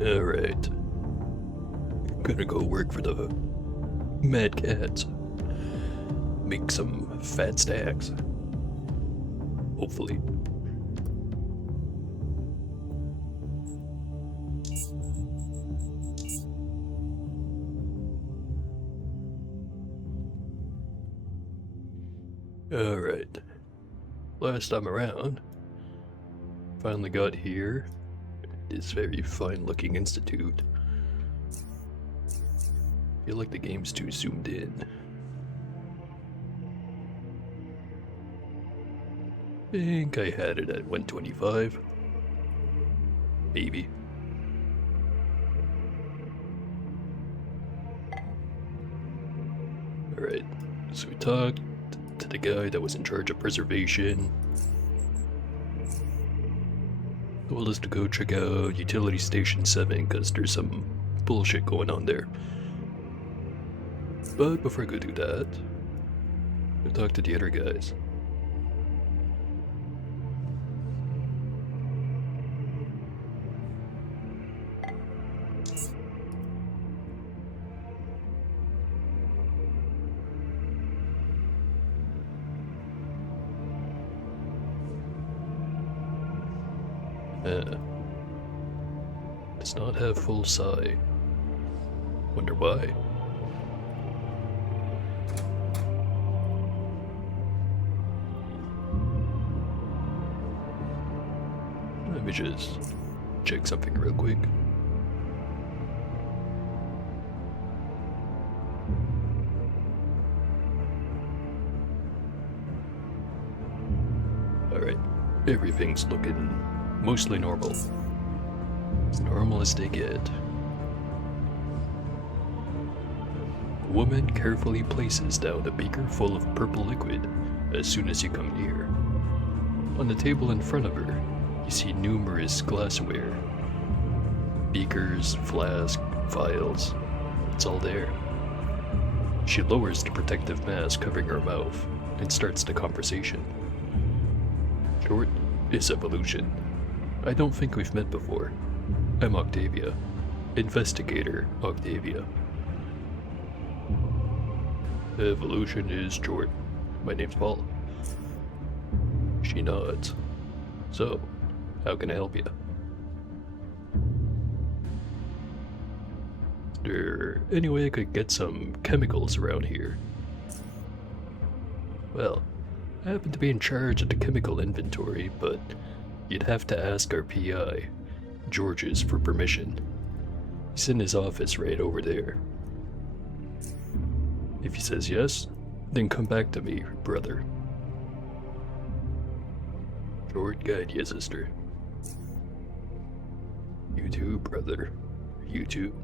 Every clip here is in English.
Alright. Gonna go work for the Mad Cats. Make some fat stacks. Hopefully. Alright. Last time around, finally got here. This very fine looking institute. Feel like the game's too zoomed in. Think I had it at 125. Maybe. Alright, so we talked to the guy that was in charge of preservation. Told us to go check out Utility Station 7 because there's some bullshit going on there. But before I go do that, I'll talk to the other guys. Does not have full psi. Wonder why. Let me just check something real quick. Alright, everything's looking mostly normal. As normal as they get. The woman carefully places down a beaker full of purple liquid as soon as you come near. On the table in front of her, you see numerous glassware. Beakers, flasks, vials. It's all there. She lowers the protective mask covering her mouth and starts the conversation. Short is evolution. I don't think we've met before. I'm Octavia. Investigator Octavia. Evolution is short. My name's Paul. She nods. So, how can I help you? Is there any way I could get some chemicals around here? Well, I happen to be in charge of the chemical inventory, but you'd have to ask our PI, George's, for permission. He's in his office right over there. If he says yes, then come back to me, brother. Short guide you, sister. You too, brother. You too.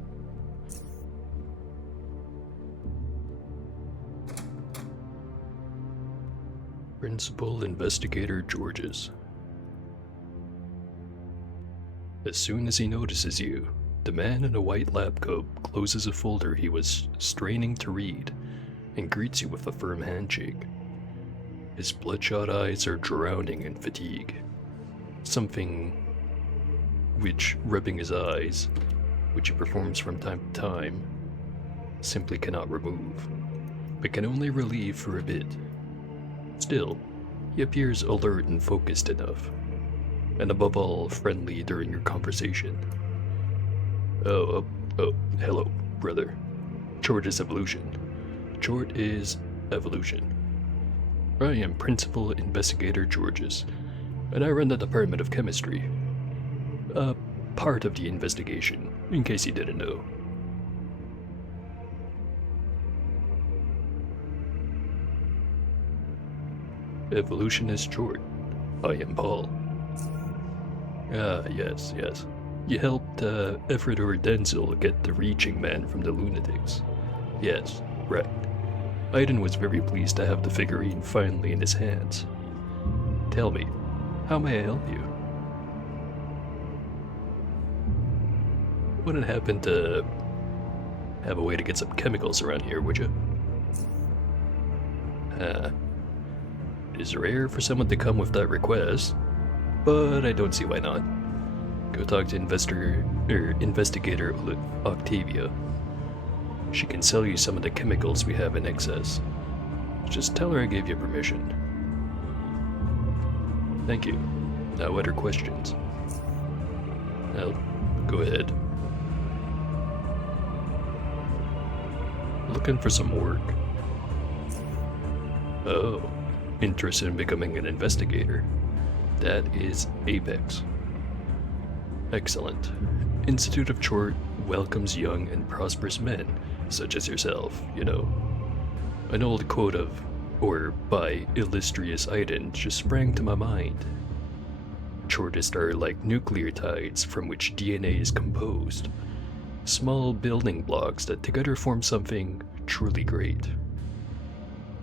Principal Investigator George's. As soon as he notices you, the man in a white lab coat closes a folder he was straining to read and greets you with a firm handshake. His bloodshot eyes are drowning in fatigue. Something which, rubbing his eyes, which he performs from time to time, simply cannot remove, but can only relieve for a bit. Still, he appears alert and focused enough, and above all, friendly during your conversation. Oh, hello, brother. Short is evolution. Short is evolution. I am Principal Investigator Georges, and I run the Department of Chemistry. Part of the investigation, in case you didn't know. Evolution is short. I am Paul. Ah, yes. You helped Everett or Denzel get the reaching man from the lunatics. Yes, right. Aiden was very pleased to have the figurine finally in his hands. Tell me, how may I help you? Wouldn't happen to have a way to get some chemicals around here, would you? It is rare for someone to come with that request, but I don't see why not. Go talk to Investigator Octavia. She can sell you some of the chemicals we have in excess. Just tell her I gave you permission. Thank you. Now other questions? Well, go ahead. Looking for some work. Oh, interested in becoming an investigator. That is Apex. Excellent. Institute of Chort welcomes young and prosperous men, such as yourself, you know. An old quote of, or by illustrious Iden just sprang to my mind. Chortists are like nucleotides from which DNA is composed. Small building blocks that together form something truly great.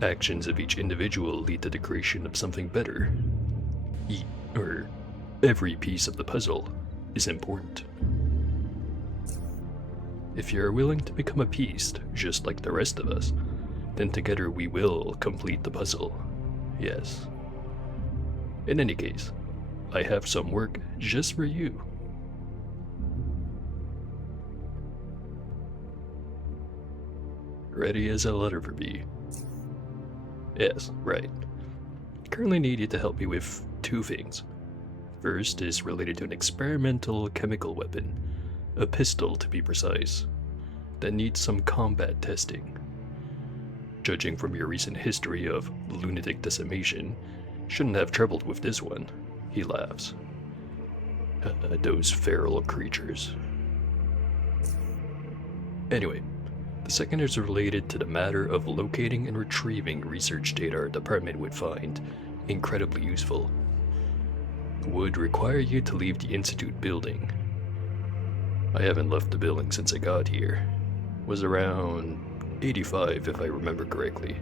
Actions of each individual lead to the creation of something better. Every piece of the puzzle is important. If you're willing to become a piece, just like the rest of us, then together we will complete the puzzle. Yes. In any case, I have some work just for you. Ready as a letter for B. Yes, right. Currently need you to help me with two things. First is related to an experimental chemical weapon, a pistol to be precise, that needs some combat testing. Judging from your recent history of lunatic decimation, shouldn't have troubled with this one, he laughs. Those feral creatures. Anyway, the second is related to the matter of locating and retrieving research data our department would find incredibly useful. Would require you to leave the Institute building. I haven't left the building since I got here. Was around 85 if I remember correctly,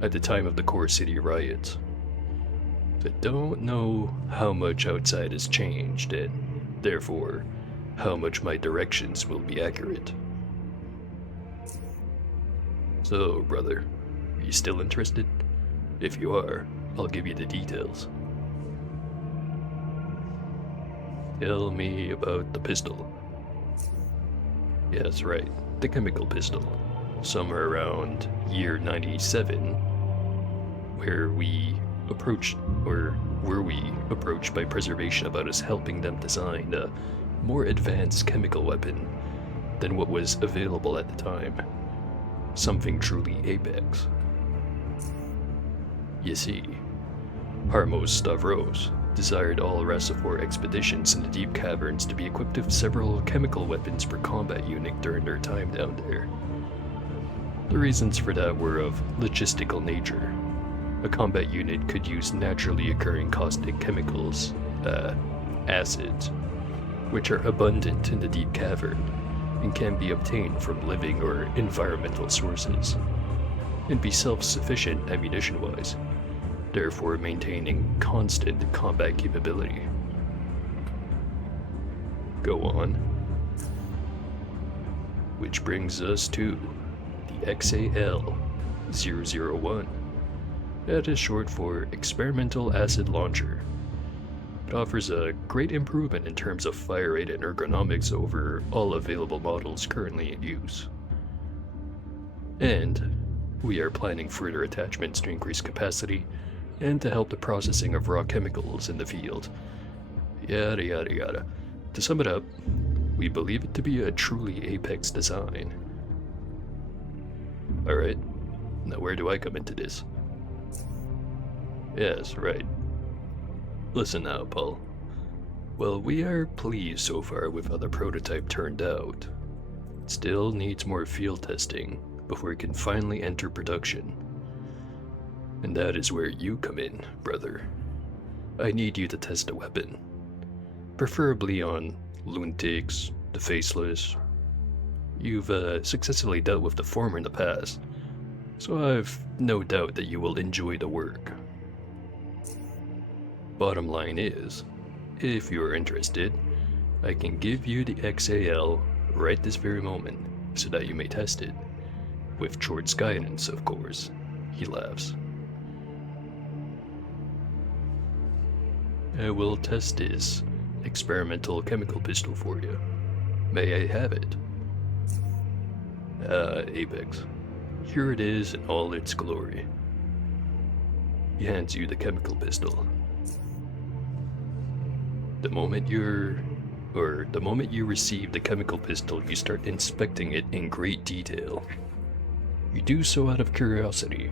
at the time of the Core City riots. I don't know how much outside has changed and, therefore, how much my directions will be accurate. So, brother, are you still interested? If you are, I'll give you the details. Tell me about the pistol. Yes, right, the chemical pistol. Somewhere around year 97, were we approached by preservation about us helping them design a more advanced chemical weapon than what was available at the time. Something truly Apex. You see, Harmos Stavros desired all Rasifor expeditions in the deep caverns to be equipped with several chemical weapons per combat unit during their time down there. The reasons for that were of logistical nature. A combat unit could use naturally occurring caustic chemicals, acids, which are abundant in the deep cavern and can be obtained from living or environmental sources, and be self-sufficient ammunition-wise, therefore maintaining constant combat capability. Go on. Which brings us to the XAL-001. That is short for Experimental Acid Launcher. It offers a great improvement in terms of fire rate and ergonomics over all available models currently in use. And we are planning further attachments to increase capacity and to help the processing of raw chemicals in the field. Yada yada yada. To sum it up, we believe it to be a truly Apex design. Alright, now where do I come into this? Yes, right. Listen now, Paul. Well, we are pleased so far with how the prototype turned out. It still needs more field testing before it can finally enter production. And that is where you come in, brother. I need you to test a weapon. Preferably on lunatics, the faceless. You've successfully dealt with the former in the past, so I've no doubt that you will enjoy the work. Bottom line is, if you're interested, I can give you the XAL right this very moment, so that you may test it. With Chort's guidance, of course. He laughs. I will test this experimental chemical pistol for you. May I have it? Apex. Here it is in all its glory. He hands you the chemical pistol. The moment you receive the chemical pistol, you start inspecting it in great detail. You do so out of curiosity.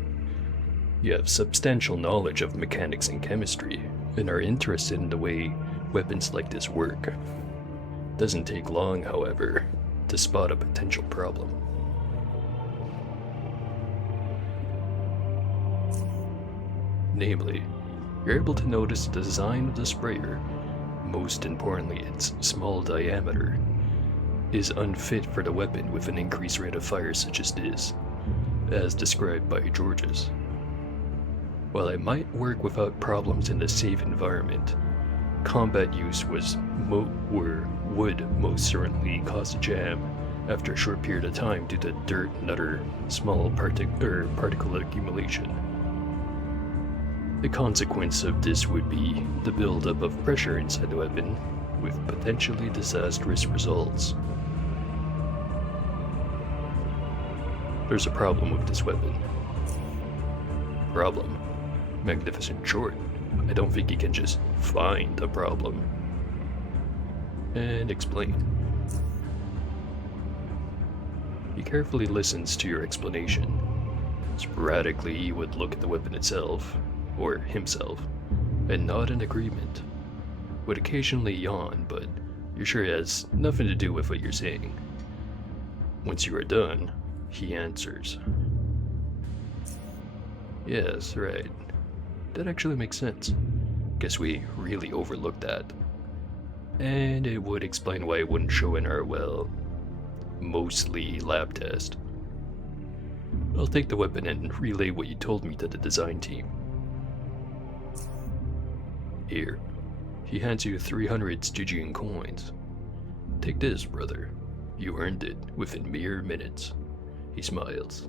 You have substantial knowledge of mechanics and chemistry, and are interested in the way weapons like this work. Doesn't take long, however, to spot a potential problem. Namely, you're able to notice the design of the sprayer, most importantly its small diameter, is unfit for the weapon with an increased rate of fire such as this, as described by Georges. While it might work without problems in a safe environment, combat use would most certainly cause a jam after a short period of time due to dirt and other small particle accumulation. The consequence of this would be the buildup of pressure inside the weapon, with potentially disastrous results. There's a problem with this weapon. Problem? Magnificent short. I don't think he can just find a problem. And explain. He carefully listens to your explanation. Sporadically, he would look at the weapon itself, or himself, and nod in agreement. Would occasionally yawn, but you're sure it has nothing to do with what you're saying. Once you are done, he answers. Yes, right. That actually makes sense. Guess we really overlooked that. And it would explain why it wouldn't show in our, well, mostly lab test. I'll take the weapon and relay what you told me to the design team. Here, he hands you 300 Stygian coins. Take this, brother. You earned it within mere minutes. He smiles.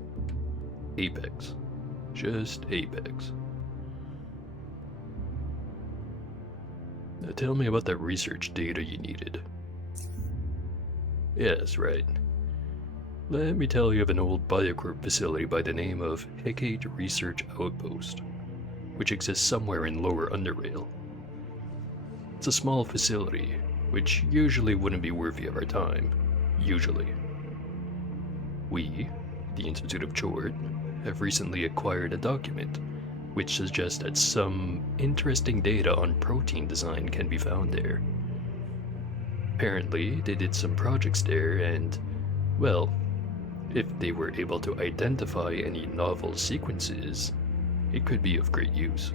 Apex. Just Apex. Now tell me about that research data you needed. Yes, right. Let me tell you of an old biocorp facility by the name of Hecate Research Outpost, which exists somewhere in lower Underrail. It's a small facility, which usually wouldn't be worthy of our time. Usually. We, the Institute of Chord, have recently acquired a document which suggests that some interesting data on protein design can be found there. Apparently, they did some projects there and, well, if they were able to identify any novel sequences, it could be of great use.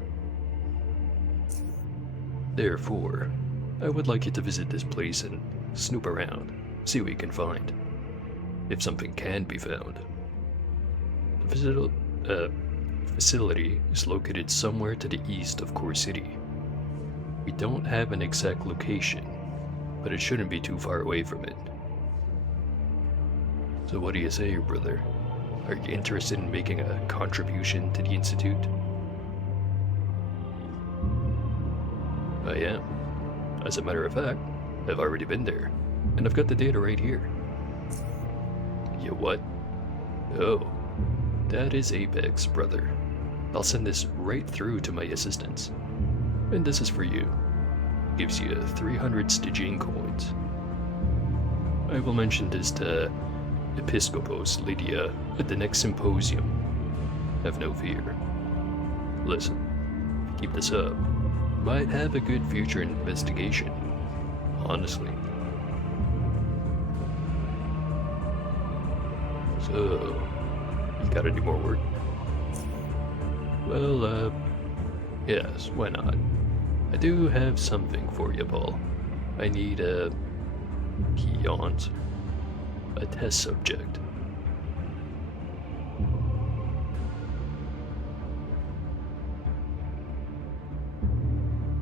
Therefore, I would like you to visit this place and snoop around, see what you can find, if something can be found. The facility is located somewhere to the east of Core City. We don't have an exact location, but it shouldn't be too far away from it. So what do you say, brother? Are you interested in making a contribution to the Institute? I am. As a matter of fact, I've already been there, and I've got the data right here. You what? Oh, that is Apex, brother. I'll send this right through to my assistants. And this is for you. Gives you 300 Stygian coins. I will mention this to Episcopos Lydia at the next symposium. Have no fear. Listen, keep this up. Might have a good future in investigation. Honestly. So, you got any more work? Well, yes, why not? I do have something for you, Paul. I need he yawns. A test subject.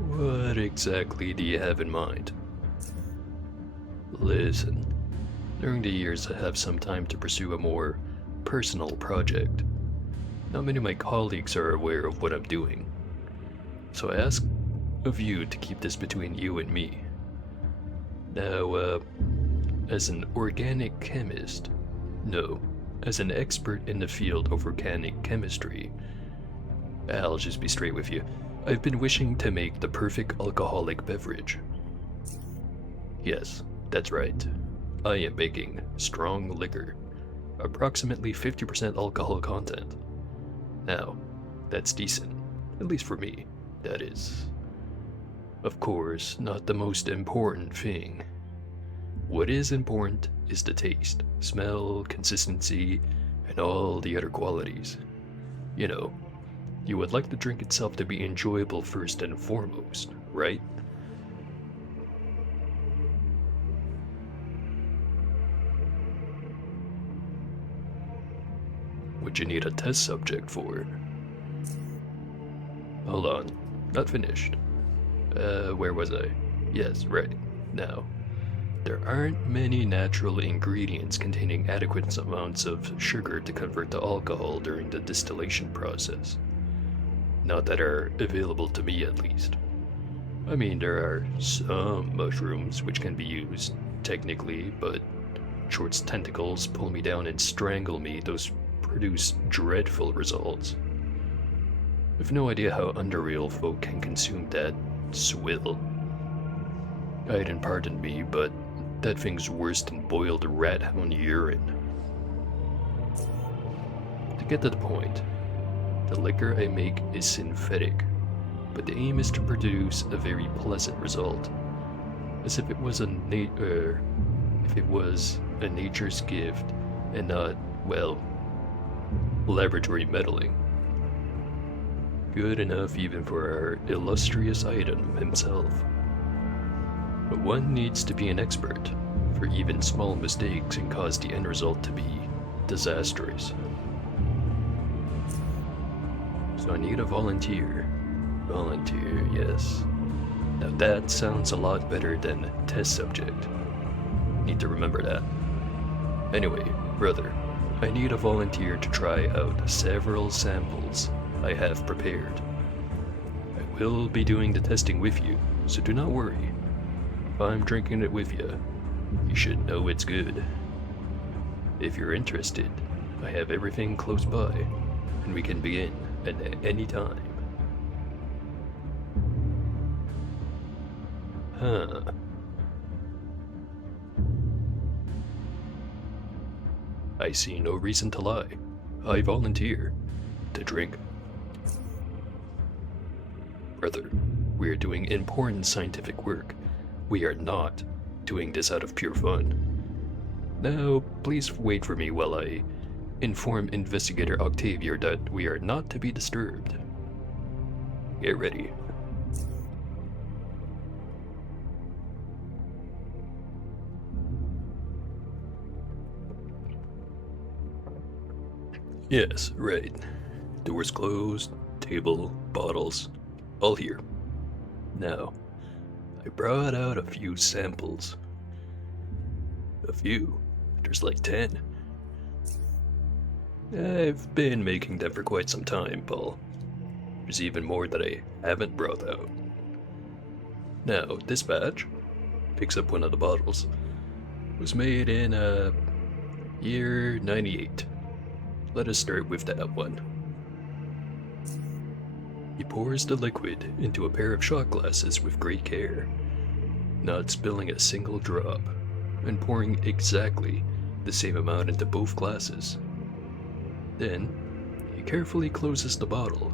What exactly do you have in mind? Listen, during the years I have some time to pursue a more personal project. Not many of my colleagues are aware of what I'm doing. So I ask of you to keep this between you and me. Now, as an organic chemist. No, as an expert in the field of organic chemistry. I'll just be straight with you. I've been wishing to make the perfect alcoholic beverage. Yes, that's right. I am making strong liquor, approximately 50% alcohol content. Now, that's decent, at least for me, that is. Of course, not the most important thing. What is important is the taste, smell, consistency, and all the other qualities. You know, you would like the drink itself to be enjoyable first and foremost, right? Would you need a test subject for it? Hold on, not finished. Where was I? Yes, right. Now, there aren't many natural ingredients containing adequate amounts of sugar to convert to alcohol during the distillation process. Not that are available to me, at least. I mean, there are some mushrooms which can be used, technically, but Short's tentacles pull me down and strangle me. Those produce dreadful results. I've no idea how Underrail folk can consume that swill. I'd pardon me, but that thing's worse than boiled rat hound urine. To get to the point, the liquor I make is synthetic, but the aim is to produce a very pleasant result, as if it was a nature's gift and not, well, laboratory meddling. Good enough even for our illustrious item himself. But one needs to be an expert, for even small mistakes can cause the end result to be disastrous. So I need a volunteer. Volunteer, yes. Now that sounds a lot better than test subject. Need to remember that. Anyway, brother, I need a volunteer to try out several samples I have prepared. I will be doing the testing with you, so do not worry. If I'm drinking it with you, you should know it's good. If you're interested, I have everything close by, and we can begin at any time. Huh. I see no reason to lie. I volunteer to drink. Brother, we're doing important scientific work. We are not doing this out of pure fun. Now, please wait for me while I inform Investigator Octavia that we are not to be disturbed. Get ready. Yes, right. Doors closed, table, bottles, all here. Now, I brought out a few samples. A few? There's like 10. I've been making them for quite some time, Paul. There's even more that I haven't brought out. Now, this batch picks up one of the bottles. Was made in, year 98. Let us start with that one. He pours the liquid into a pair of shot glasses with great care, not spilling a single drop, and pouring exactly the same amount into both glasses. Then, he carefully closes the bottle,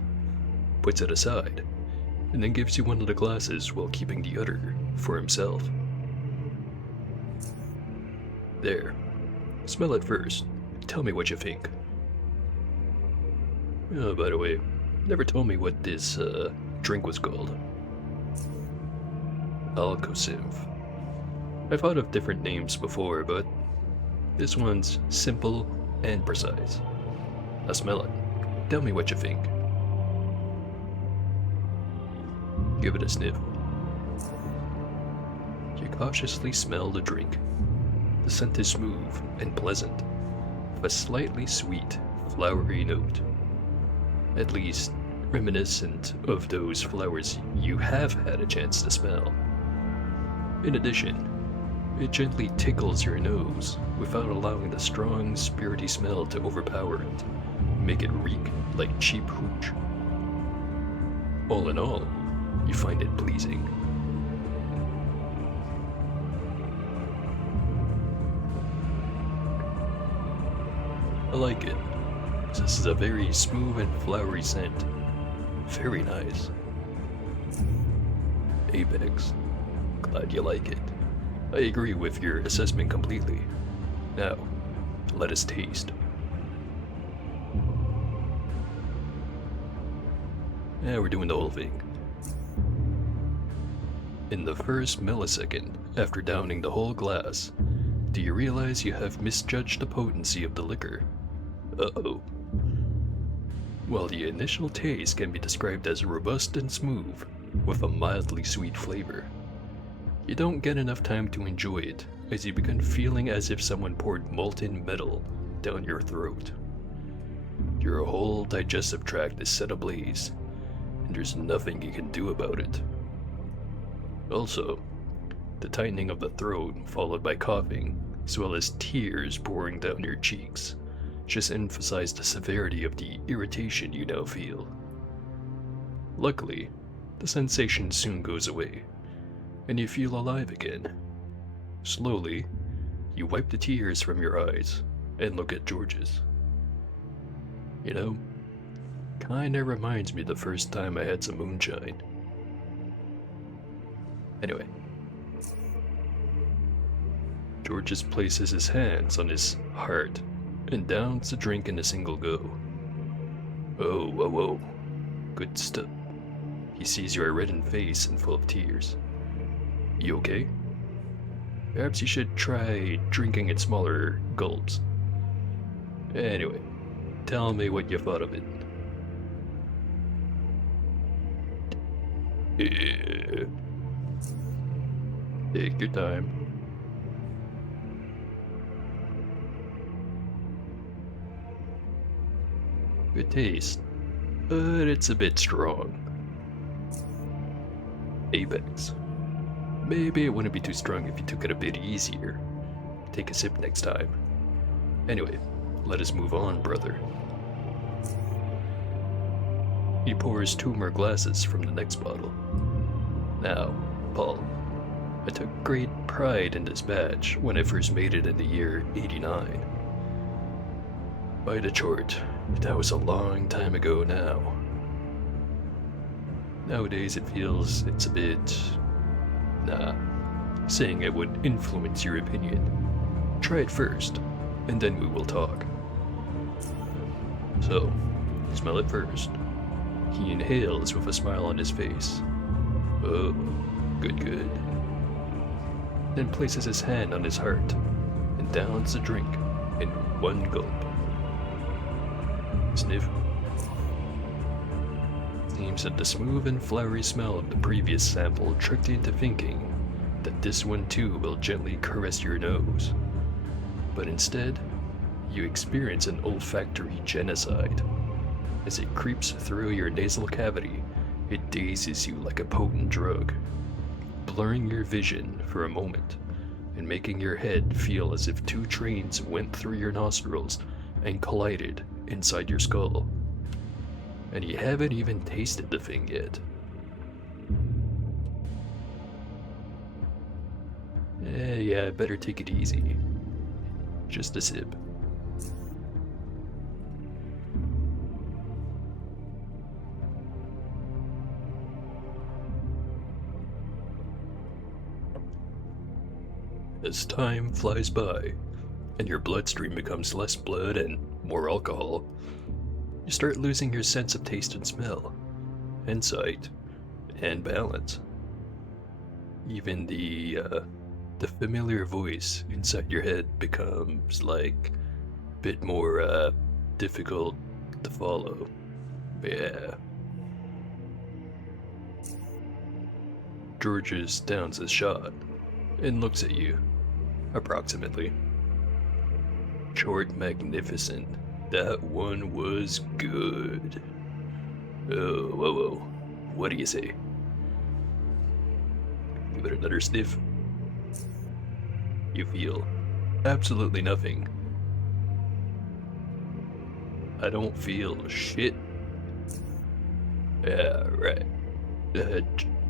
puts it aside, and then gives you one of the glasses while keeping the other for himself. There. Smell it first. Tell me what you think. Oh, by the way, never told me what this, drink was called. Alcosymph. I've thought of different names before, but this one's simple and precise. Now smell it. Tell me what you think. Give it a sniff. You cautiously smell the drink. The scent is smooth and pleasant, with a slightly sweet, flowery note. At least, reminiscent of those flowers you have had a chance to smell. In addition, It gently tickles your nose without allowing the strong, spirity smell to overpower it, make it reek like cheap hooch. All in all, you find it pleasing. I like it. This is a very smooth and flowery scent. Very nice. Apex. Glad you like it. I agree with your assessment completely. Now, let us taste. Yeah, we're doing the whole thing. In the first millisecond after downing the whole glass, do you realize you have misjudged the potency of the liquor? Uh-oh. While the initial taste can be described as robust and smooth, with a mildly sweet flavor, you don't get enough time to enjoy it as you begin feeling as if someone poured molten metal down your throat. Your whole digestive tract is set ablaze, and there's nothing you can do about it. Also, the tightening of the throat followed by coughing, as well as tears pouring down your cheeks, just emphasize the severity of the irritation you now feel. Luckily, the sensation soon goes away, and you feel alive again. Slowly, you wipe the tears from your eyes and look at George's. You know, kinda reminds me the first time I had some moonshine. Anyway, Georges places his hands on his heart and downs the drink in a single go. Oh, whoa, whoa. Good stuff. He sees your reddened face and full of tears. You okay? Perhaps you should try drinking in smaller gulps. Anyway, tell me what you thought of it. Yeah. Take your time. Good taste, but it's a bit strong. Apex. Maybe it wouldn't be too strong if you took it a bit easier. Take a sip next time. Anyway, let us move on, brother. He pours 2 more glasses from the next bottle. Now, Paul, I took great pride in this batch when I first made it in the year '89. By the chart, that was a long time ago now. Nowadays it feels it's a bit... Nah, saying it would influence your opinion. Try it first, and then we will talk. So, smell it first. He inhales with a smile on his face. Oh, good. Then places his hand on his heart and downs the drink in 1 gulp. Sniff. Seems that the smooth and flowery smell of the previous sample tricked you into thinking that this one too will gently caress your nose. But instead, you experience an olfactory genocide. As it creeps through your nasal cavity, it dazes you like a potent drug, blurring your vision for a moment and making your head feel as if 2 trains went through your nostrils and collided inside your skull. And you haven't even tasted the thing yet. Yeah, better take it easy. Just a sip. As time flies by, and your bloodstream becomes less blood and more alcohol, you start losing your sense of taste and smell, and sight, and balance. Even the familiar voice inside your head becomes, like, a bit more, difficult to follow. Yeah. Georges downs his shot and looks at you, approximately. Short magnificent. That one was good. Oh, whoa. What do you say? Give it another sniff. You feel absolutely nothing. I don't feel shit. Yeah, right.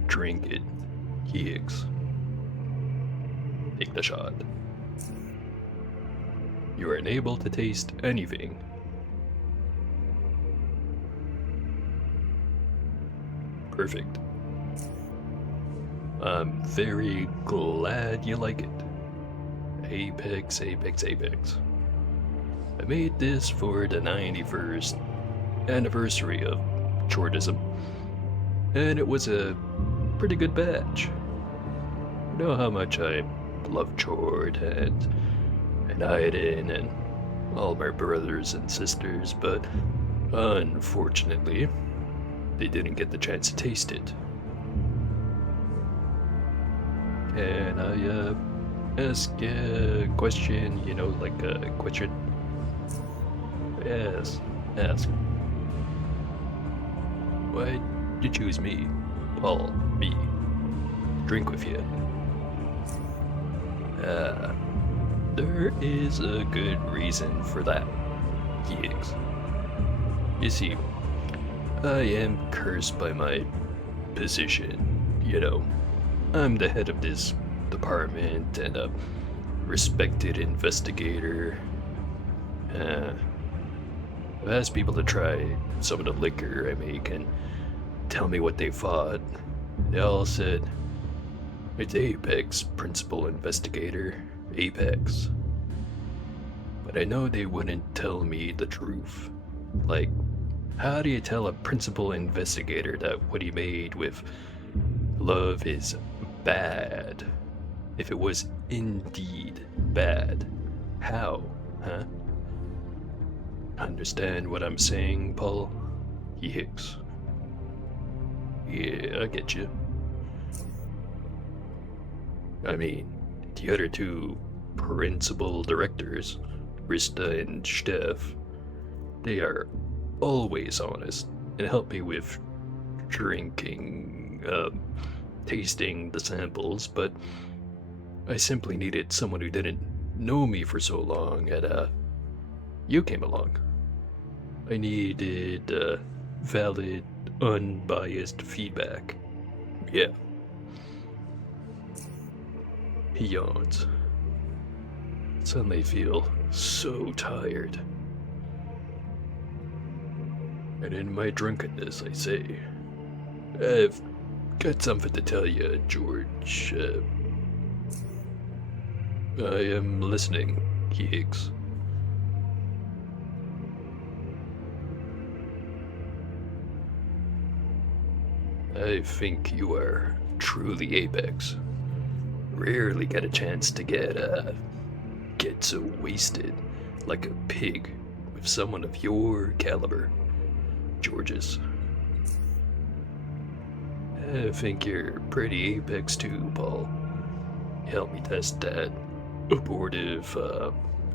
Drink it. Higgs. Take the shot. You are unable to taste anything. Perfect. I'm very glad you like it. Apex, Apex, Apex. I made this for the 91st anniversary of Chordism, and it was a pretty good batch. You know how much I love Chord and Aiden and all my brothers and sisters, but unfortunately, they didn't get the chance to taste it. Can I ask a question? You know, like a question? Yes, ask. Why'd you choose me? Paul, me. Drink with you. There is a good reason for that, Higgs. You see, I am cursed by my position. You know, I'm the head of this department and a respected investigator. I've asked people to try some of the liquor I make and tell me what they thought. They all said, it's Apex, principal investigator. Apex. But I know they wouldn't tell me the truth. Like, how do you tell a principal investigator that what he made with love is bad? If it was indeed bad. How, huh? Understand what I'm saying, Paul? Hicks. Yeah, I get you. I mean, the other two principal directors, Rista and Steph, they are always honest and help me with drinking, tasting the samples, but I simply needed someone who didn't know me for so long, and you came along. I needed valid, unbiased feedback. Yeah. He yawns. Suddenly feel so tired. And in my drunkenness, I say, I've got something to tell you, George. I am listening, Higgs. I think you are truly Apex. Rarely get a chance to get so wasted like a pig with someone of your caliber, Georges. I think you're pretty Apex too, Paul. Help me test that abortive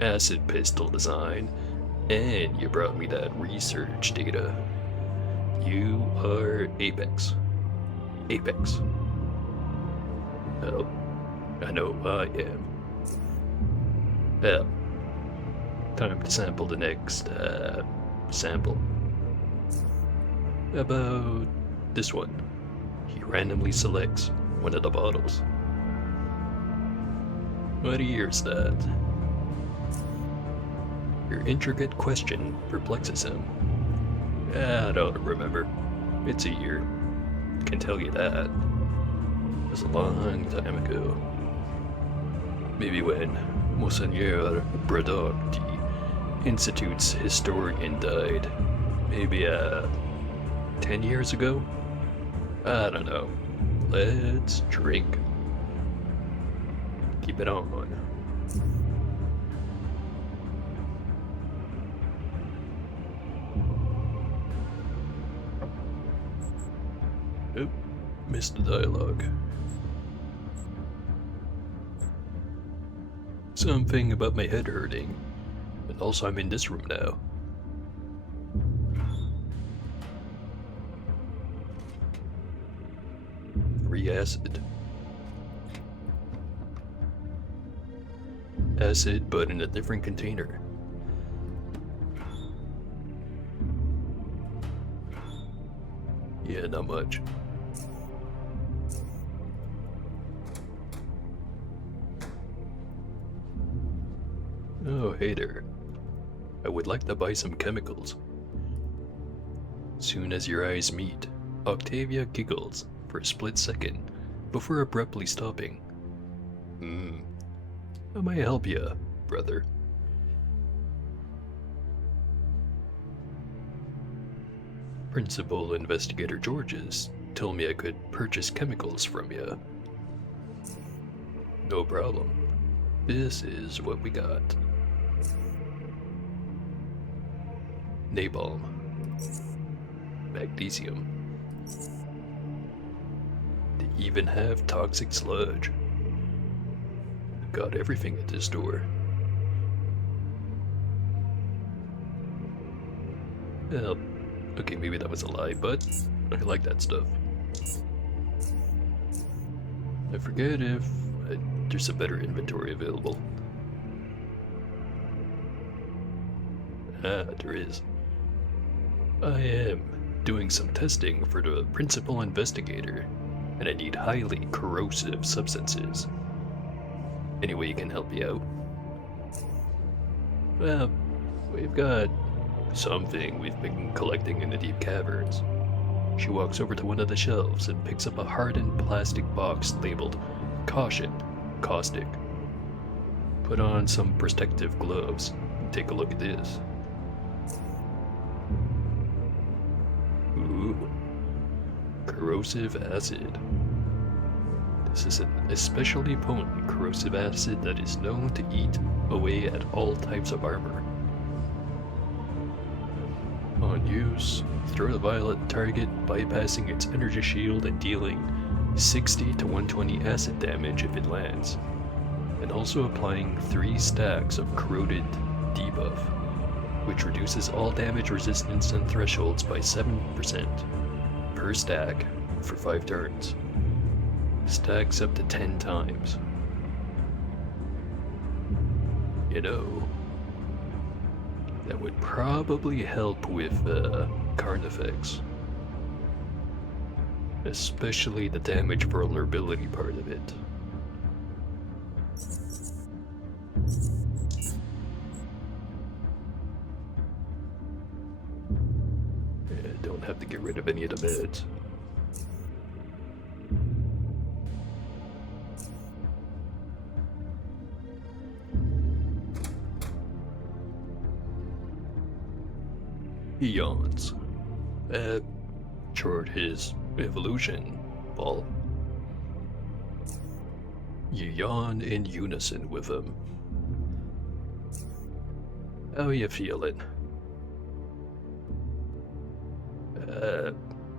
acid pistol design, and you brought me that research data. You are Apex. Apex. Oh, I know I am. Well, time to sample the next sample. About this one. He randomly selects one of the bottles. What year's that? Your intricate question perplexes him. I don't remember. It's a year. Can tell you that. It was a long time ago. Maybe when Monseigneur Braddock, the Institute's historian, died. Maybe 10 years ago? I don't know. Let's drink. Keep it on. Oop, missed the dialogue. Something about my head hurting. And also I'm in this room now. Free acid. acid, but in a different container. Yeah, not much. Oh, hey there. I would like to buy some chemicals. Soon as your eyes meet, Octavia giggles for a split second before abruptly stopping. How may I help you, brother? Principal Investigator Georges told me I could purchase chemicals from you. No problem. This is what we got. Napalm. Magnesium. They even have toxic sludge. Got everything at this store. Well, okay, maybe that was a lie, but I like that stuff. I forget if there's a better inventory available. Ah, there is. I am doing some testing for the principal investigator, and I need highly corrosive substances. Any way you can help me out? Well, we've got something we've been collecting in the deep caverns. She walks over to one of the shelves and picks up a hardened plastic box labeled Caution, Caustic. Put on some protective gloves and take a look at this. Ooh, corrosive acid. This is an especially potent corrosive acid that is known to eat away at all types of armor. On use, throw the vial at the target, bypassing its energy shield and dealing 60 to 120 acid damage if it lands, and also applying 3 stacks of corroded debuff, which reduces all damage resistance and thresholds by 7% per stack for 5 turns. Stacks up to 10 times. You know, that would probably help with Carnifex. Especially the damage vulnerability part of it. Don't have to get rid of any of the meds. He yawns. Chart his evolution, Paul. You yawn in unison with him. How you feeling?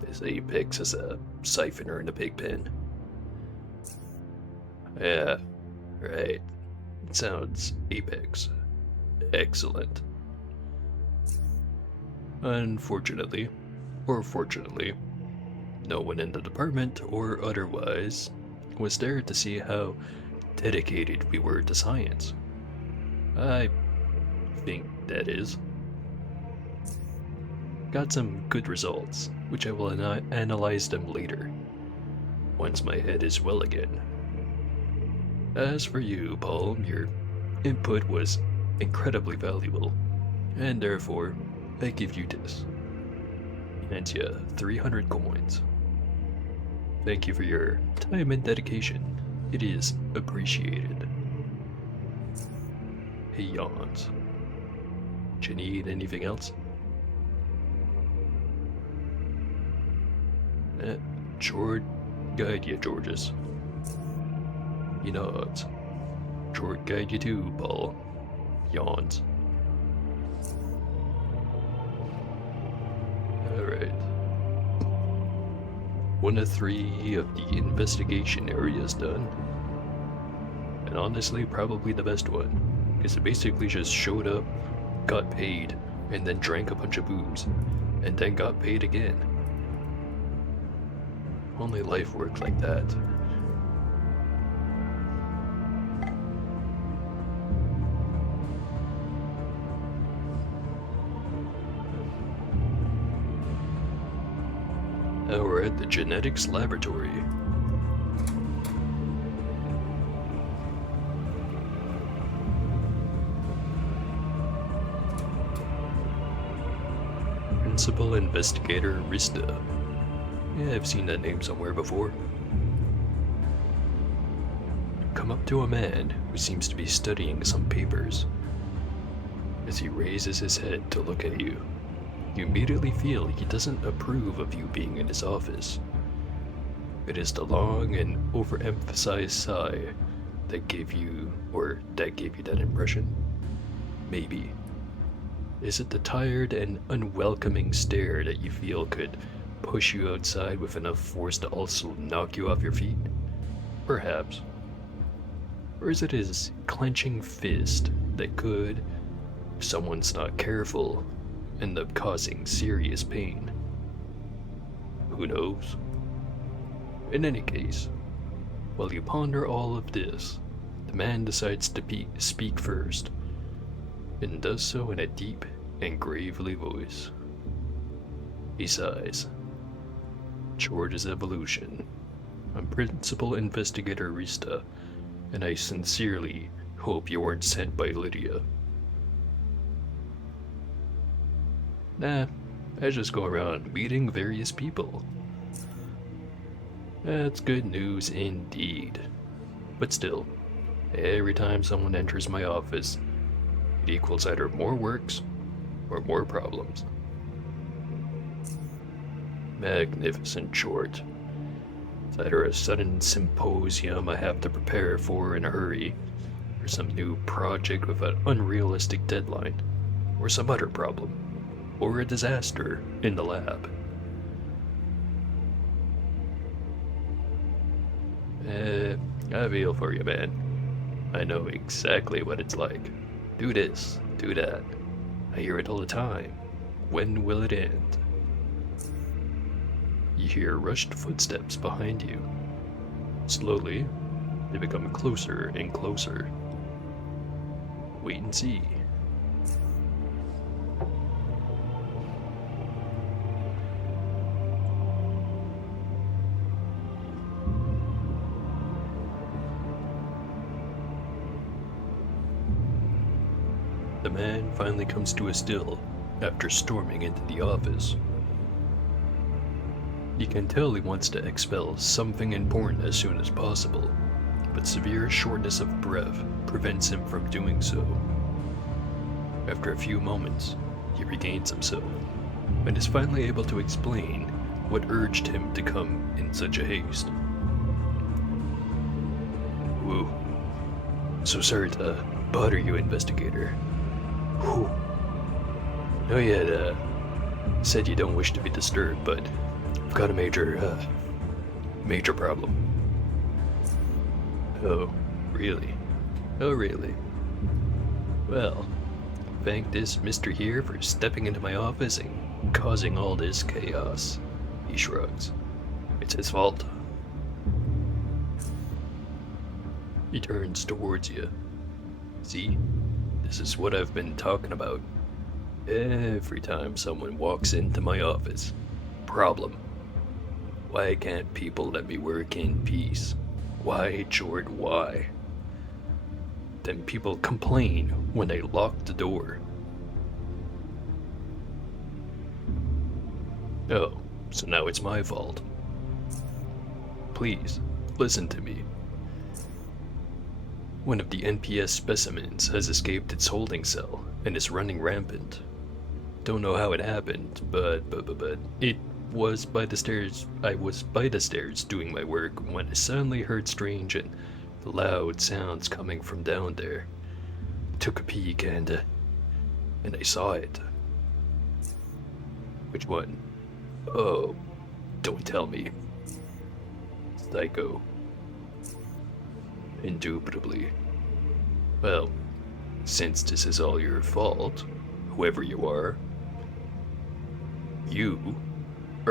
This Apex is a siphoner in a pig pen. Yeah, right. It sounds Apex. Excellent. Unfortunately, or fortunately, no one in the department or otherwise was there to see how dedicated we were to science. I think that is. Got some good results, which I will analyze them later, once my head is well again. As for you, Paul, your input was incredibly valuable, and therefore, I give you this. And you 300 coins. Thank you for your time and dedication. It is appreciated. He yawns. Do you need anything else? Short guide you, Georges. He nods. Short guide you too, Paul. Yawns. Alright. 1 of 3 of the investigation areas done. And honestly, probably the best one. Because it basically just showed up, got paid, and then drank a bunch of booze. And then got paid again. Only life worked like that. Now we're at the genetics laboratory. Principal Investigator Rista. Yeah, I've seen that name somewhere before. Come up to a man who seems to be studying some papers. As he raises his head to look at you, you immediately feel he doesn't approve of you being in his office. It is the long and overemphasized sigh that gave you that impression? Maybe. Is it the tired and unwelcoming stare that you feel could push you outside with enough force to also knock you off your feet? Perhaps. Or is it his clenching fist that could, if someone's not careful, end up causing serious pain? Who knows? In any case, while you ponder all of this, the man decides to speak first, and does so in a deep and gravely voice. He sighs. Short is evolution. I'm Principal Investigator Rista, and I sincerely hope you weren't sent by Lydia. Nah, I just go around meeting various people. That's good news indeed. But still, every time someone enters my office, it equals either more works or more problems. Magnificent short. It's either a sudden symposium I have to prepare for in a hurry, or some new project with an unrealistic deadline, or some other problem, or a disaster in the lab. I feel for you, man. I know exactly what it's like. Do this, do that. I hear it all the time. When will it end? You hear rushed footsteps behind you. Slowly, they become closer and closer. Wait and see. The man finally comes to a still after storming into the office. You can tell he wants to expel something important as soon as possible, but severe shortness of breath prevents him from doing so. After a few moments, he regains himself and is finally able to explain what urged him to come in such a haste. Whoa. So sorry to bother you, investigator. Whew. No, you had said you don't wish to be disturbed, but I've got a major problem. Oh, really? Oh, really? Well, thank this Mr. here for stepping into my office and causing all this chaos. He shrugs. It's his fault. He turns towards you. See? This is what I've been talking about. Every time someone walks into my office. Problem. Why can't people let me work in peace? Why, Jord, why? Then people complain when they lock the door. Oh, so now it's my fault. Please, listen to me. One of the NPS specimens has escaped its holding cell and is running rampant. Don't know how it happened, but it was by the stairs. I was by the stairs doing my work when I suddenly heard strange and loud sounds coming from down there. Took a peek and I saw it. Which one? Oh, don't tell me. Psycho. Indubitably. Well, since this is all your fault, whoever you are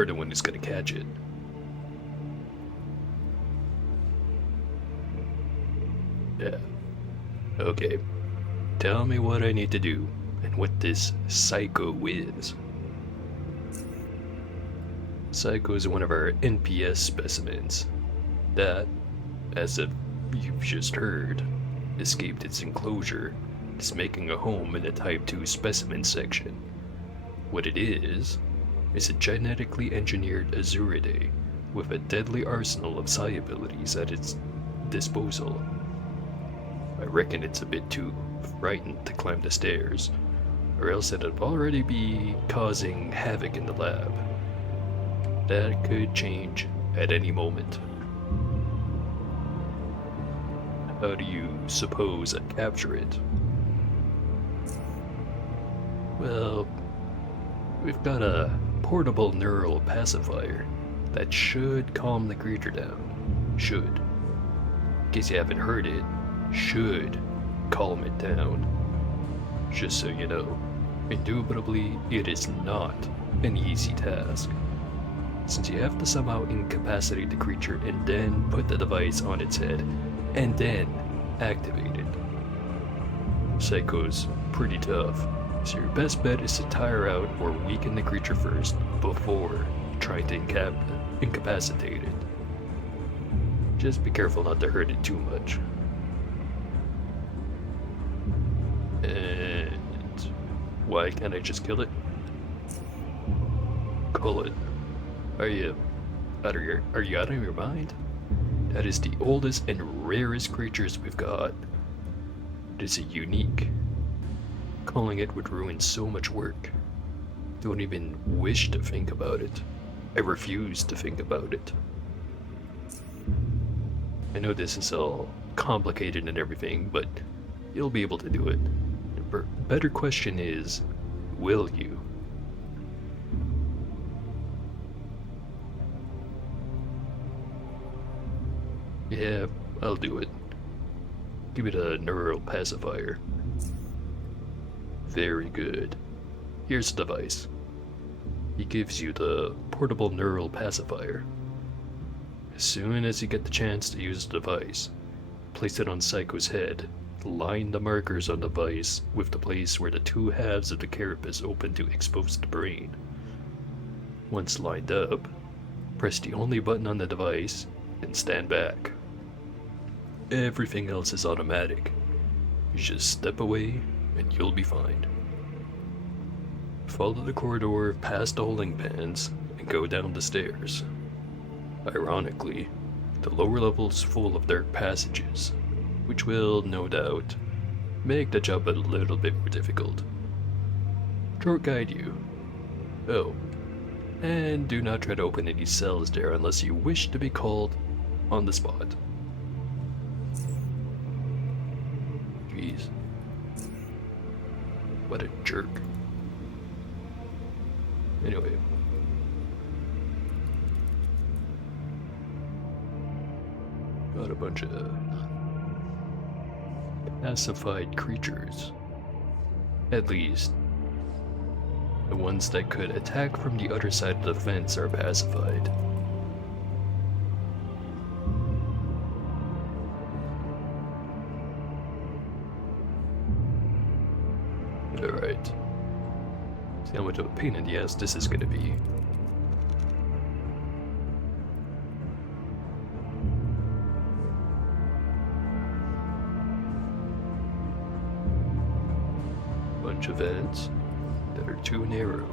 the one who's gonna catch it. Yeah. Okay. Tell me what I need to do and what this psycho is. Psycho is one of our NPS specimens that, as if you've just heard, escaped its enclosure, is making a home in the Type 2 specimen section. What it is a genetically engineered Azuridae with a deadly arsenal of psi abilities at its disposal. I reckon it's a bit too frightened to climb the stairs, or else it'd already be causing havoc in the lab. That could change at any moment. How do you suppose I'd capture it? Well, we've got a portable neural pacifier that should calm the creature down. Should. In case you haven't heard it, should calm it down. Just so you know, indubitably it is not an easy task, since you have to somehow incapacitate the creature and then put the device on its head and then activate it. Psycho's pretty tough, so your best bet is to tire out or weaken the creature first before trying to incapacitate it. Just be careful not to hurt it too much. And why can't I just kill it? Cullen, are you out of your mind? That is the oldest and rarest creatures we've got. It is unique. Calling it would ruin so much work. Don't even wish to think about it. I refuse to think about it. I know this is all complicated and everything, but you'll be able to do it. The better question is, will you? Yeah, I'll do it. Give it a neural pacifier. Very good. Here's the device. He gives you the portable neural pacifier. As soon as you get the chance to use the device, place it on Psycho's head. Line the markers on the device with the place where the two halves of the carapace open to expose the brain. Once lined up, press the only button on the device and stand back. Everything else is automatic. You just step away and you'll be fine. Follow the corridor past the holding pans and go down the stairs. Ironically, the lower level's full of dark passages, which will, no doubt, make the job a little bit more difficult. Short guide you. Oh, and do not try to open any cells there unless you wish to be called on the spot. Jeez. What a jerk. Anyway. Got a bunch of pacified creatures. At least, the ones that could attack from the other side of the fence are pacified. Alright. See how much of a pain in the ass this is gonna be. Bunch of vents that are too narrow.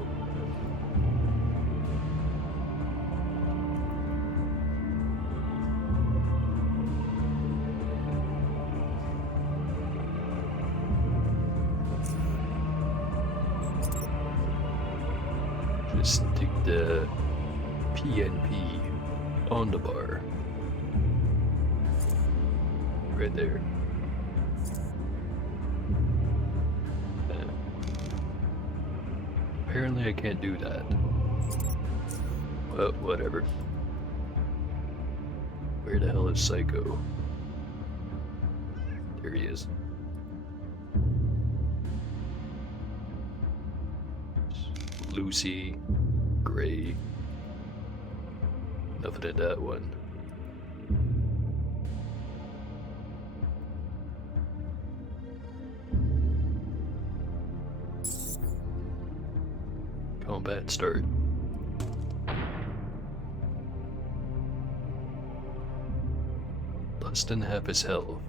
Just stick the PNP on the bar. Right there. Apparently I can't do that. Well, whatever. Where the hell is Psycho? There he is. Lucy, Gray. Nothing in that one. Combat start. less than half his health.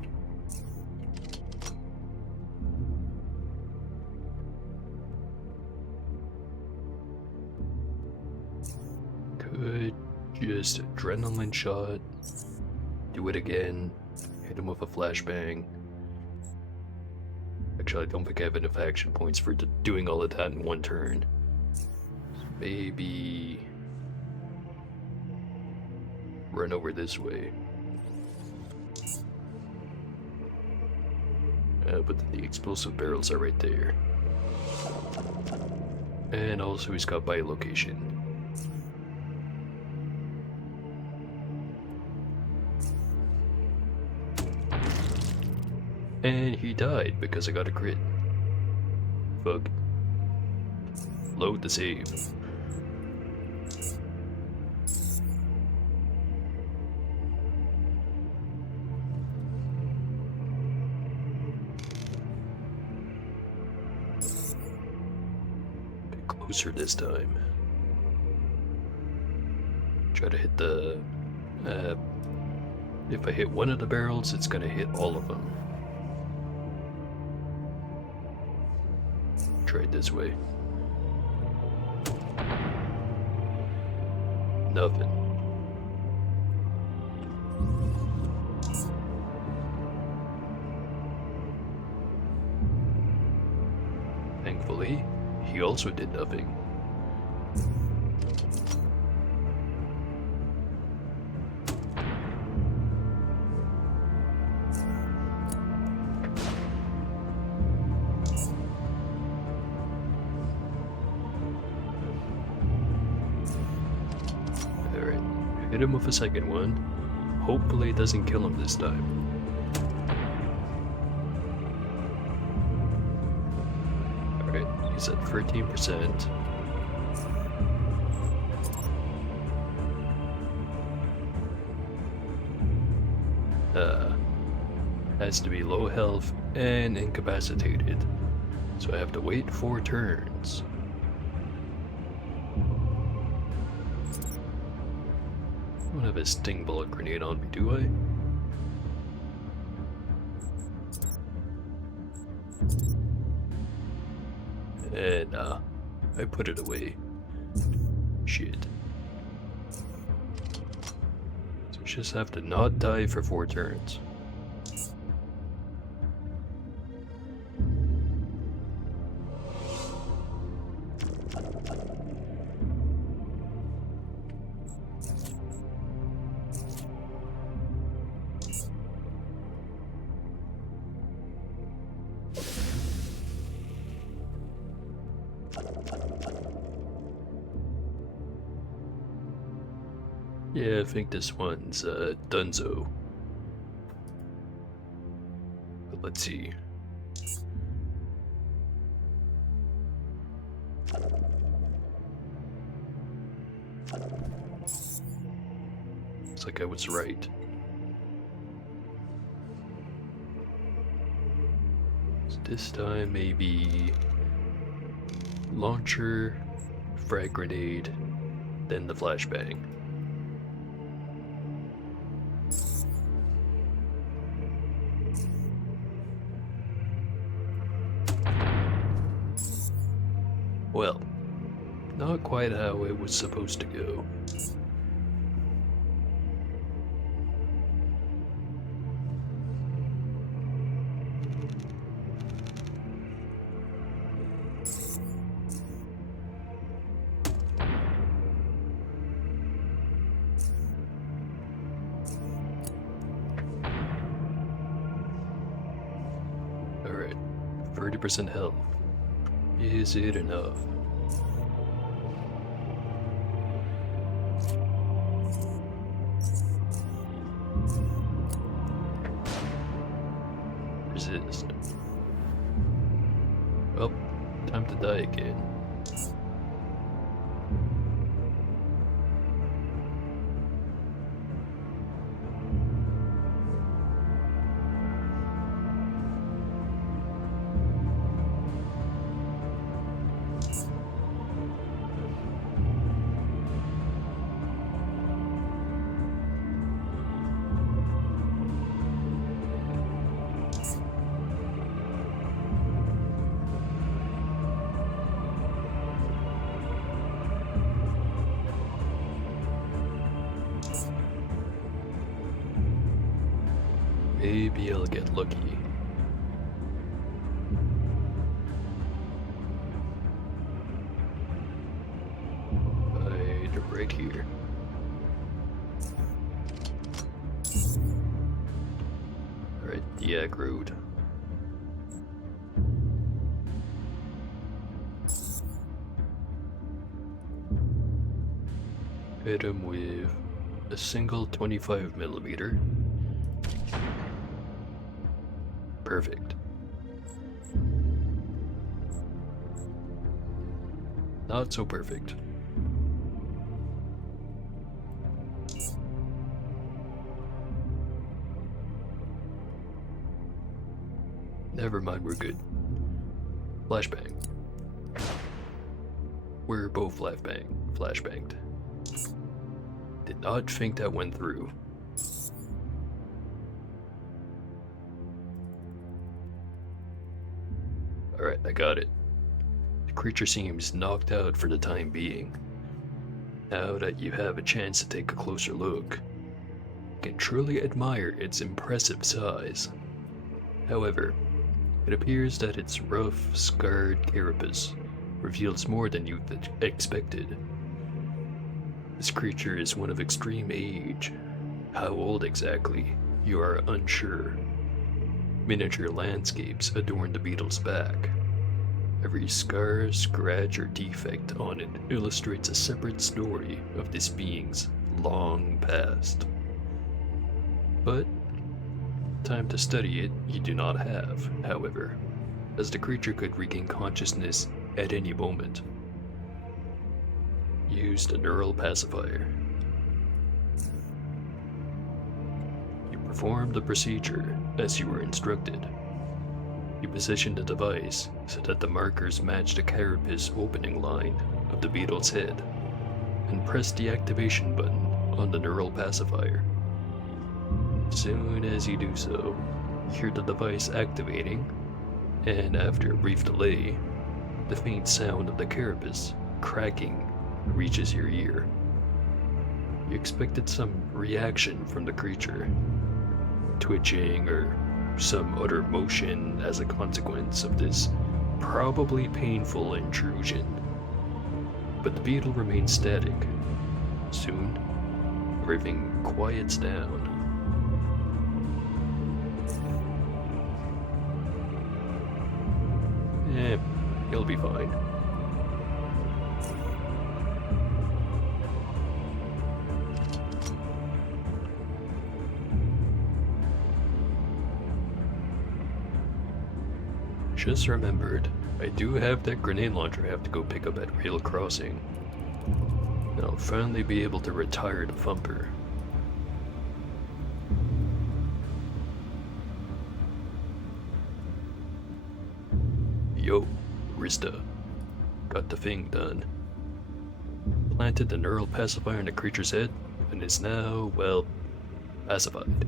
Could just adrenaline shot, do it again, hit him with a flashbang. Actually, I don't think I have enough action points for doing all of that in one turn. So maybe run over this way. But the explosive barrels are right there. And also he's got bilocation. And he died because I got a crit. Fuck. Load the save. Bit closer this time. Try to hit the... if I hit one of the barrels, it's gonna hit all of them. Try it this way. Nothing. Thankfully, he also did nothing. Hit him with a second one. Hopefully it doesn't kill him this time. Alright, he's at 13%. Has to be low health and incapacitated. So I have to wait 4 turns. I don't have a sting bullet grenade on me, do I? And I put it away. Shit. So I just have to not die for 4 turns. Yeah, I think this one's Dunzo. But let's see. Looks like I was right. So this time maybe launcher, frag grenade, then the flashbang. Well, not quite how it was supposed to go. Alright, 30% health. Is it enough? Resist. Well, time to die again. Maybe I'll get lucky. Right here. Alright, the Ag Road. Hit him with a single 25mm. Perfect. Not so perfect. Never mind, we're good. Flashbang. We're both flashbanged. Did not think that went through. Alright, I got it. The creature seems knocked out for the time being. Now that you have a chance to take a closer look, you can truly admire its impressive size. However, it appears that its rough, scarred carapace reveals more than you expected. This creature is one of extreme age. How old exactly, you are unsure. Miniature landscapes adorn the beetle's back. Every scar, scratch, or defect on it illustrates a separate story of this being's long past. But time to study it you do not have, however, as the creature could regain consciousness at any moment. Use the neural pacifier. You performed the procedure as you were instructed. You positioned the device so that the markers match the carapace opening line of the beetle's head, and pressed the activation button on the neural pacifier. Soon as you do so, you hear the device activating, and after a brief delay, the faint sound of the carapace cracking reaches your ear. You expected some reaction from the creature, twitching or some other motion as a consequence of this probably painful intrusion. But the beetle remains static. Soon, everything quiets down. He'll be fine. Just remembered, I do have that grenade launcher I have to go pick up at Rail Crossing. And I'll finally be able to retire the Thumper. Yo, Rista. Got the thing done. Planted the neural pacifier in the creature's head, and is now, well, pacified.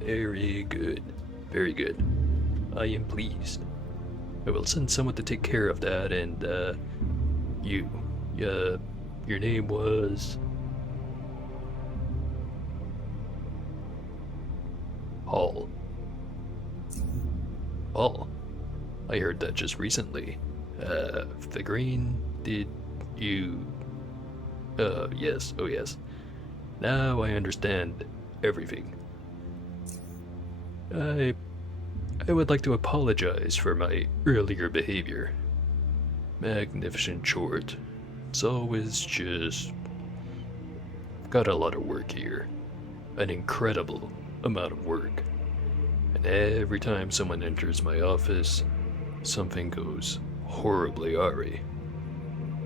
Very good. Very good. I am pleased. I will send someone to take care of that, and, your name was... Paul. Paul. I heard that just recently. Figurine, did you... yes, oh yes. Now I understand everything. I would like to apologize for my earlier behavior. Magnificent short. It's always just... got a lot of work here. An incredible amount of work. And every time someone enters my office, something goes horribly awry.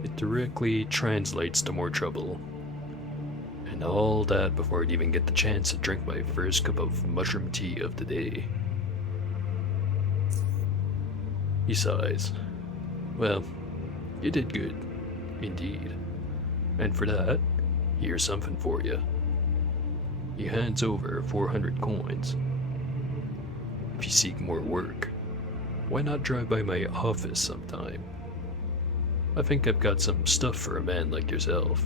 It directly translates to more trouble. And all that before I'd even get the chance to drink my first cup of mushroom tea of the day. He sighs. Well, you did good, indeed. And for that, here's something for you. He hands over 400 coins. If you seek more work, why not drive by my office sometime? I think I've got some stuff for a man like yourself.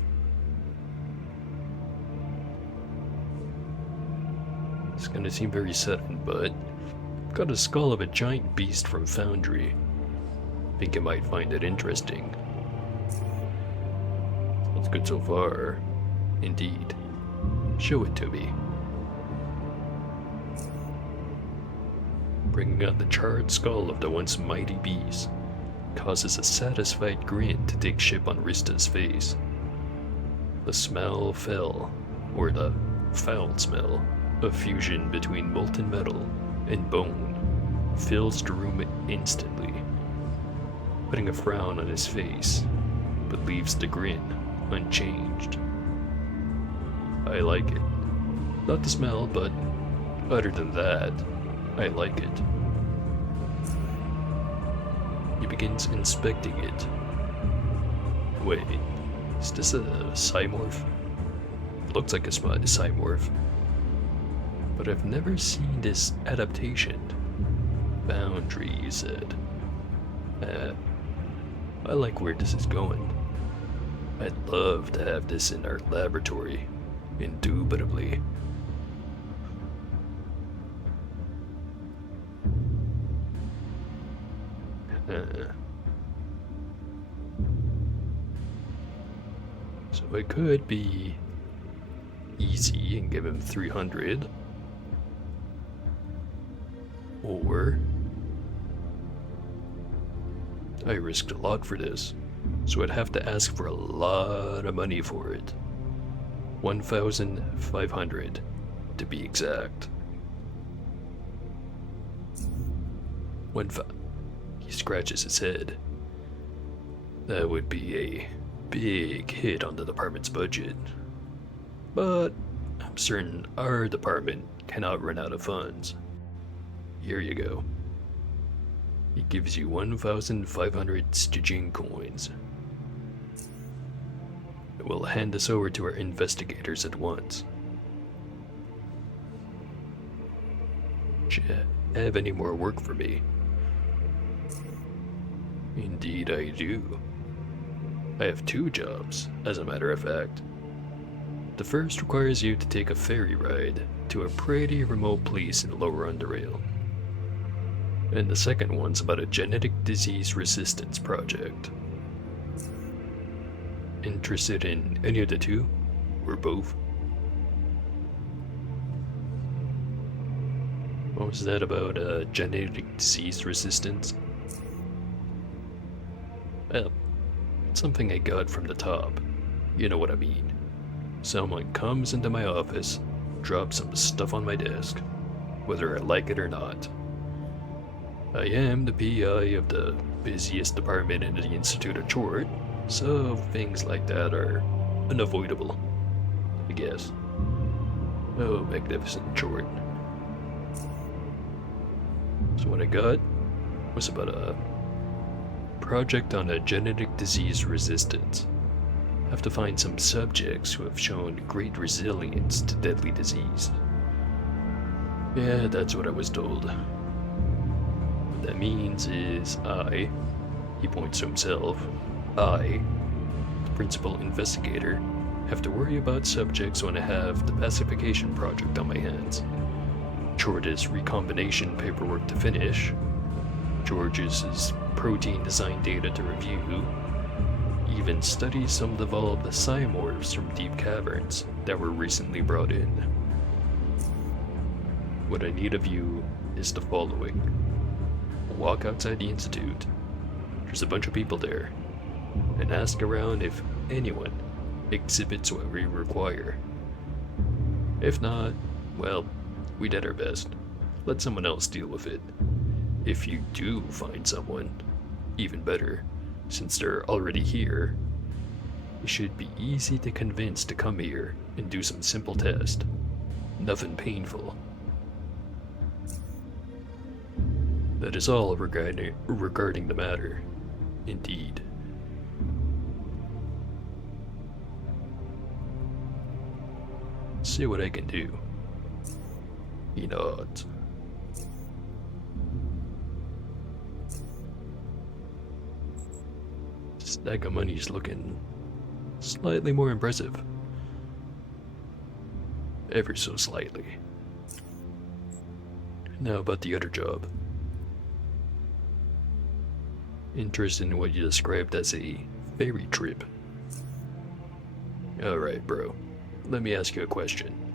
It's gonna seem very sudden, but got a skull of a giant beast from Foundry. Think you might find it interesting. That's good so far. Indeed. Show it to me. Bringing out the charred skull of the once mighty beast causes a satisfied grin to take shape on Rista's face. The smell fell, or the foul smell, of fusion between molten metal and bone fills the room instantly, putting a frown on his face, but leaves the grin unchanged. I like it. Not the smell, but other than that, I like it. He begins inspecting it. Wait, is this a Cymorph? Looks like a Cymorph. But I've never seen this adaptation. Foundry, you said. I like where this is going. I'd love to have this in our laboratory. Indubitably. So it could be easy and give him 300. Or I risked a lot for this, so I'd have to ask for a lot of money for it. 1,500 to be exact. He scratches his head. That would be a big hit on the department's budget. But I'm certain our department cannot run out of funds. Here you go. He gives you 1,500 Stygian coins. We'll hand this over to our investigators at once. Have any more work for me? Indeed I do. I have 2 jobs, as a matter of fact. The first requires you to take a ferry ride to a pretty remote place in Lower Underrail. And the second one's about a genetic disease resistance project. Interested in any of the 2? Or both? What was that about genetic disease resistance? Well, it's something I got from the top. You know what I mean. Someone comes into my office, drops some stuff on my desk, whether I like it or not. I am the PI of the busiest department in the Institute of Chort, so things like that are unavoidable, I guess. Oh, magnificent Chort. So what I got was about a project on a genetic disease resistance. I have to find some subjects who have shown great resilience to deadly disease. Yeah, that's what I was told. What that means is he points to himself, the principal investigator, have to worry about subjects when I have the pacification project on my hands. George's recombination paperwork to finish, George's protein design data to review, even study some developed cymorphs from deep caverns that were recently brought in. What I need of you is the following. Walk outside the Institute. There's a bunch of people there, and ask around if anyone exhibits what we require. If not, well, we did our best. Let someone else deal with it. If you do find someone, even better, since they're already here, it should be easy to convince to come here and do some simple test. Nothing painful. That is all regarding the matter. Indeed. See what I can do. He nods. Stack of money's looking slightly more impressive. Ever so slightly. Now about the other job. Interested in what you described as a ferry trip. Alright, bro. Let me ask you a question.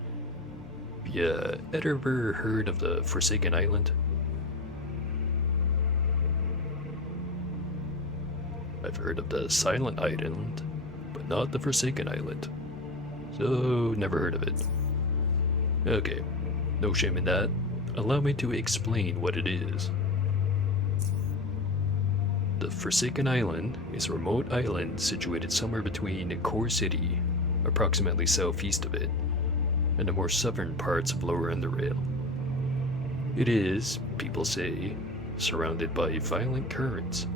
You ever heard of the Forsaken Island? I've heard of the Silent Island, but not the Forsaken Island. So, never heard of it. Okay, no shame in that. Allow me to explain what it is. The Forsaken Island is a remote island situated somewhere between Core City, approximately southeast of it, and the more southern parts of Lower Underrail. It is, people say, surrounded by violent currents,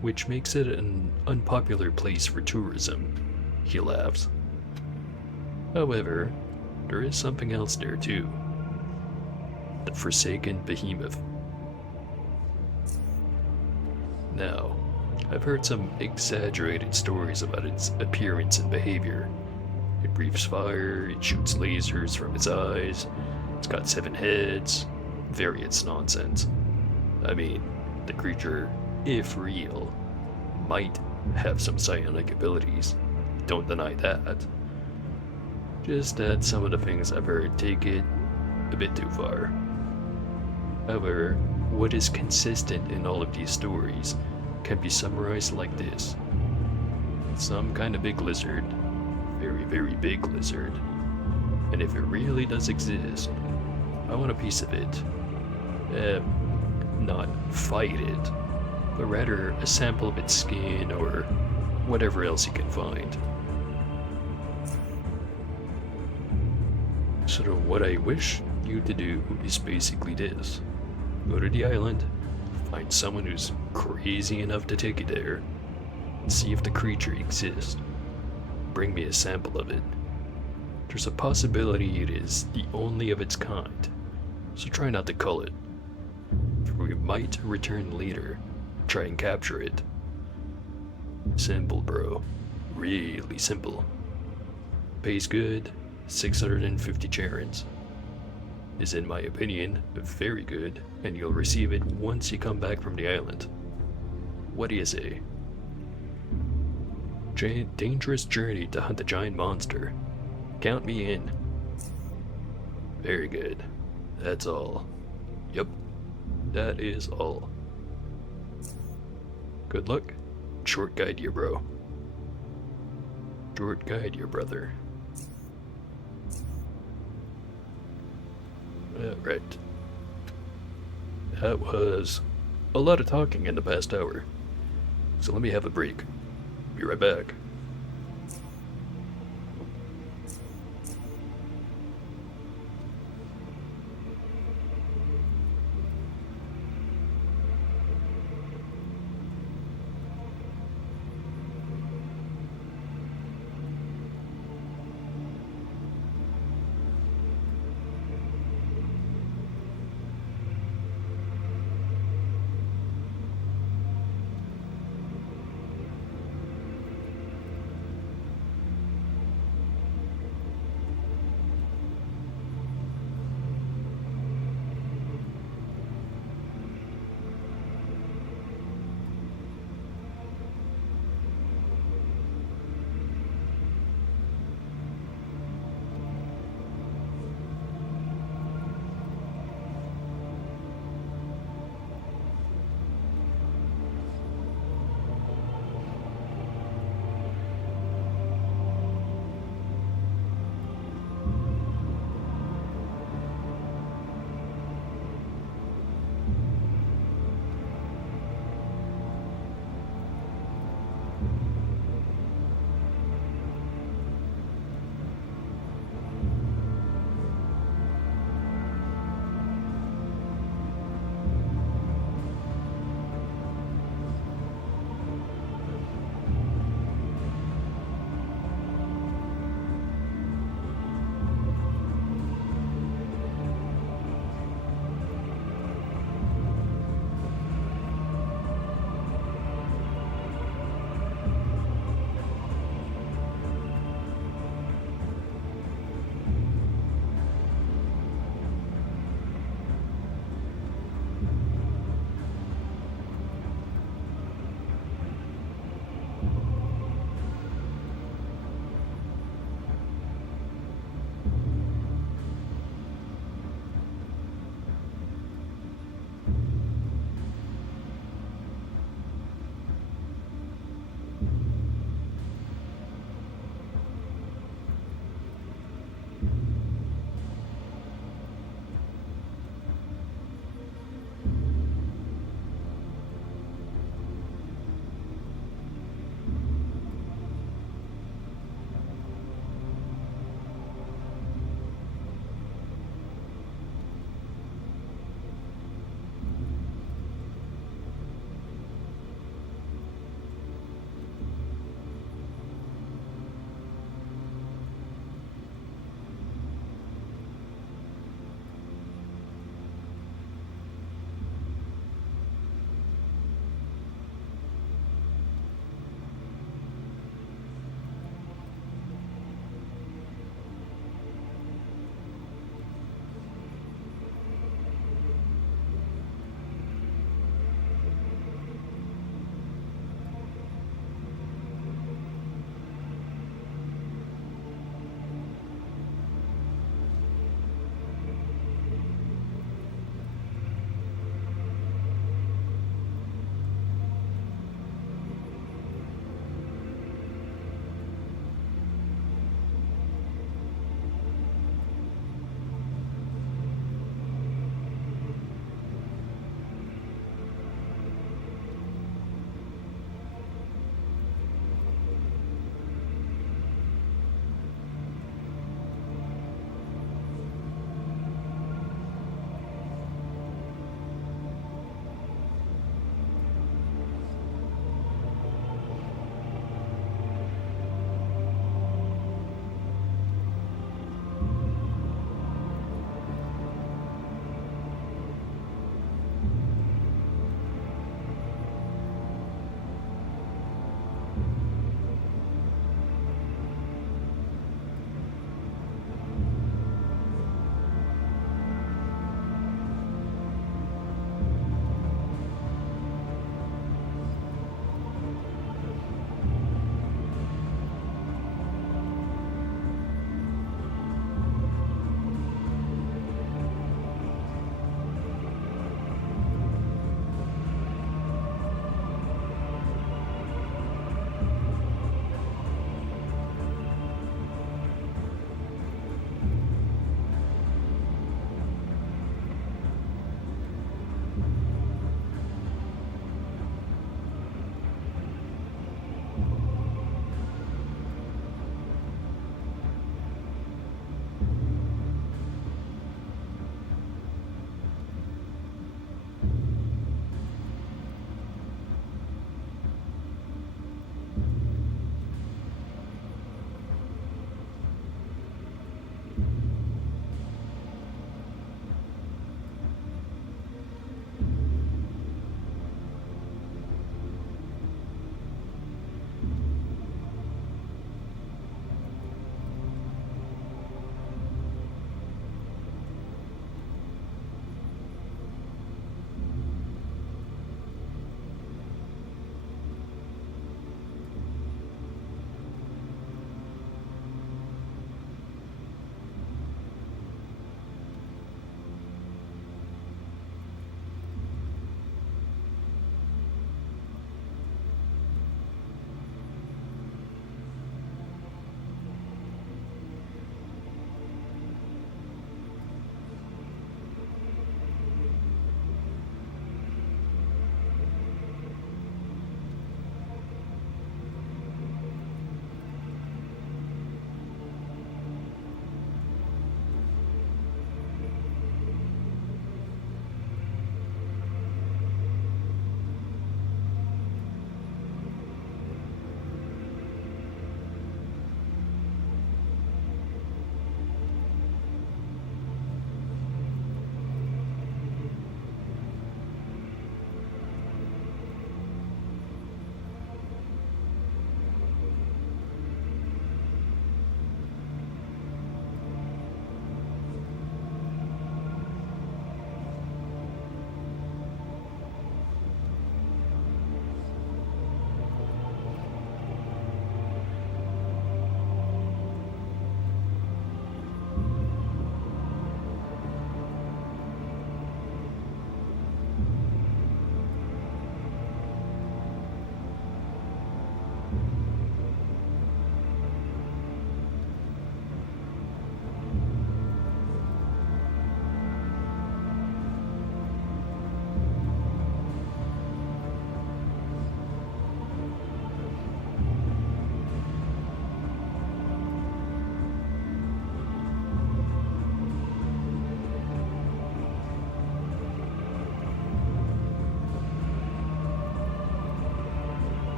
which makes it an unpopular place for tourism. He laughs. However, there is something else there too. The Forsaken Behemoth. Now, I've heard some exaggerated stories about its appearance and behavior. It breathes fire, it shoots lasers from its eyes, it's got 7 heads, various nonsense. I mean, the creature, if real, might have some psionic abilities. Don't deny that. Just that some of the things I've heard take it a bit too far. However, what is consistent in all of these stories can be summarized like this. Some kind of big lizard, very, very big lizard, and if it really does exist, I want a piece of it. Not fight it, but rather a sample of its skin or whatever else you can find. So what I wish you to do is basically this. Go to the island, find someone who's crazy enough to take you there, and see if the creature exists. Bring me a sample of it. There's a possibility it is the only of its kind, so try not to cull it. For we might return later, try and capture it. Simple, bro. Really simple. Pays good, 650 charons. Is, in my opinion, very good, and you'll receive it once you come back from the island. What do you say? Dangerous journey to hunt a giant monster. Count me in. Very good. That's all. Yup, that is all. Good luck. Short guide your bro. Short guide your brother. Alright. That was a lot of talking in the past hour. So let me have a break. Be right back.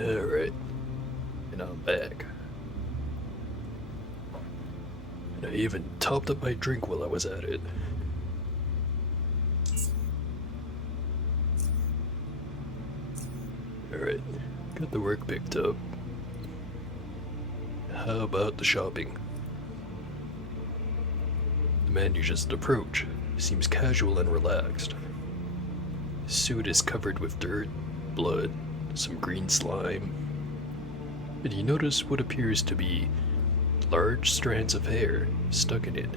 Alright, and I'm back. And I even topped up my drink while I was at it. Alright, got the work picked up. How about the shopping? The man you just approached seems casual and relaxed. His suit is covered with dirt, blood, some green slime, and you notice what appears to be large strands of hair stuck in it.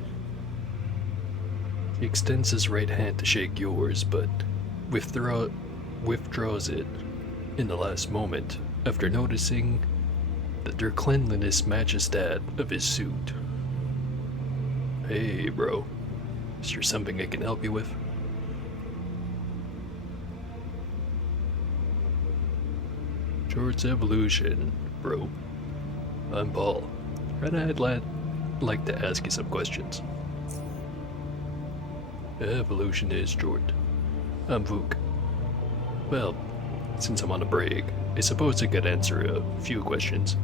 He extends his right hand to shake yours, but withdraws it in the last moment after noticing that their cleanliness matches that of his suit. Hey, bro. Is there something I can help you with? Towards evolution, bro. I'm Paul, and I'd like to ask you some questions. Evolution is short. I'm Vuk. Well, since I'm on a break, I suppose I could answer a few questions.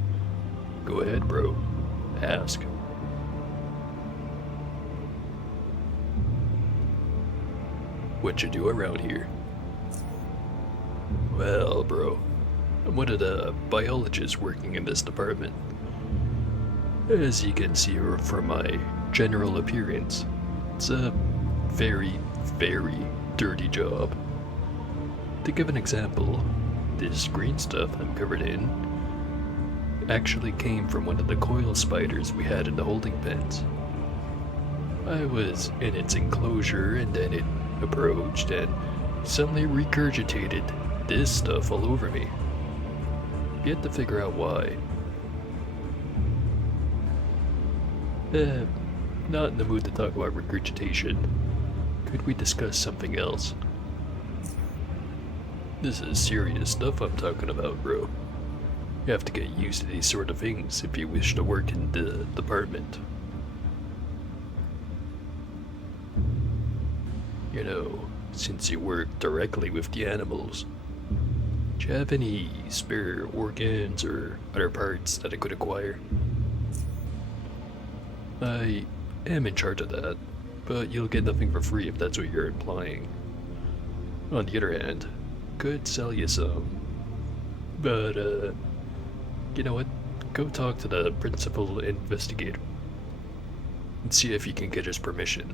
Go ahead, bro. Ask. What you do around here? Well, bro, I'm one of the biologists working in this department. As you can see from my general appearance, it's a very, very dirty job. To give an example, this green stuff I'm covered in actually came from one of the coil spiders we had in the holding pens. I was in its enclosure and then it approached and suddenly regurgitated this stuff all over me. Yet to figure out why. Not in the mood to talk about regurgitation. Could we discuss something else? This is serious stuff I'm talking about, bro. You have to get used to these sort of things if you wish to work in the department. You know, since you work directly with the animals, do you have any spare organs or other parts that I could acquire? I am in charge of that, but you'll get nothing for free if that's what you're implying. On the other hand, could sell you some. But, you know what? Go talk to the principal investigator and see if you can get his permission.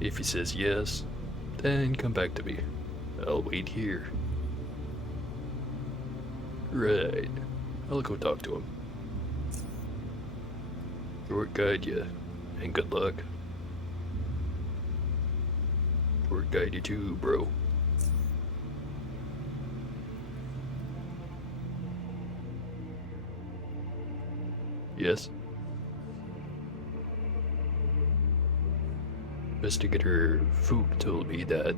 If he says yes, then come back to me. I'll wait here. Right. I'll go talk to him. Short guide ya, and good luck. Short guide you too, bro. Yes? Investigator Fook told me that,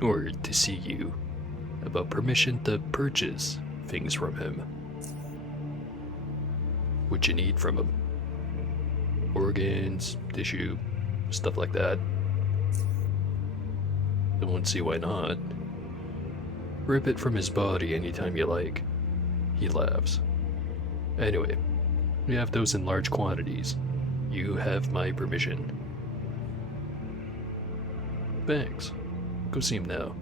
or to see you, about permission to purchase things from him. What you need from him? Organs, tissue, stuff like that. Don't see why not. Rip it from his body anytime you like. He laughs. Anyway, we have those in large quantities. You have my permission. Thanks. Go see him now.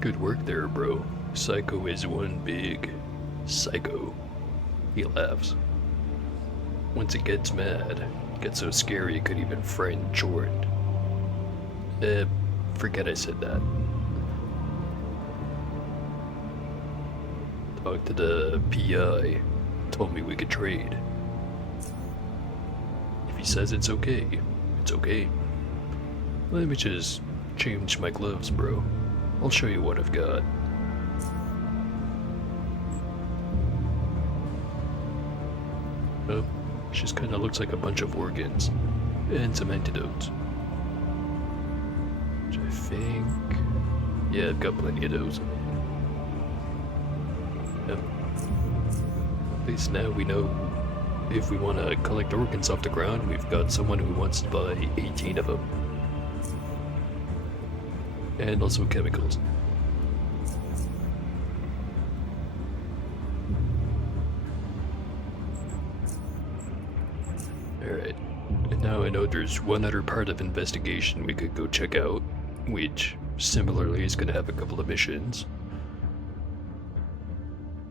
Good work there, bro. Psycho is one big psycho. He laughs. Once it gets mad, it gets so scary it could even frighten Jordan. Forget I said that. Talked to the PI. Told me we could trade. If he says it's okay, it's okay. Let me just change my gloves, bro. I'll show you what I've got. Oh, just kinda looks like a bunch of organs. And some antidotes. Which I think... yeah, I've got plenty of those. Yep. At least now we know If we want to collect organs off the ground, we've got someone who wants to buy 18 of them. And also chemicals. Alright, and now I know there's one other part of investigation we could go check out, which similarly is going to have a couple of missions.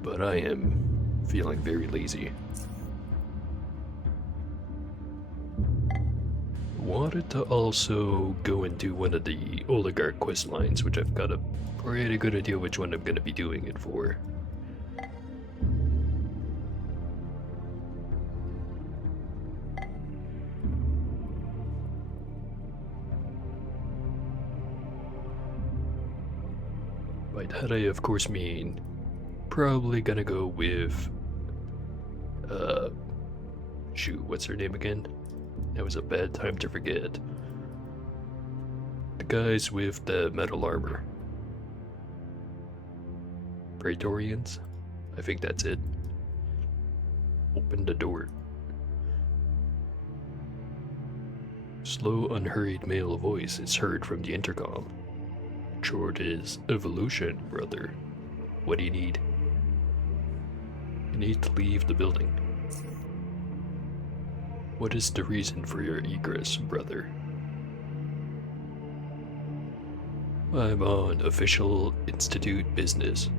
But I am feeling very lazy. Wanted to also go and do one of the oligarch quest lines, which I've got a pretty good idea which one I'm going to be doing it for. By that I of course mean probably gonna go with shoot, what's her name again? That was a bad time to forget. The guys with the metal armor. Praetorians? I think that's it. Open the door. Slow, unhurried male voice is heard from the intercom. Short is evolution, brother. What do you need? You need to leave the building. What is the reason for your egress, brother? I'm on official institute business.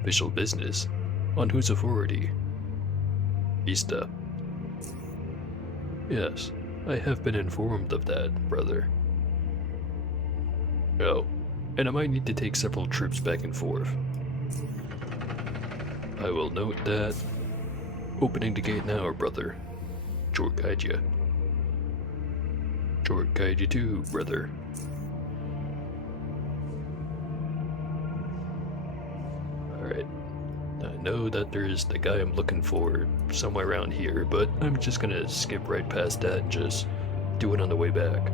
Official business? On whose authority? Vista. Yes, I have been informed of that, brother. Oh, and I might need to take several trips back and forth. I will note that. Opening the gate now, brother. Jort guide ya. Jort guide you too, brother. Alright. I know that there's the guy I'm looking for somewhere around here, but I'm just gonna skip right past that and just do it on the way back.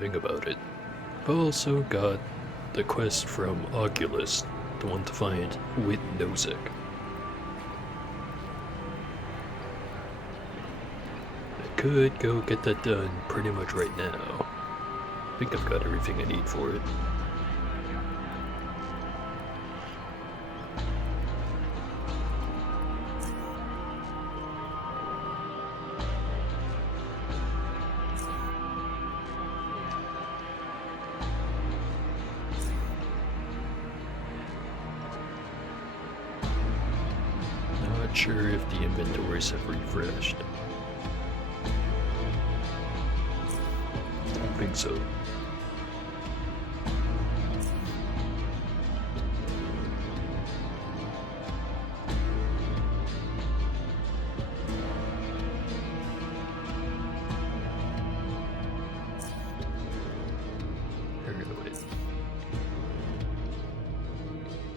Think about it. I've also got the quest from Oculus, the one to find Whit Nozick. I could go get that done pretty much right now. I think I've got everything I need for it. Not sure if the inventories have refreshed. Don't think so.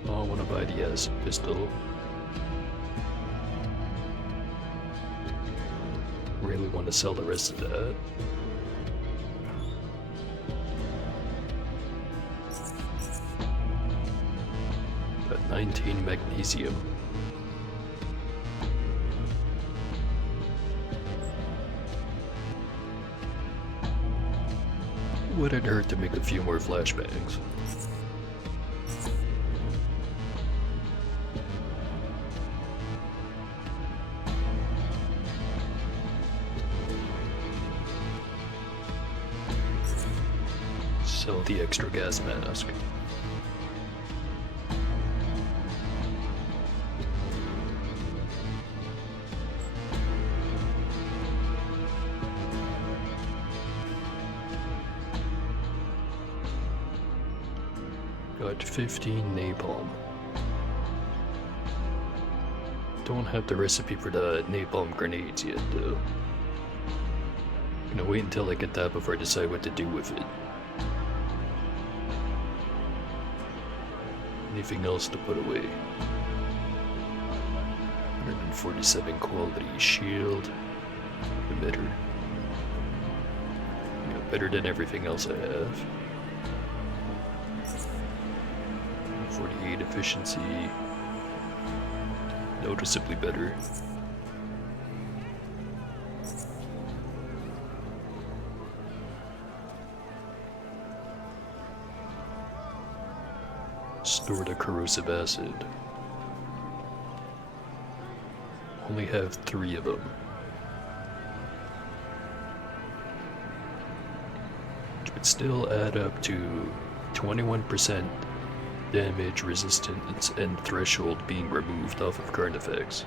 Oh, I want to buy the acid pistol. Really want to sell the rest of that. Got 19 magnesium. Would it hurt to make a few more flashbangs? Sell the extra gas mask. Got 15 napalm. Don't have the recipe for the napalm grenades yet, though. Gonna wait until I get that before I decide what to do with it. Anything else to put away? 147 quality shield. Emitter. Yeah, better than everything else I have. 48 efficiency. Noticeably better. Store the corrosive acid. Only have 3 of them. Which would still add up to 21% damage, resistance, and threshold being removed off of current effects.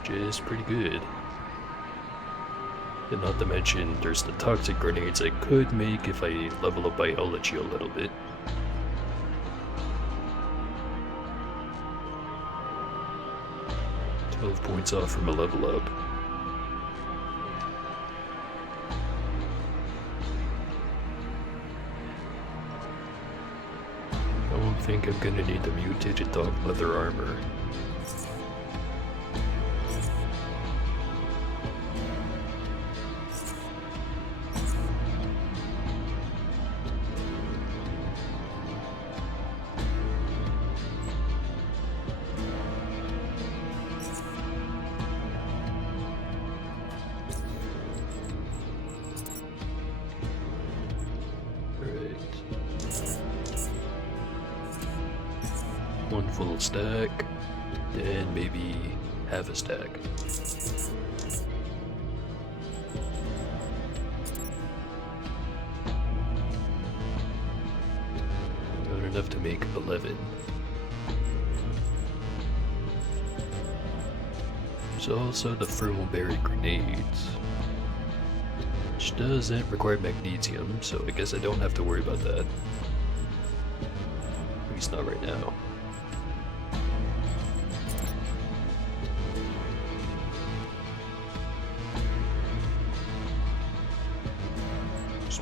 Which is pretty good. And not to mention, there's the toxic grenades I could make if I level up biology a little bit. Points off from a level up. I don't think I'm gonna need the mutated dog leather armor. One full stack, and maybe half a stack. Not enough to make 11. There's also the thermal-berry grenades, which doesn't require magnesium, so I guess I don't have to worry about that. At least not right now.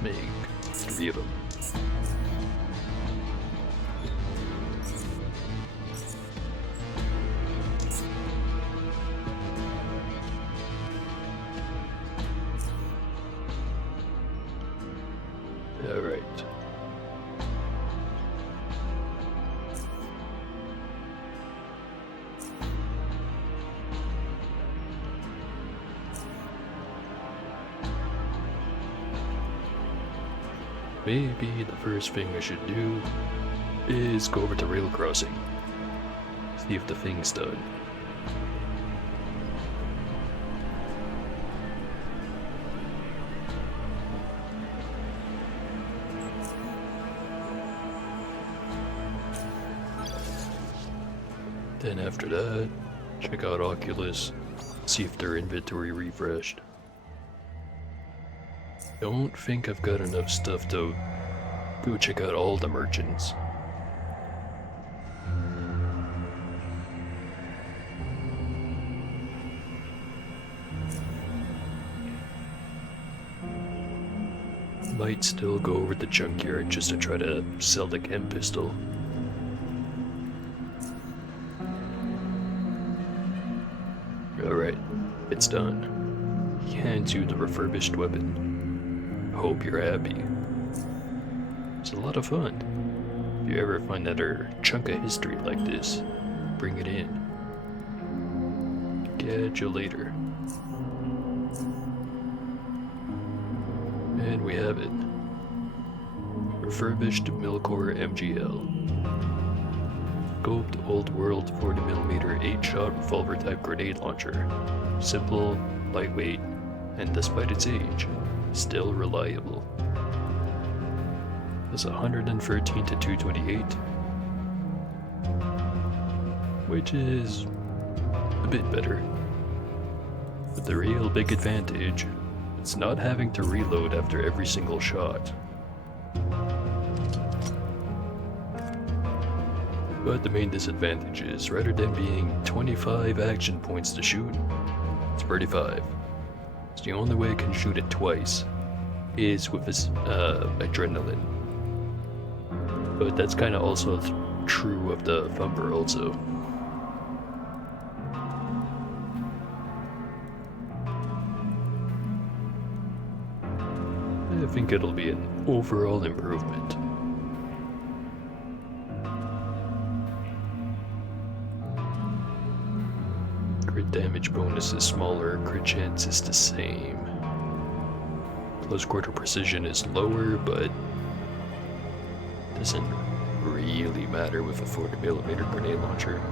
Make 3 of them. All right. Maybe the first thing I should do is go over to rail crossing. See if the thing's done. Then after that, check out Oculus, see if their inventory refreshed. Don't think I've got enough stuff to go check out all the merchants. Might still go over the junkyard just to try to sell the chem pistol. Alright, it's done. He hands you the refurbished weapon. Hope you're happy. It's a lot of fun. If you ever find another chunk of history like this, bring it in. Catch you later. And we have it. Refurbished Milcor MGL. Scoped old world 40mm 8-shot revolver type grenade launcher. Simple, lightweight, and despite its age, still reliable. It's 113 to 228, which is a bit better. But the real big advantage is not having to reload after every single shot. But the main disadvantage is, rather than being 25 action points to shoot, it's 35. So the only way I can shoot it twice is with this adrenaline. But that's kind of also true of the thumper also. I think it'll be an overall improvement. Crit damage bonus is smaller, crit chance is the same. Close quarter precision is lower, but doesn't really matter with a 40mm grenade launcher.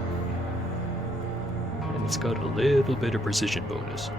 And it's got a little bit of precision bonus.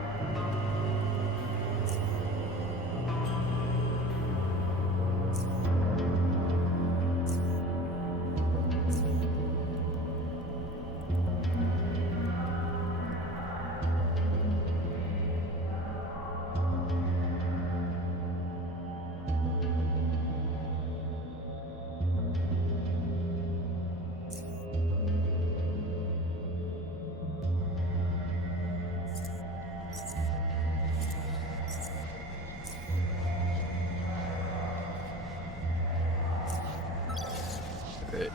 Right.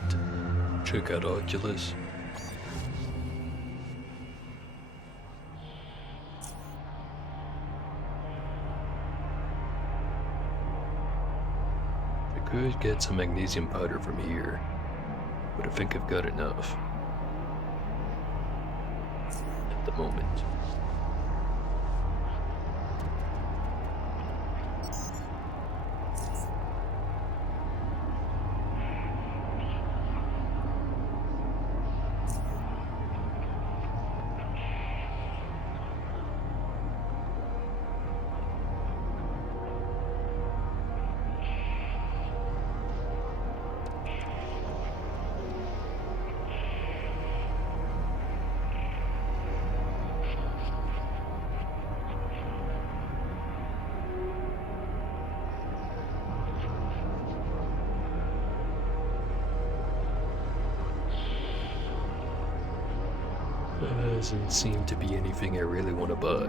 Check out Oculus. I could get some magnesium powder from here, but I think I've got enough at the moment. Doesn't seem to be anything I really want to buy.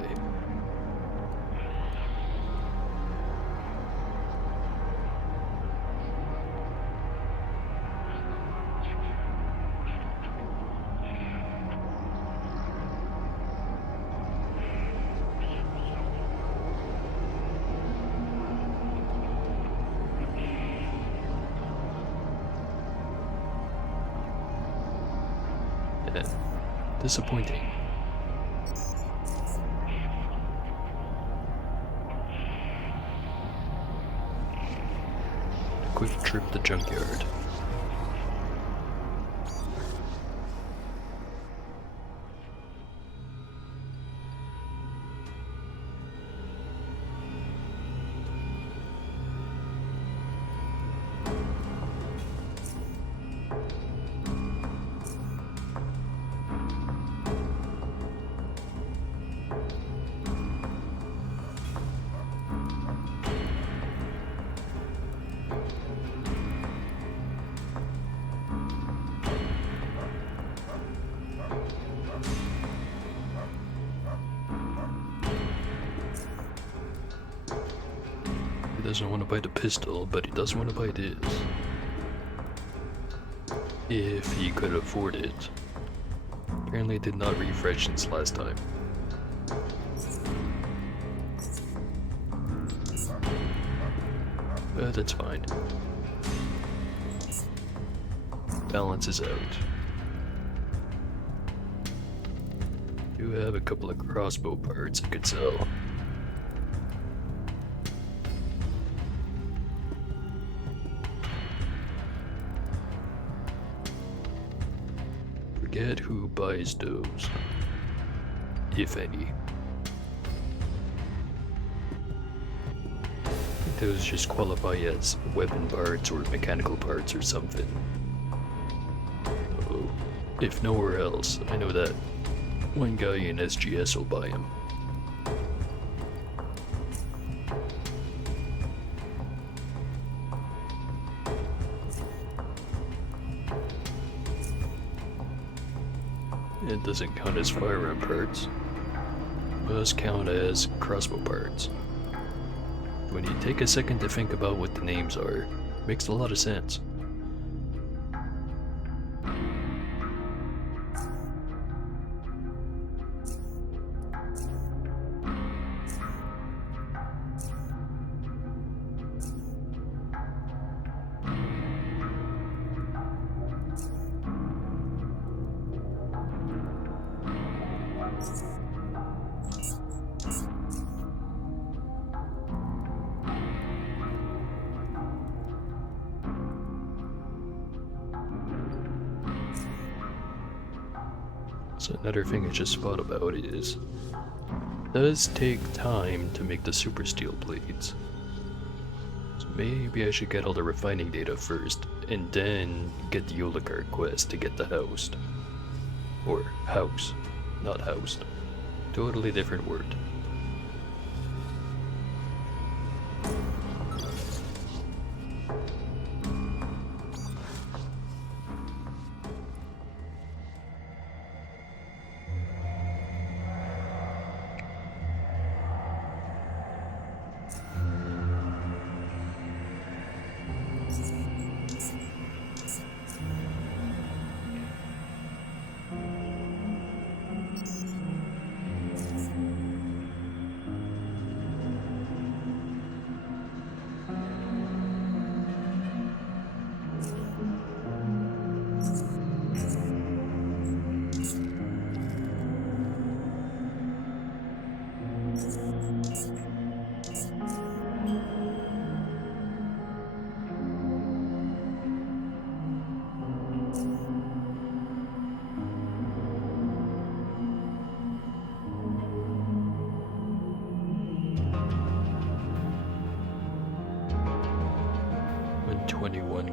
Yeah. Disappointing. A quick trip to junkyard. He doesn't want to buy the pistol, but he does want to buy this. If he could afford it. Apparently it did not refresh since last time. But that's fine. Balance is out. Do have a couple of crossbow parts I could sell. Forget who buys those, if any. Those just qualify as weapon parts or mechanical parts or something. Oh, if nowhere else, I know that one guy in SGS will buy them. It doesn't count as firearm parts. Does count as crossbow parts. When you take a second to think about what the names are, it makes a lot of sense. So another thing I just thought about is, it does take time to make the super steel blades. So maybe I should get all the refining data first, and then get the Yulakar quest to get the housed. Or house, not housed. Totally different word.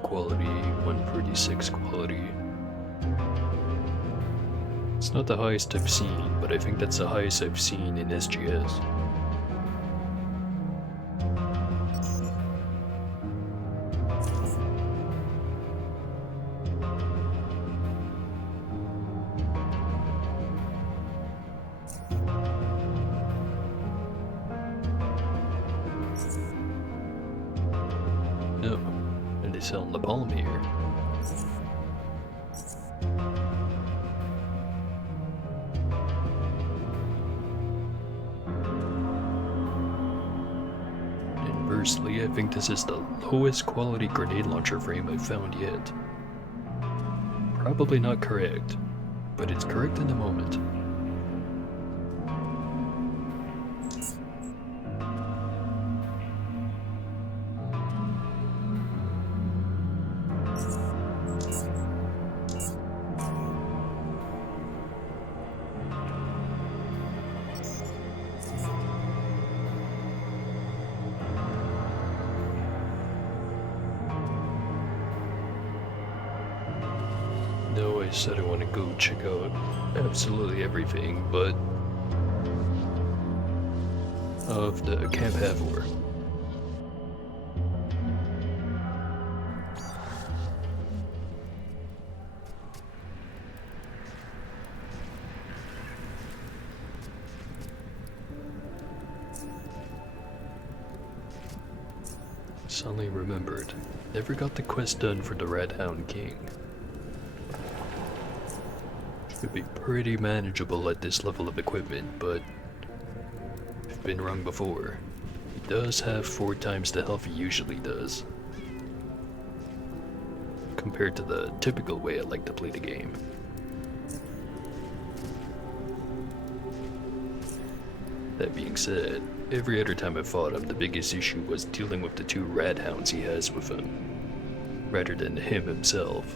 Quality, 136 quality. It's not the highest I've seen, but I think that's the highest I've seen in SGS. No. And they sell napalm here. Inversely, I think this is the lowest quality grenade launcher frame I've found yet. Probably not correct, but it's correct in the moment. No, I said I want to go check out absolutely everything, but of the Camp Havor. Suddenly remembered, never got the quest done for the Red Hound King. Should be pretty manageable at this level of equipment, but I've been wrong before. He does have 4 times the health he usually does, compared to the typical way I like to play the game. That being said, every other time I fought him, the biggest issue was dealing with the 2 radhounds he has with him, rather than him himself.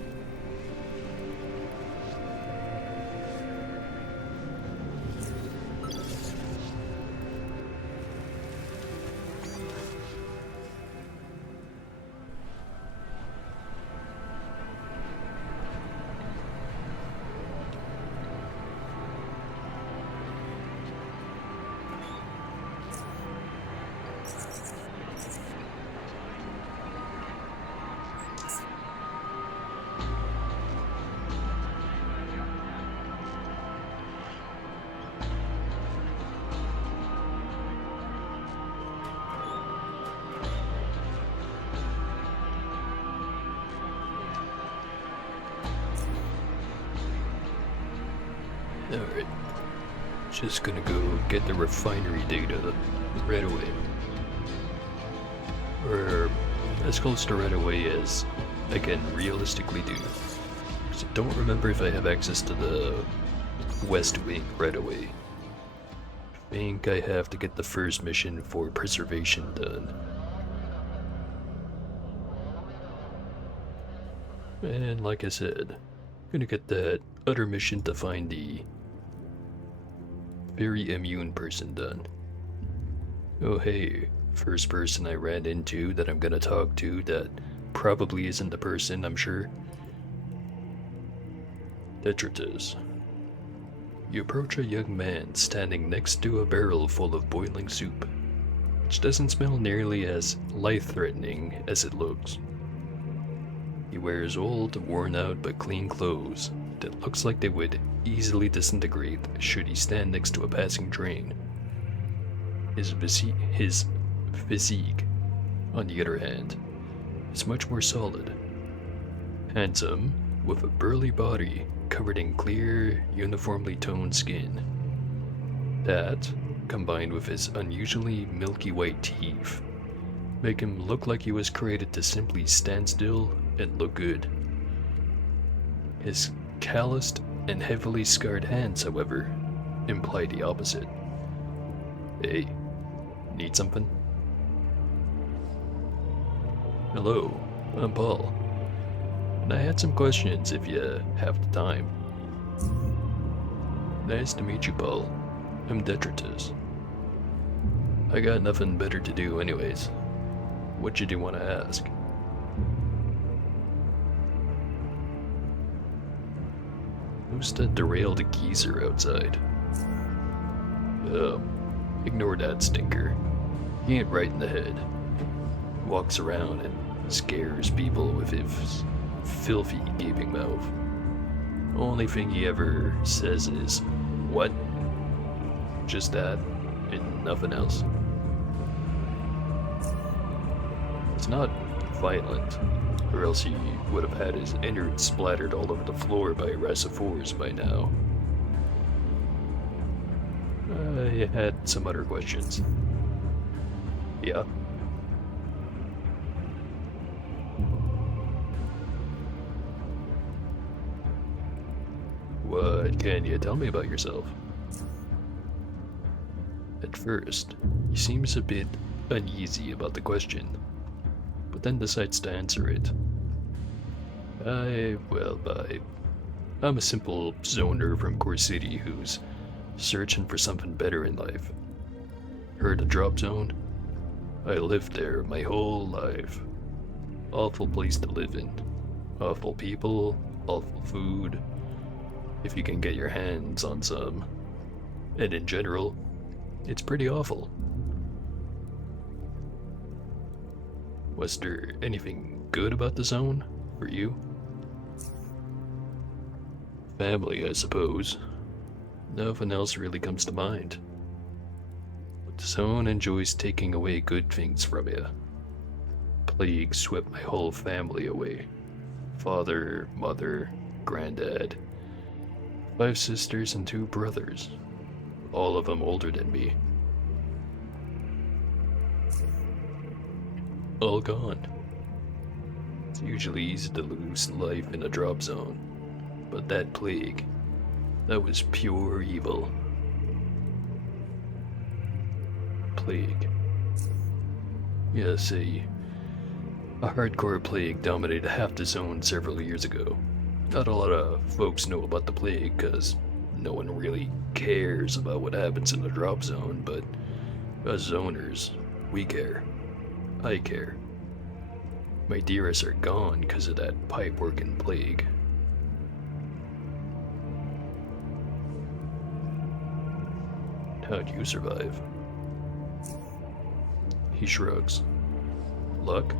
Alright. Just gonna go get the refinery data right away. Or as close to right away as I can realistically do. Because I don't remember if I have access to the West Wing right away. I think I have to get the first mission for preservation done. And like I said, I'm gonna get that other mission to find the very immune person done. Oh hey, first person I ran into that I'm gonna talk to that probably isn't the person, I'm sure. Detritus. You approach a young man standing next to a barrel full of boiling soup, which doesn't smell nearly as life-threatening as it looks. He wears old, worn-out but clean clothes that looks like they would easily disintegrate should he stand next to a passing train. His physique, on the other hand, is much more solid. Handsome, with a burly body covered in clear, uniformly toned skin. That, combined with his unusually milky white teeth, make him look like he was created to simply stand still and look good. His calloused and heavily scarred hands, however, imply the opposite. Hey, need something? Hello, I'm Paul. And I had some questions if you have the time. Nice to meet you, Paul. I'm Detritus. I got nothing better to do anyways. What you do want to ask? Who's that derailed geezer outside? Ignore that stinker. He ain't right in the head. Walks around and scares people with his filthy gaping mouth. Only thing he ever says is, "What?" Just that, and nothing else. It's not violent, or else he would have had his innards splattered all over the floor by Rassifors by now. I had some other questions. Yeah? What can you tell me about yourself? At first, he seems a bit uneasy about the question, but then decides to answer it. I'm a simple zoner from Core City who's searching for something better in life. Heard of Drop Zone? I lived there my whole life. Awful place to live in. Awful people, awful food, if you can get your hands on some. And in general, it's pretty awful. Was there anything good about the zone for you? Family, I suppose. Nothing else really comes to mind. But the zone enjoys taking away good things from you. Plague swept my whole family away. Father, mother, granddad. 5 sisters and 2 brothers. All of them older than me. All gone. It's usually easy to lose life in a drop zone, but that plague, that was pure evil. Plague. Yeah, see, a hardcore plague dominated half the zone several years ago. Not a lot of folks know about the plague, cause no one really cares about what happens in the drop zone, but us zoners, we care. I care. My dearest are gone because of that pipe-working plague. How'd you survive? He shrugs. Luck?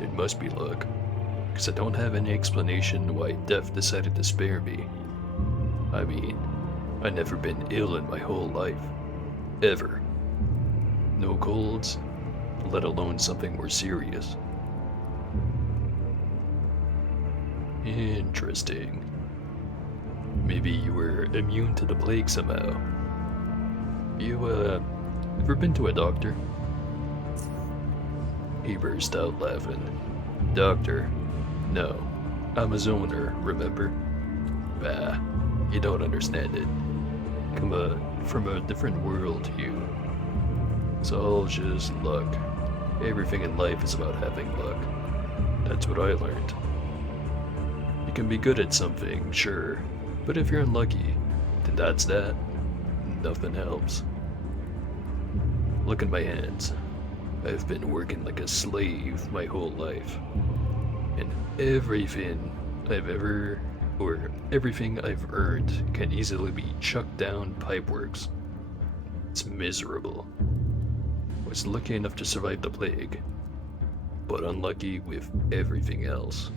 It must be luck, because I don't have any explanation why death decided to spare me. I mean, I've never been ill in my whole life. Ever. No colds, let alone something more serious. Interesting. Maybe you were immune to the plague somehow. You, ever been to a doctor? He burst out laughing. Doctor? No. I'm a zoner, remember? Bah, you don't understand it. From a different world, you. It's all just luck. Everything in life is about having luck. That's what I learned. You can be good at something, sure, but if you're unlucky, then that's that. Nothing helps. Look at my hands. I've been working like a slave my whole life. And everything everything I've earned can easily be chucked down pipeworks. It's miserable. Was lucky enough to survive the plague, but unlucky with everything else.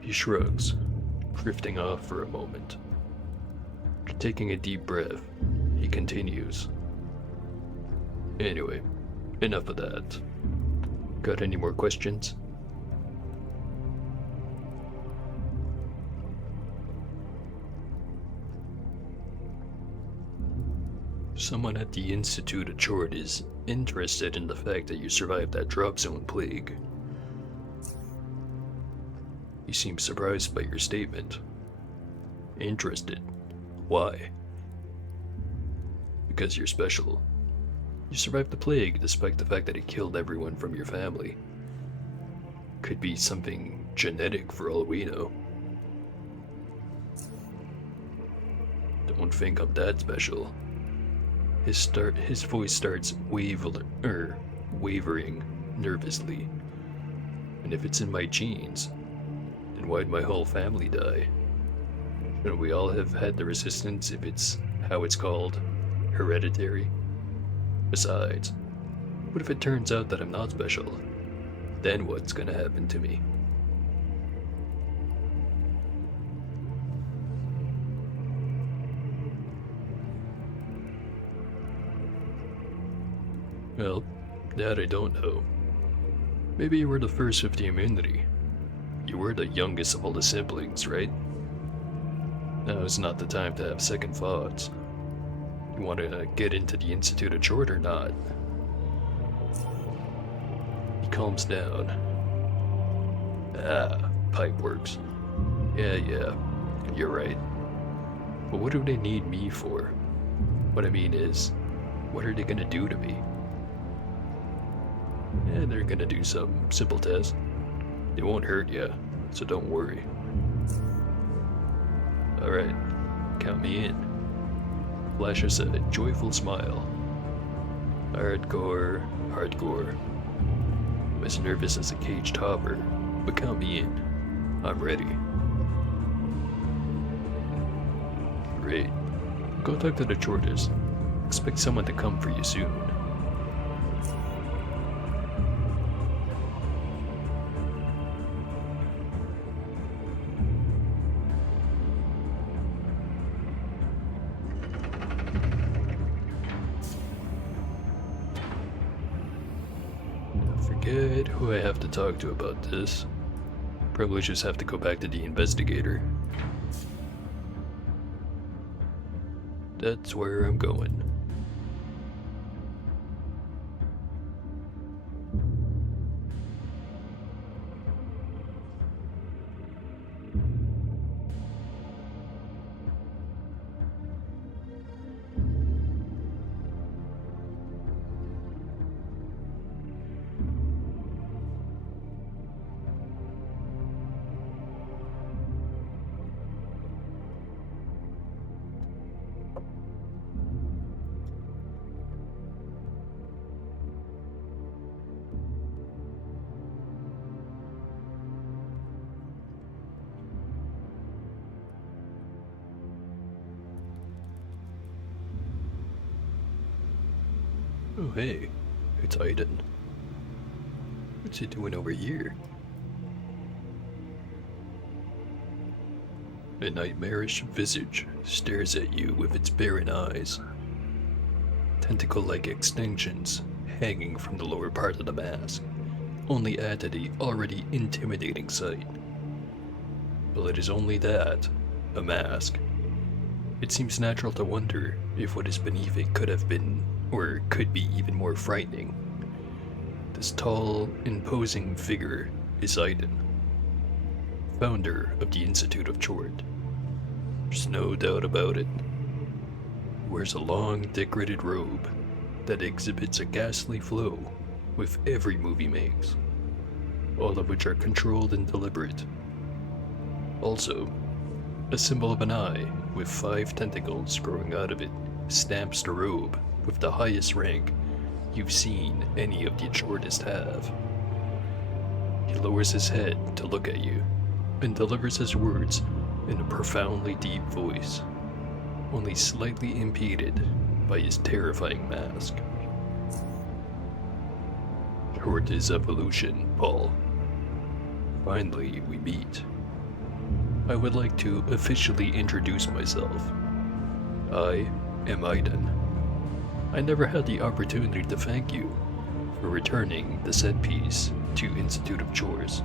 He shrugs, drifting off for a moment. Taking a deep breath, he continues. Anyway, enough of that. Got any more questions? Someone at the Institute of Chord is interested in the fact that you survived that drop zone plague. He seems surprised by your statement. Interested? Why? Because you're special. You survived the plague despite the fact that it killed everyone from your family. Could be something genetic for all we know. Don't think I'm that special. His voice starts wavering nervously. And if it's in my genes, then why'd my whole family die? Shouldn't we all have had the resistance if it's how it's called? Hereditary? Besides, what if it turns out that I'm not special? Then what's gonna happen to me? Well, that I don't know. Maybe you were the first with the immunity. You were the youngest of all the siblings, right? Now is not the time to have second thoughts. You want to get into the Institute of Chord or not? He calms down. Ah, pipeworks. Yeah, you're right. But what do they need me for? What I mean is, what are they gonna do to me? They're gonna do some simple test. It won't hurt you, so don't worry. Alright, count me in. Flashes a joyful smile. Hardcore. I'm as nervous as a caged hopper, but count me in. I'm ready. Great. Go talk to the Chorters. Expect someone to come for you soon. Forget who I have to talk to about this. Probably just have to go back to the investigator. That's where I'm going. Oh hey, it's Aiden. What's he doing over here? A nightmarish visage stares at you with its barren eyes. Tentacle-like extensions hanging from the lower part of the mask only add to the already intimidating sight. Well, it is only that, a mask. It seems natural to wonder if what is beneath it could have been, or could be even more frightening. This tall, imposing figure is Aiden, founder of the Institute of Chort. There's no doubt about it. He wears a long, decorated robe that exhibits a ghastly flow with every move he makes, all of which are controlled and deliberate. Also, a symbol of an eye with 5 tentacles growing out of it stamps the robe with the highest rank you've seen any of the shortest have. He lowers his head to look at you and delivers his words in a profoundly deep voice, only slightly impeded by his terrifying mask. Short is evolution, Paul. Finally, we meet. I would like to officially introduce myself. I am Aiden. I never had the opportunity to thank you for returning the set piece to Institute of Chores.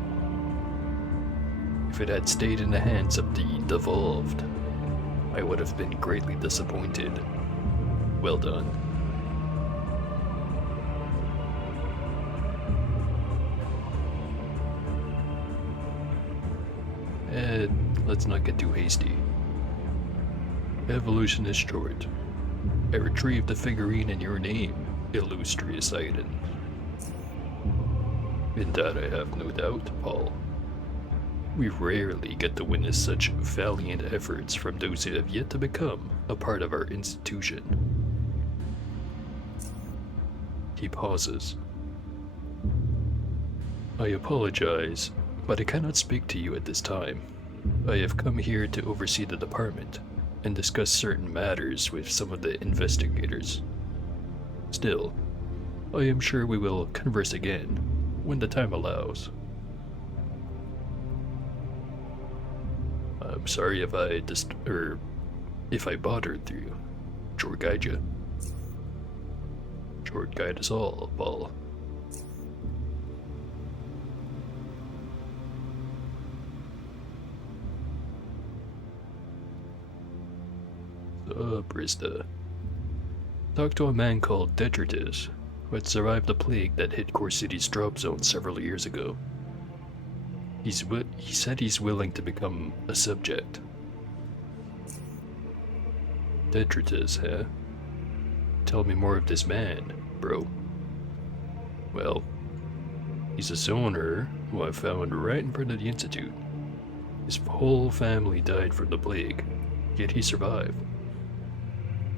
If it had stayed in the hands of the devolved, I would have been greatly disappointed. Well done. And let's not get too hasty. Evolution is short. I retrieved the figurine in your name, illustrious Aiden. In that I have no doubt, Paul. We rarely get to witness such valiant efforts from those who have yet to become a part of our institution. He pauses. I apologize, but I cannot speak to you at this time. I have come here to oversee the department and discuss certain matters with some of the investigators. Still, I am sure we will converse again when the time allows. I'm sorry if I bothered you. Short guide you. Short guide us all, Paul. Brista. Talked to a man called Detritus, who had survived the plague that hit Core City's drop zone several years ago. He said he's willing to become a subject. Detritus, huh? Tell me more of this man, bro. Well, he's a zoner who I found right in front of the Institute. His whole family died from the plague, yet he survived.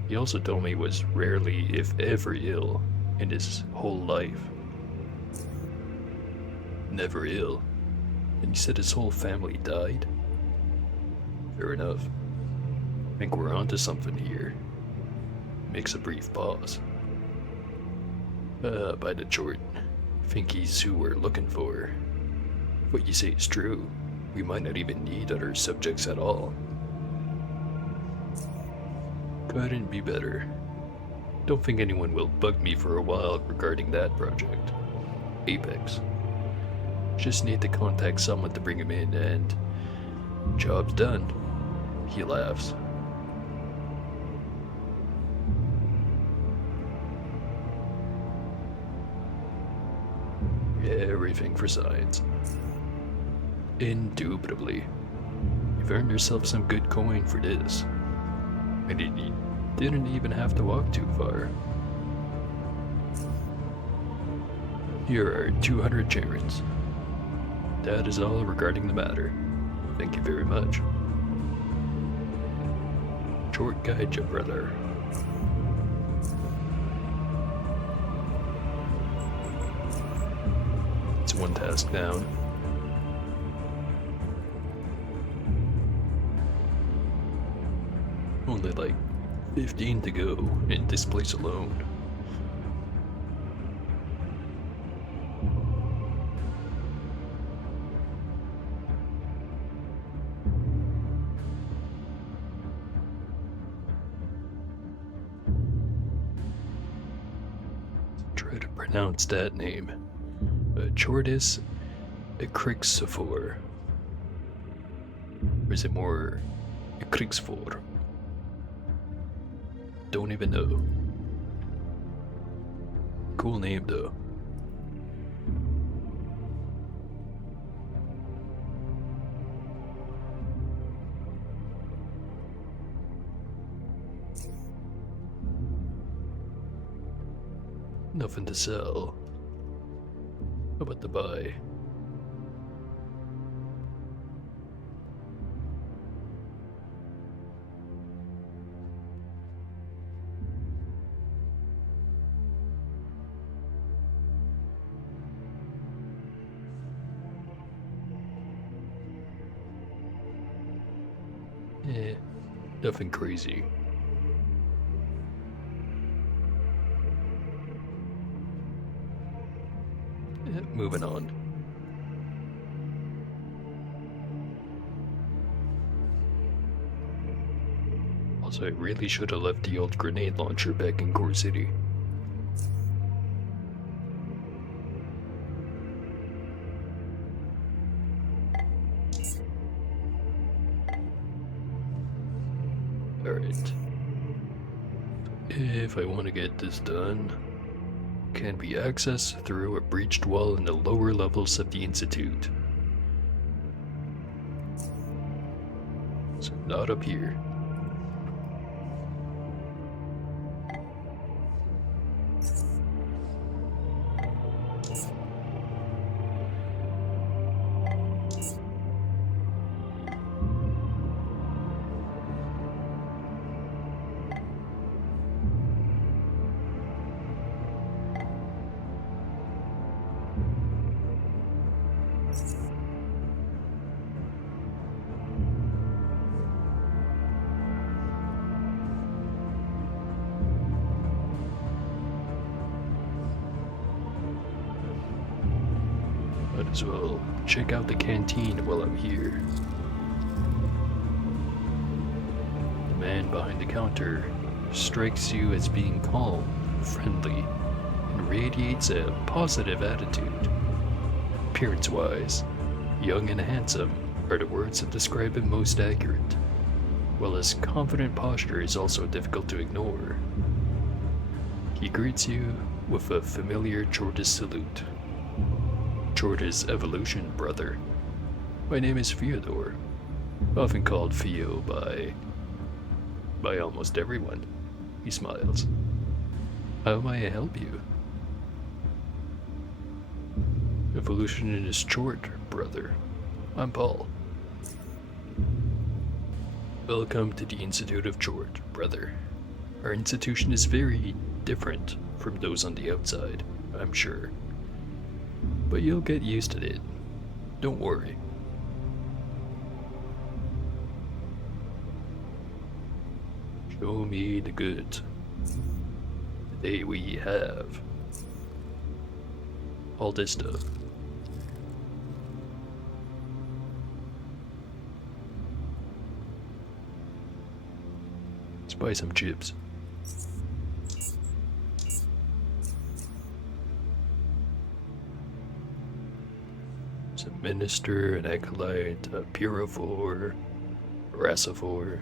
He also told me he was rarely, if ever, ill in his whole life. Never ill. And he said his whole family died? Fair enough. Think we're onto something here. Makes a brief pause. By the short, think he's who we're looking for. If what you say is true, we might not even need other subjects at all. Couldn't be better. Don't think anyone will bug me for a while regarding that project. Apex. Just need to contact someone to bring him in and... job's done. He laughs. Everything for science. Indubitably. You've earned yourself some good coin for this. And you didn't even have to walk too far. Here are 200 Charons. That is all regarding the matter. Thank you very much. Short guide, your brother. It's one task down. Only like 15 to go in this place alone. Try to pronounce that name. Chortis Ecrixifor. Or is it more a Kriegsform? Don't even know. Cool name though. Nothing to sell. How about to buy? Nothing crazy. Moving on. Also, I really should have left the old grenade launcher back in Core City. Alright. If I want to get this done, can be accessed through a breached wall in the lower levels of the Institute. So not up here. Might as well check out the canteen while I'm here. The man behind the counter strikes you as being calm, friendly, and radiates a positive attitude. Appearance-wise, young and handsome are the words that describe him most accurate, while his confident posture is also difficult to ignore. He greets you with a familiar Chortis salute. Chortis evolution, brother. My name is Fyodor, often called Fio by almost everyone. He smiles. How may I help you? Evolution is short, brother. I'm Paul. Welcome to the Institute of Chort, brother. Our institution is very different from those on the outside, I'm sure. But you'll get used to it. Don't worry. Show me the goods. Today we have all this stuff. Let's buy some chips. There's a minister, an acolyte, a purifor, a racifor.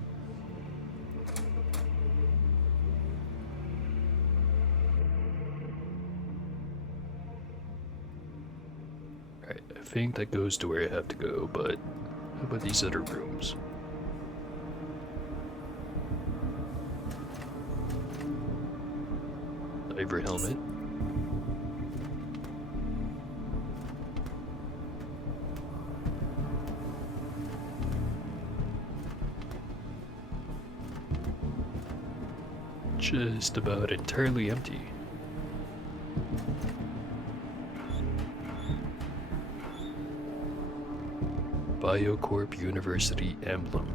Alright, I think that goes to where I have to go, but how about these other rooms? Diver helmet. Just about entirely empty. Biocorp University emblem.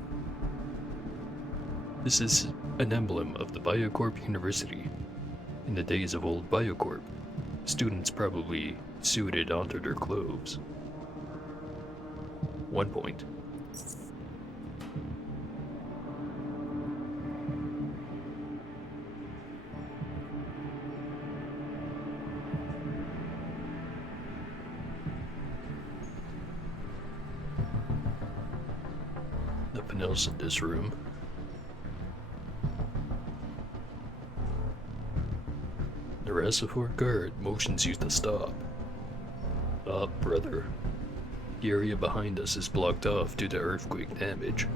This is an emblem of the Biocorp University. In the days of old Biocorp, students probably sewed it onto their clothes. 1 point. nothing else in this room. The reservoir guard motions you to stop. Stop, brother. The area behind us is blocked off due to earthquake damage.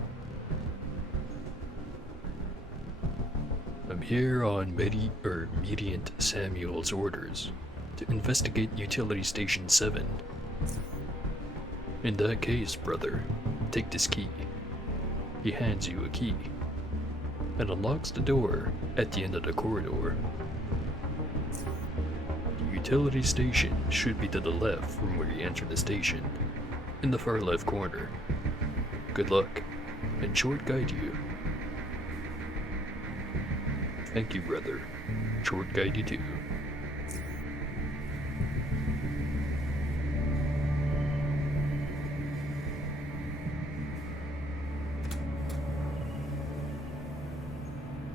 I'm here on Mediant Samuel's orders to investigate Utility Station 7. In that case, brother, take this key. He hands you a key and unlocks the door at the end of the corridor. The utility station should be to the left from where you enter the station, in the far left corner. Good luck, and Short guide you. Thank you, brother. Short guide you too.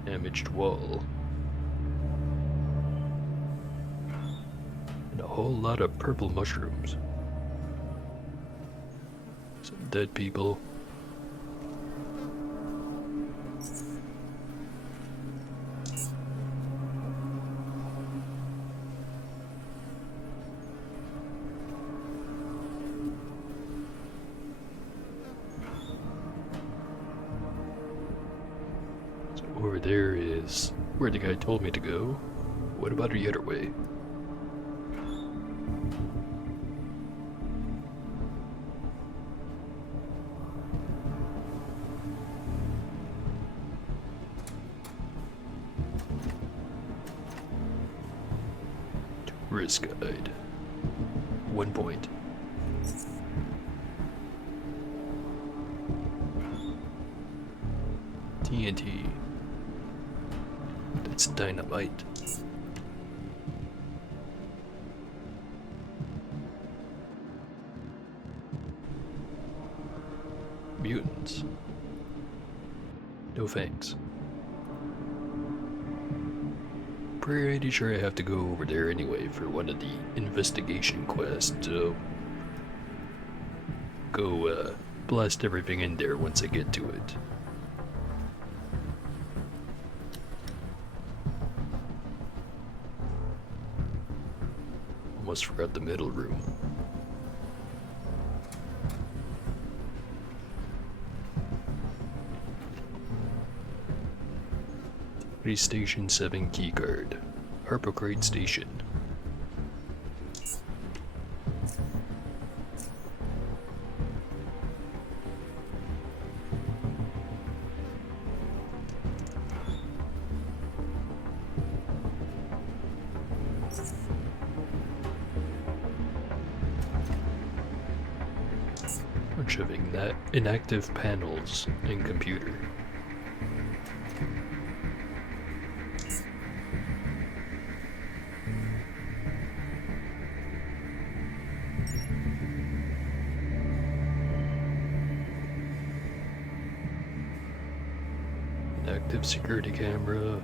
Damaged wall. And a whole lot of purple mushrooms. Some dead people. Over there is where the guy told me to go. What about the other way? Tourist guide. 1 point. TNT. That's dynamite. Mutants. No thanks. Pretty sure I have to go over there anyway for one of the investigation quests, so go blast everything in there once I get to it. Almost forgot the middle room. Station 7 keycard. Harpocrate Station. Bunch of inactive panels and computer. Active security camera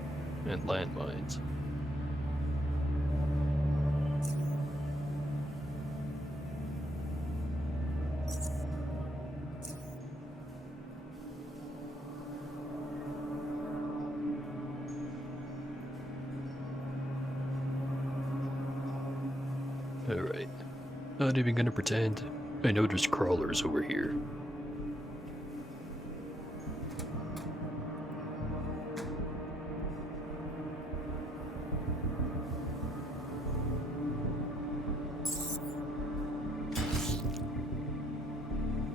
and landmines. Alright, not even gonna pretend. I know there's crawlers over here.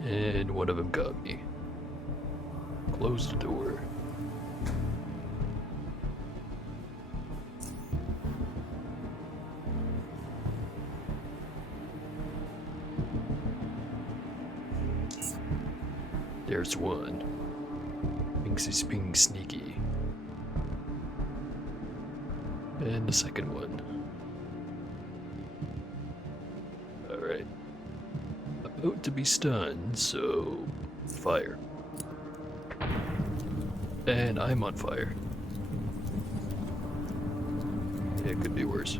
And one of them got me. Close the door. There's one. Thinks he's being sneaky. And the second one. Alright. About to be stunned, so fire. And I'm on fire. It could be worse.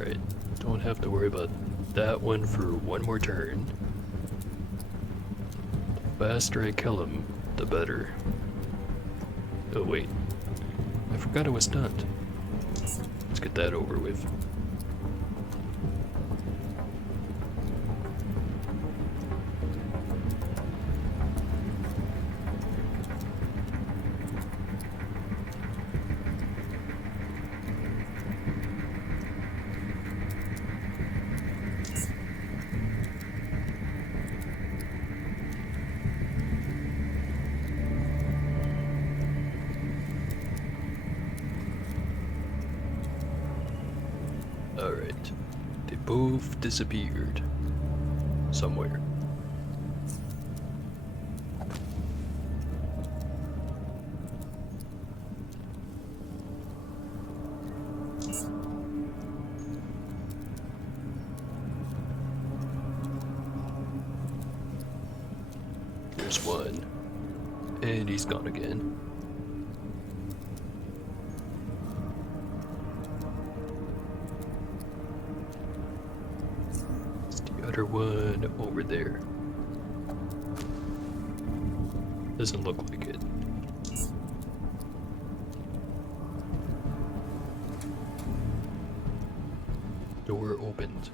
Alright, don't have to worry about that one for one more turn. The faster I kill him, the better. Oh wait, I forgot I was stunned. Let's get that over with. Alright, they both disappeared. Somewhere. There's one. And he's gone again. Other one over there. Doesn't look like it. Door opened.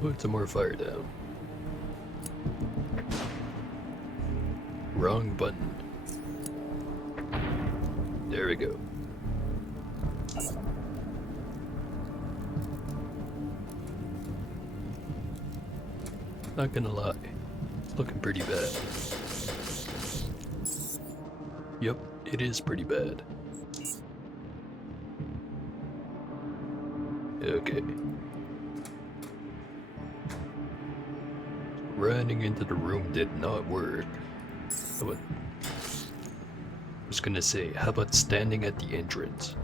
Put some more fire down. Wrong button. There we go. Not gonna lie, it's looking pretty bad. Yep, it is pretty bad. Okay. Running into the room did not work. I was gonna say, how about standing at the entrance?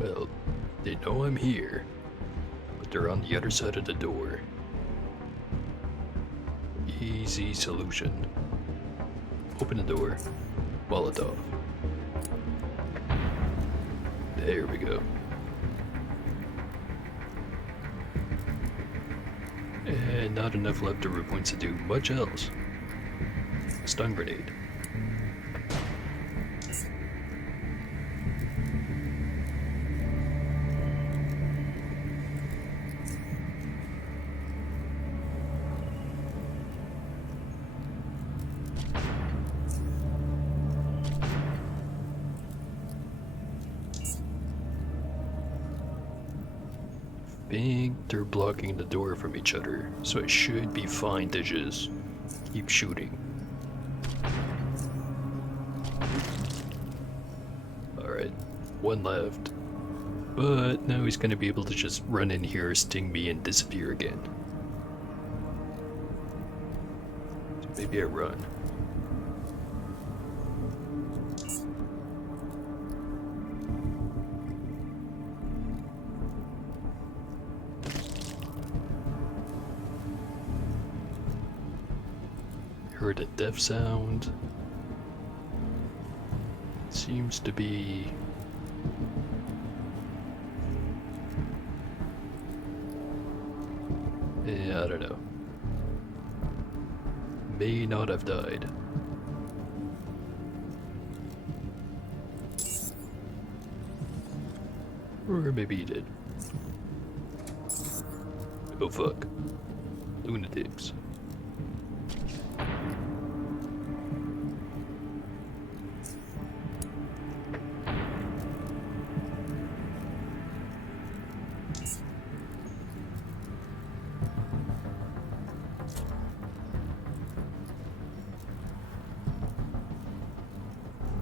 Well, they know I'm here, but they're on the other side of the door. Easy solution. Open the door, Molotov. There we go. And not enough leftover points to do much else. Stun grenade. I think they're blocking the door from each other, so it should be fine to just keep shooting. Alright, one left. But now he's gonna be able to just run in here, sting me, and disappear again. So maybe I run. Heard a death sound. Seems to be... yeah, I don't know. May not have died. Or maybe he did. Oh fuck. Lunatics.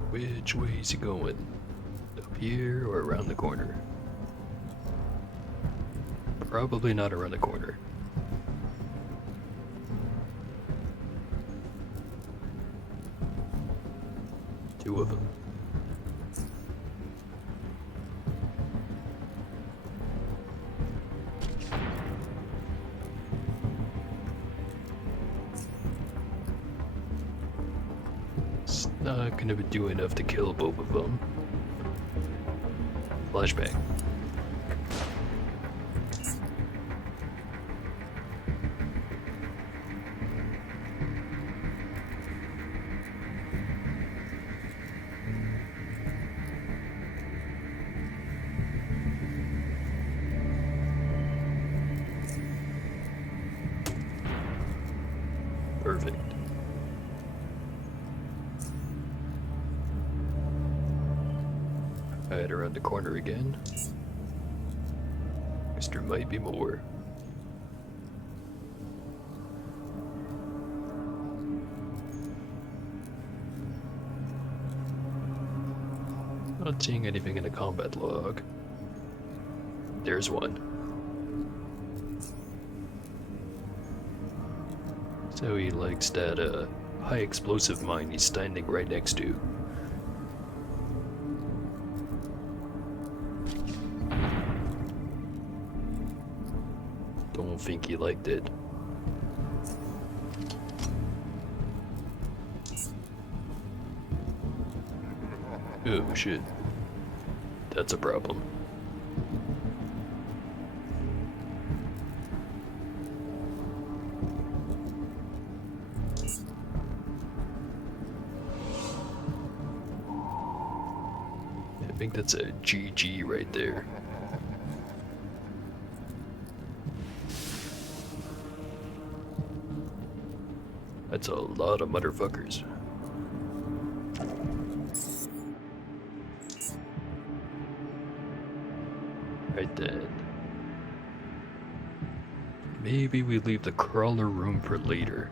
Which way is he going? Up here or around the corner? Probably not around the corner. 2 of them. It's not gonna do enough to kill both of them. Flashbang. Perfect. Alright, around the corner again. Guess there might be more. Not seeing anything in the combat log. There's one. So he likes that high explosive mine he's standing right next to. Don't think he liked it. Oh shit. That's a problem. I think that's a GG right there. That's a lot of motherfuckers. Right then. Maybe we leave the crawler room for later.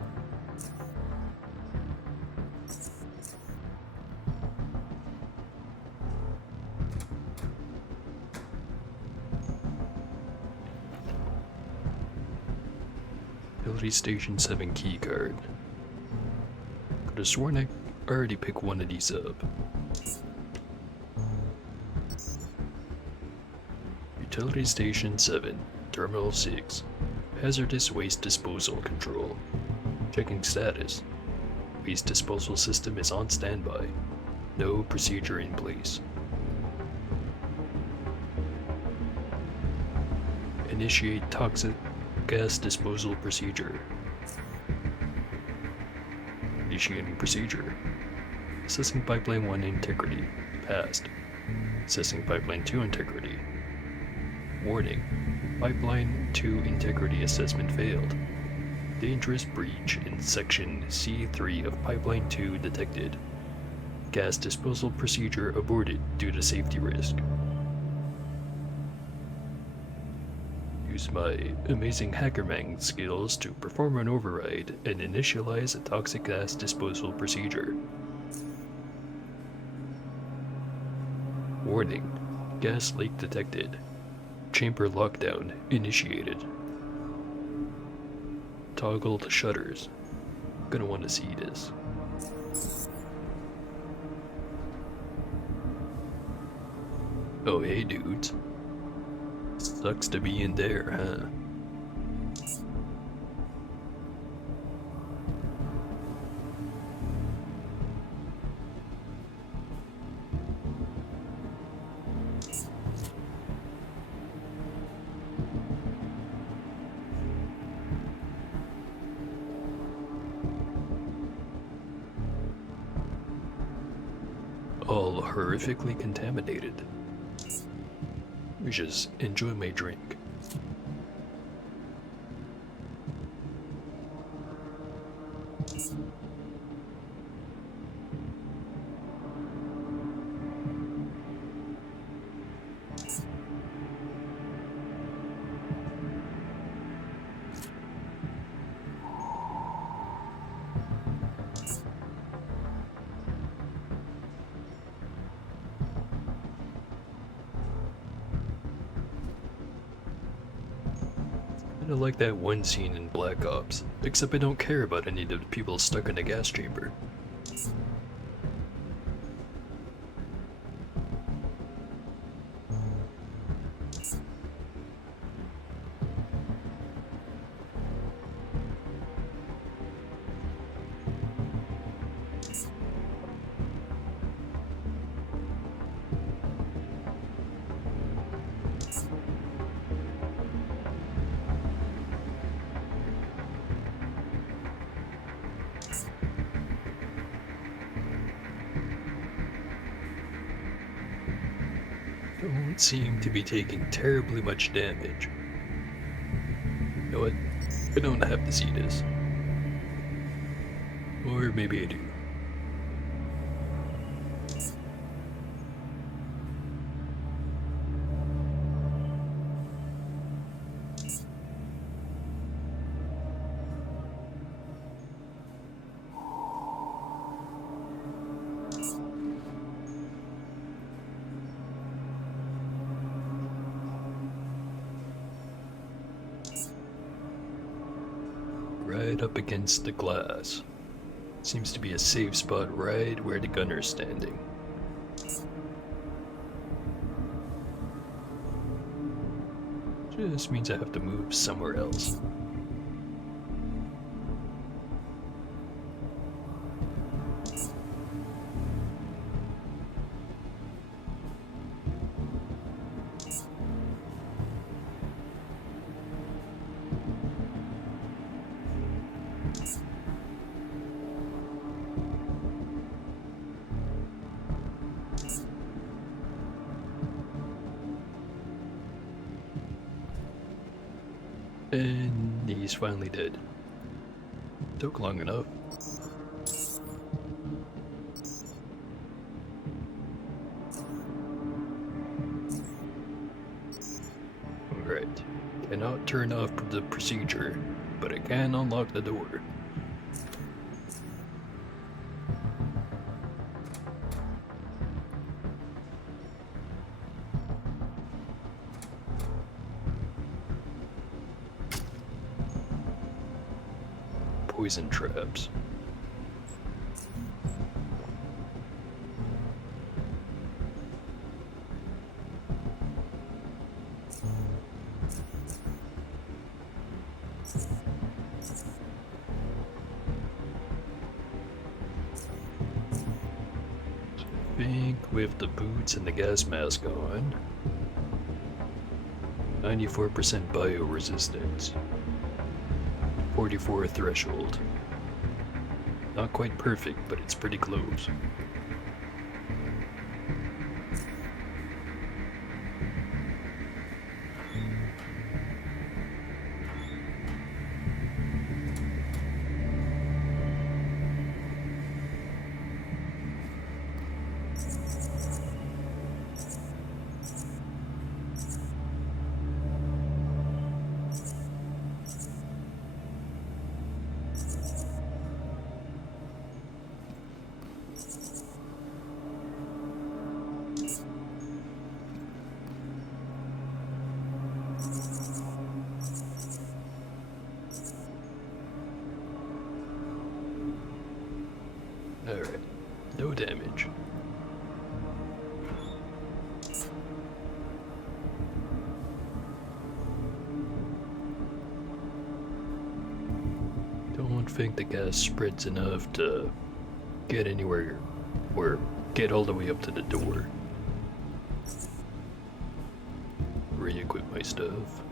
Utility Station 7 keycard. Could have sworn I already picked one of these up. Utility Station 7, Terminal 6. Hazardous Waste Disposal Control. Checking status. Waste disposal system is on standby. No procedure in place. Initiate toxic gas disposal procedure. Initiating procedure. Assessing pipeline 1 integrity. Passed. Assessing pipeline 2 integrity. Warning. Pipeline 2 integrity assessment failed. Dangerous breach in section C3 of pipeline 2 detected. Gas disposal procedure aborted due to safety risk. Use my amazing hackerman skills to perform an override and initialize a toxic gas disposal procedure. Warning. Gas leak detected. Chamber lockdown initiated. Toggle the shutters. Gonna want to see this. Oh hey dudes. Sucks to be in there, huh? All horrifically contaminated. We just enjoy my drink. Kinda like that one scene in Black Ops, except I don't care about any of the people stuck in the gas chamber. don't seem to be taking terribly much damage. You know what? I don't have to see this. Or maybe I do. Right up against the glass. Seems to be a safe spot right where the gunner's standing. Just means I have to move somewhere else. And he's finally dead. Took long enough. Alright. Cannot turn off the procedure, but I can unlock the door. Poison traps. I think with the boots and the gas mask on, 94% bioresistance. 44 threshold. Not quite perfect, but it's pretty close. Alright, no damage. Don't think the gas spreads enough to get anywhere or get all the way up to the door. Re-equip my stuff.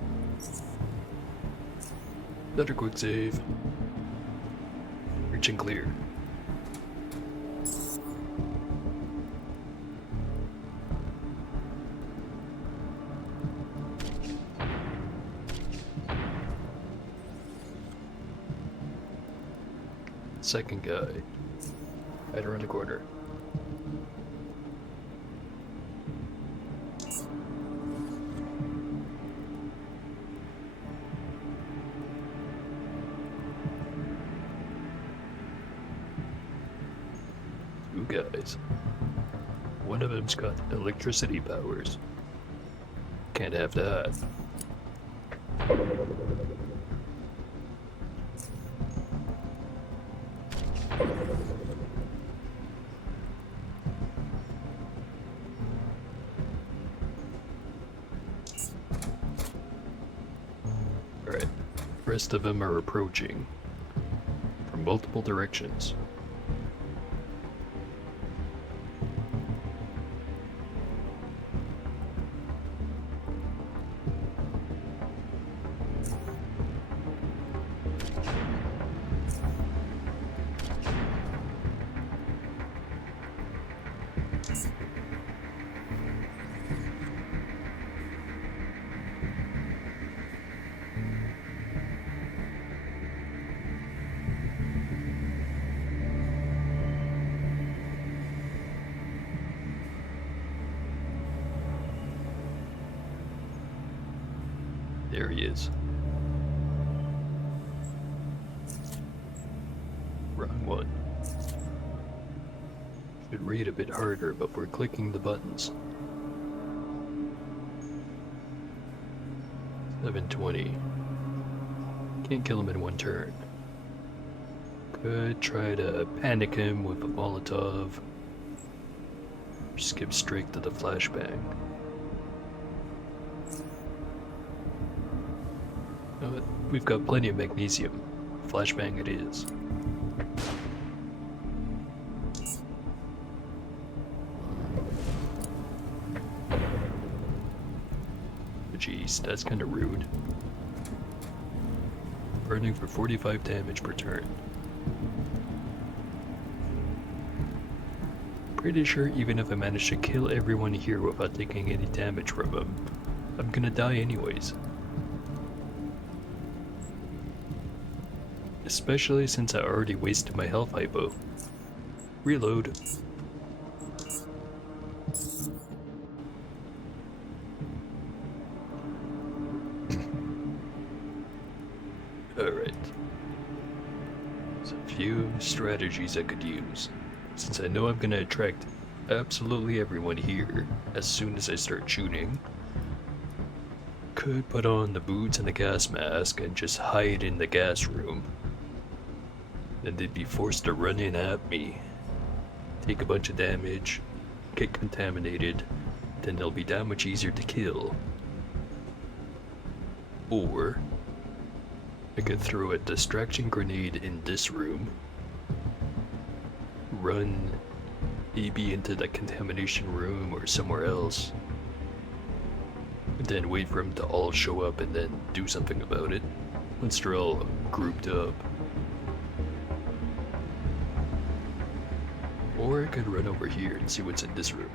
Another quick save. Reach and clear. Second guy. Right around the corner. Two guys. One of them's got electricity powers. Can't have that. Alright, the rest of them are approaching from multiple directions. There he is. Wrong one. Should read a bit harder, but we're clicking the buttons. 720. Can't kill him in one turn. Could try to panic him with a Molotov. Skip straight to the flashbang. We've got plenty of magnesium. Flashbang it is. Jeez, that's kinda rude. Burning for 45 damage per turn. Pretty sure even if I manage to kill everyone here without taking any damage from them, I'm gonna die anyways. Especially since I already wasted my health hypo. Reload. Alright. There's a few strategies I could use. Since I know I'm gonna attract absolutely everyone here as soon as I start shooting. Could put on the boots and the gas mask and just hide in the gas room. Then they'd be forced to run in at me, take a bunch of damage, get contaminated, then they'll be that much easier to kill. Or I could throw a distraction grenade in this room, run maybe into the contamination room or somewhere else, and then wait for them to all show up and then do something about it once they're all grouped up. Or I could run over here and see what's in this room.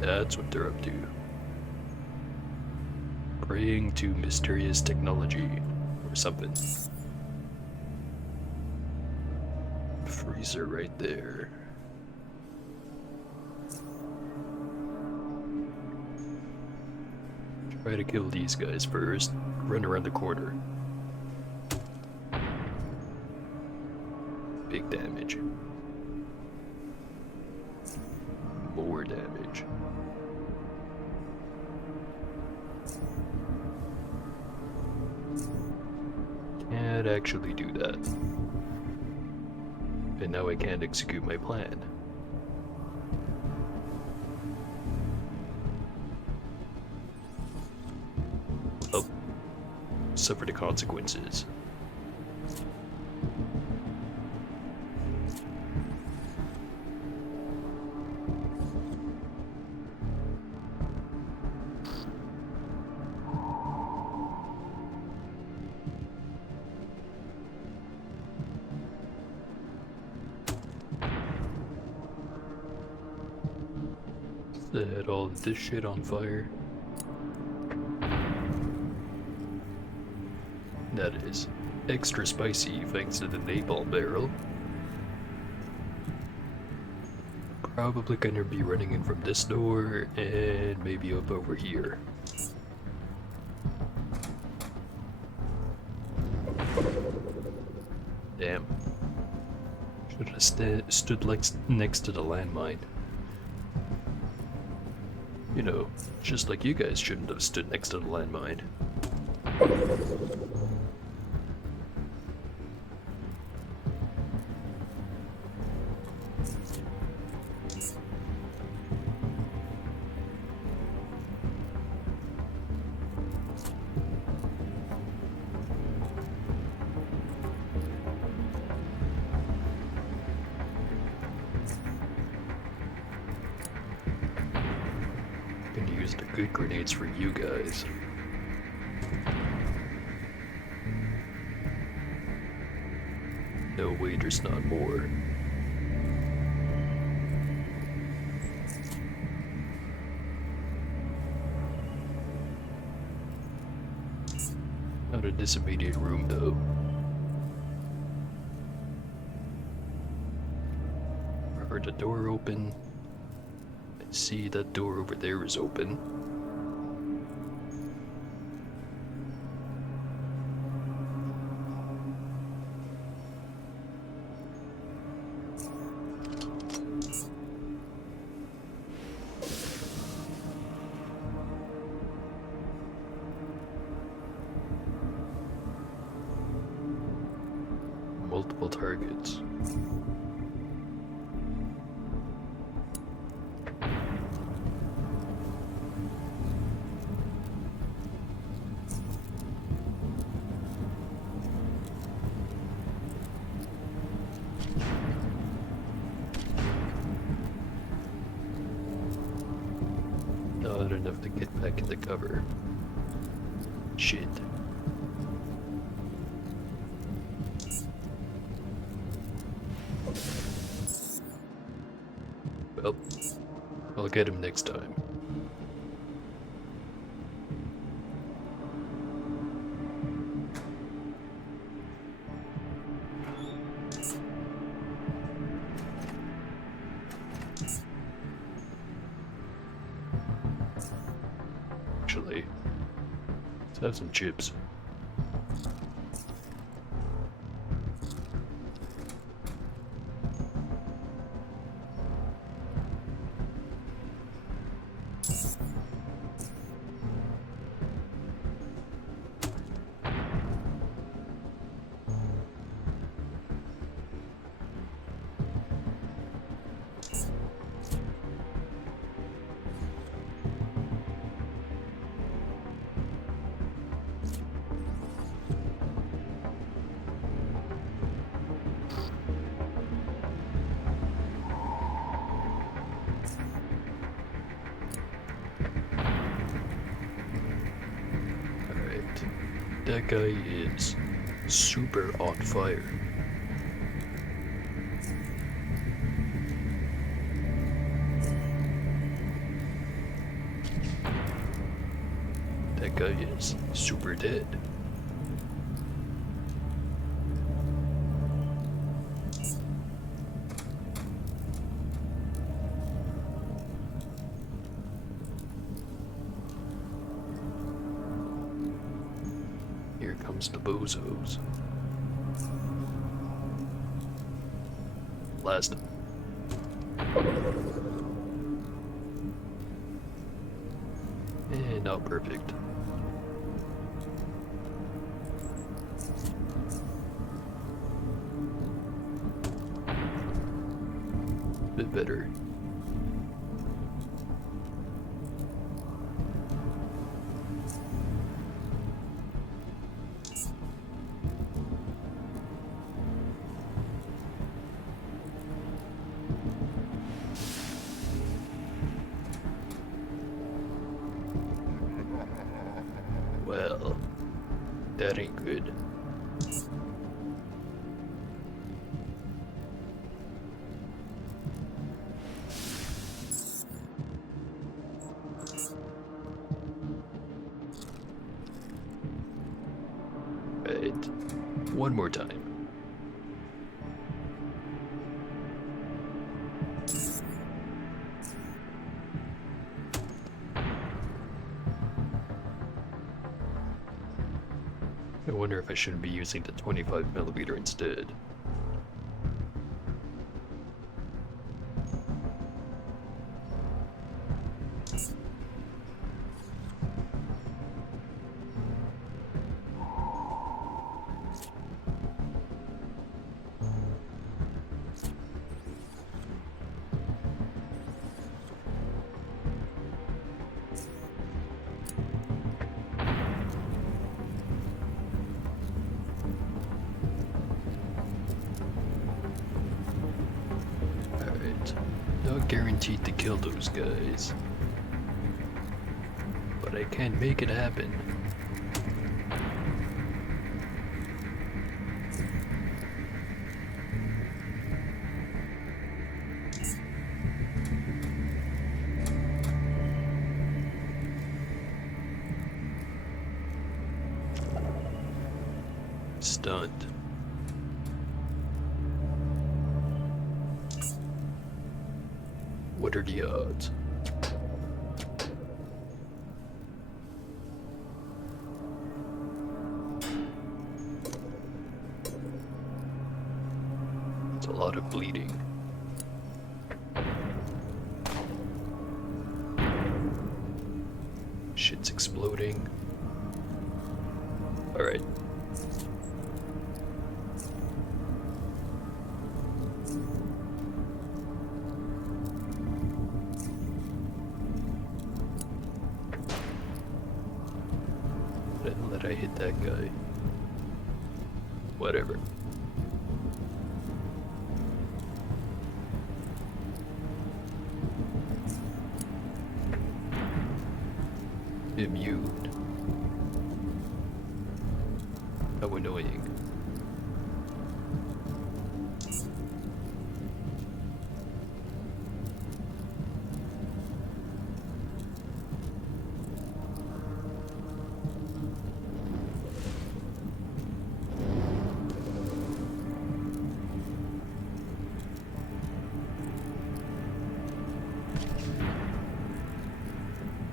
That's what they're up to. Praying to mysterious technology or something. Freezer right there. Try to kill these guys first. Run around the corner. Big damage. More damage. Can't actually do that. And now I can't execute my plan. Oh. Suffer the consequences. Set all this shit on fire. That is extra spicy thanks to the napalm barrel. Probably gonna be running in from this door and maybe up over here. Damn. Should have stood like next to the landmine. You know, just like you guys shouldn't have stood next to the landmine. The good grenades for you guys. No, wait, there's not more. Not in this immediate room, though. I heard a door open. I see that door over there is open. Multiple targets. Not enough to get back in the cover. Shit. Well, I'll get him next time. Actually, let's have some chips. That guy is super on fire. That guy is super dead. Here comes the bozos. Blast him. Not perfect. Bit better. Well, that ain't good. Right. One more time. I wonder if I shouldn't be using the 25mm instead. Not guaranteed to kill those guys, but I can make it happen. Stunned. What are the odds? It's a lot of bleeding. Shit's exploding. Alright. Didn't let I hit that guy. Whatever. Immune. How annoying.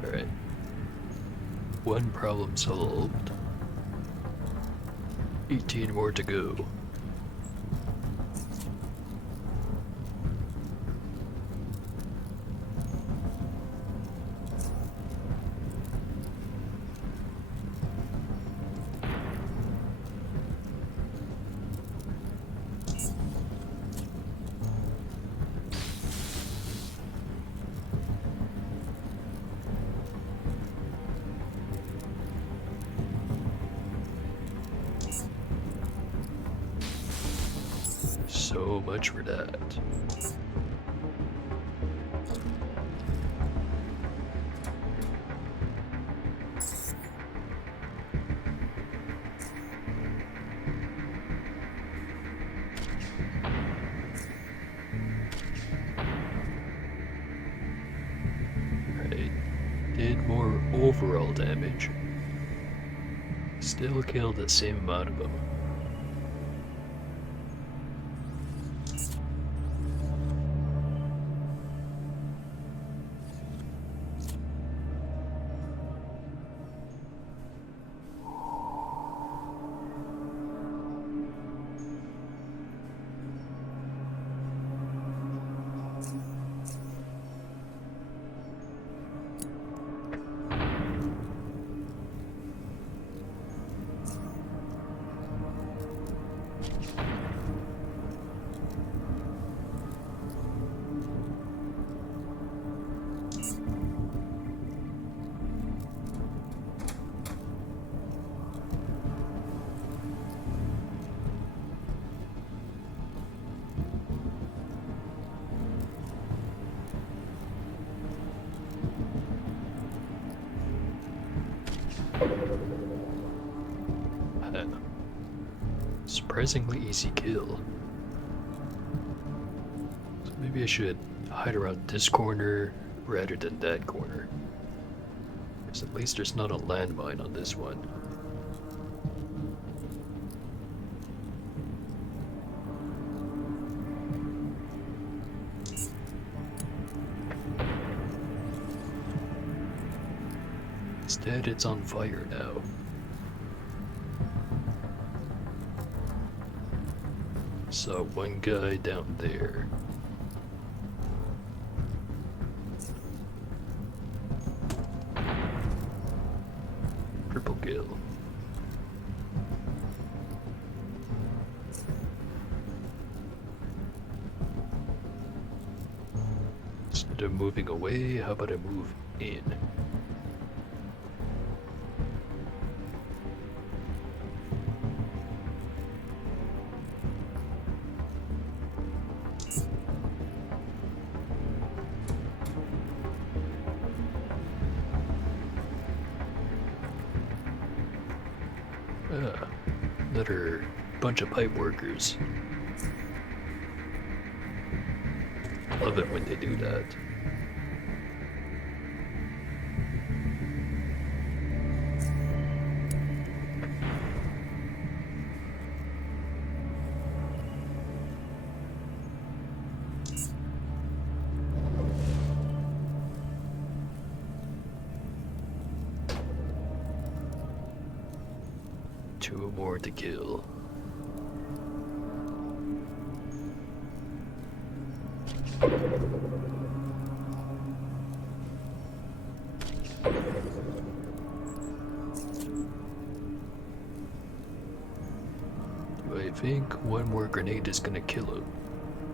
Alright. One problem solved. 18 more to go. So much for that. Right. Did more overall damage. Still killed the same amount of them. Surprisingly easy kill. So maybe I should hide around this corner rather than that corner. Because at least there's not a landmine on this one. Instead, it's on fire now. Saw one guy down there. Triple kill. Instead of moving away, how about I move in? Another bunch of pipe workers. Love it when they do that. 2 more to kill. Do I think one more grenade is gonna kill him?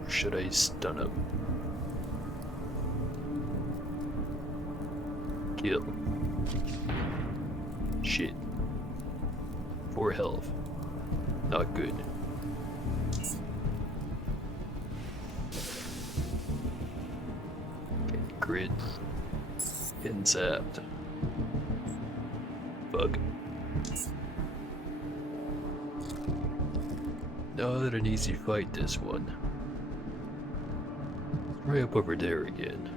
Or should I stun him? Kill. Shit. 4 health. Not good. Getting crit. Getting zapped. Bug. Not an easy fight, this one. Right up over there again.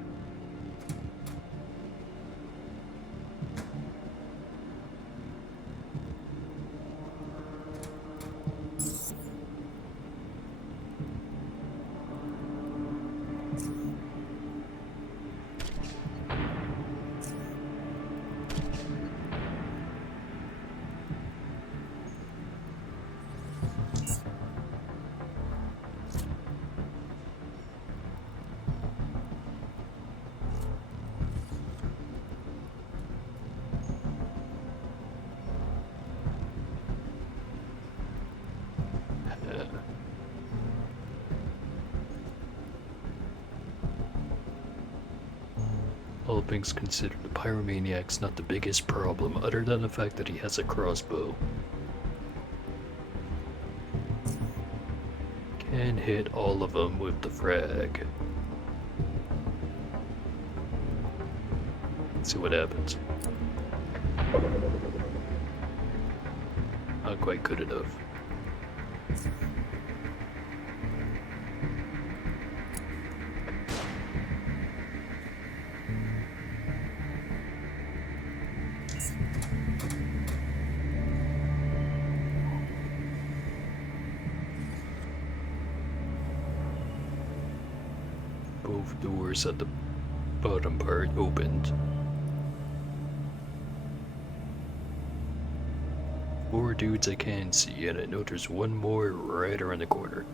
All things considered, the pyromaniac's not the biggest problem, other than the fact that he has a crossbow. Can hit all of them with the frag. Let's see what happens. Not quite good enough. Both doors at the bottom part opened. 4 dudes I can see, and I know there's one more right around the corner.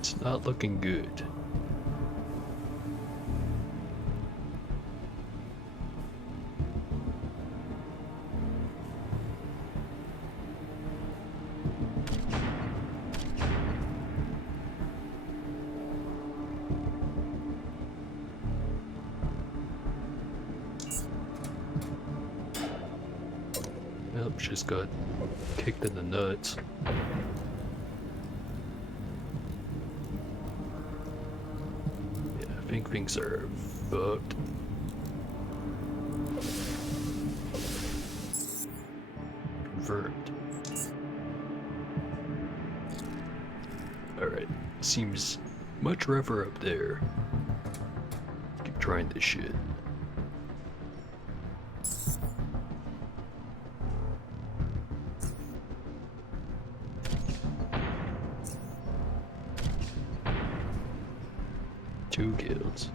It's not looking good. Yep, she's got kicked in the nuts. I think things are fucked. Confirmed. Alright, seems much rougher up there. Keep trying this shit. Two kills.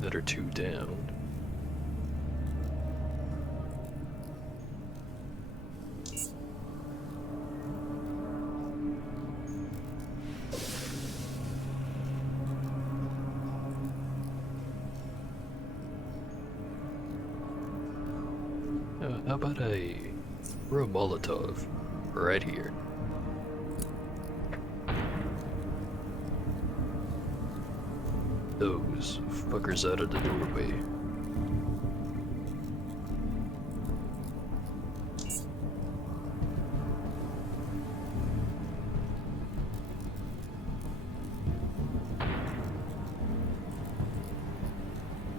That are 2 down. How about I throw a Molotov right here? Those fuckers out of the doorway.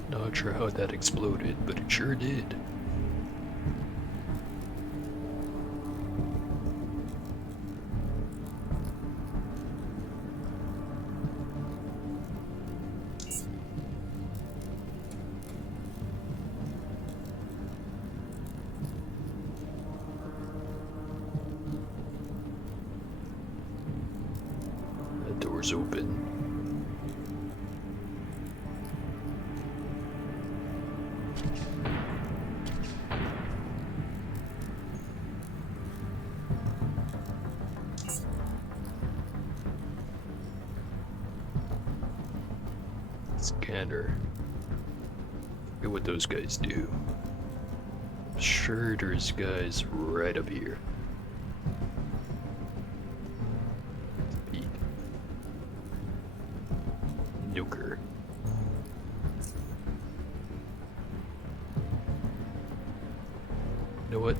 Not sure how that exploded, but it sure did. That door's open. Scanner. Look at what those guys do. Sure, there's guys right up here. Peek. Nuker. You know what?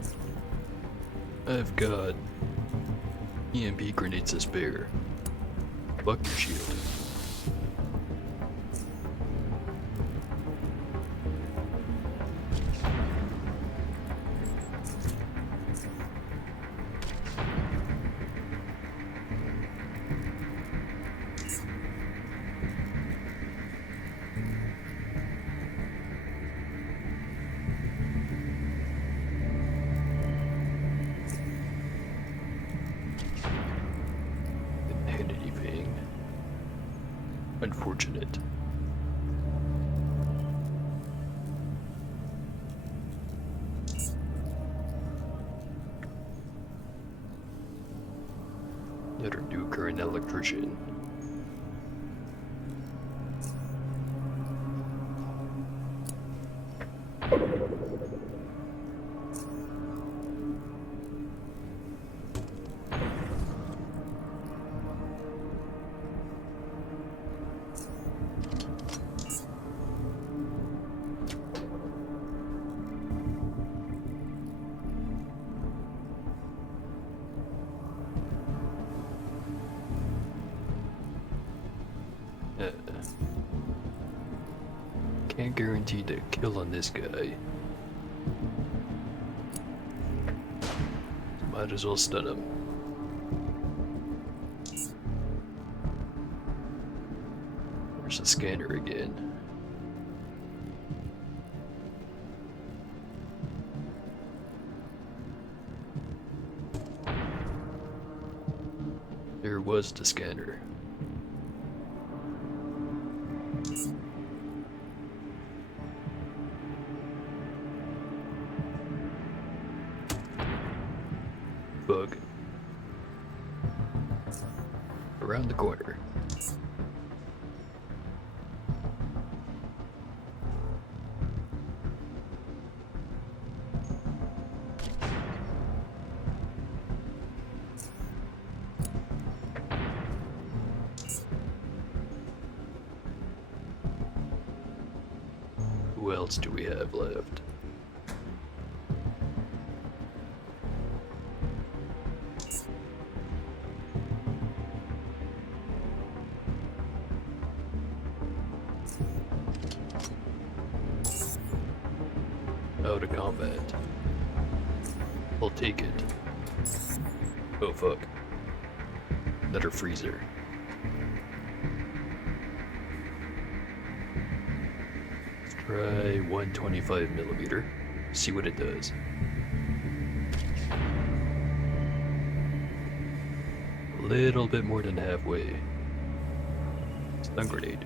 I've got EMP grenades to spare. Fuck your shield. Anything. Unfortunate. Another nuker and electrician. Can't guarantee the kill on this guy. Might as well stun him. There's the scanner again. There was the scanner. Bug. Around the corner. Who else do we have left? Out of combat. I'll take it. Oh fuck. Another freezer. Let's try 125mm. See what it does. A little bit more than halfway. Stun grenade.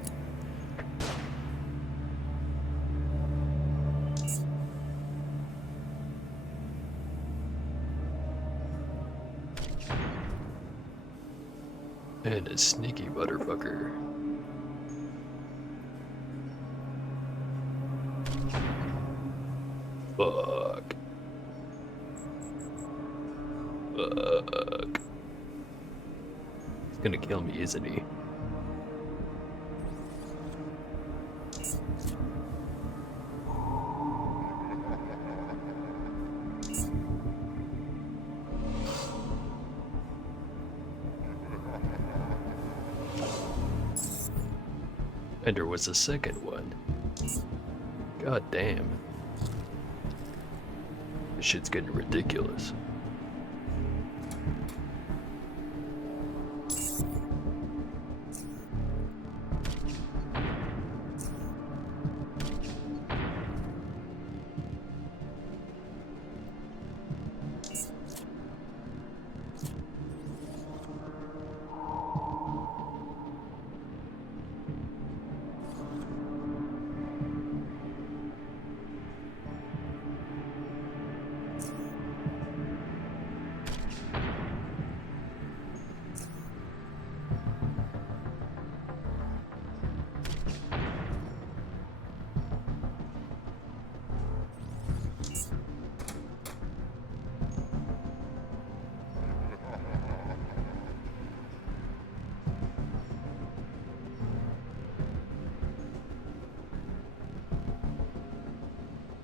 And a sneaky motherfucker. Fuck. Fuck. He's gonna kill me, isn't he? And there was a second one. God damn. This shit's getting ridiculous.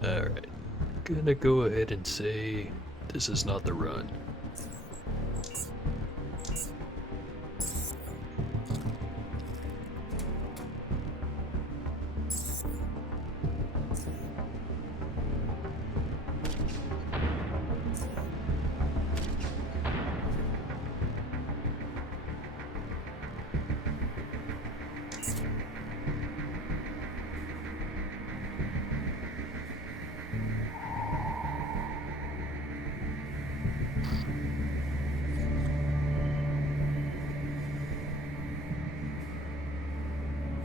Alright. Gonna go ahead and say this is not the run.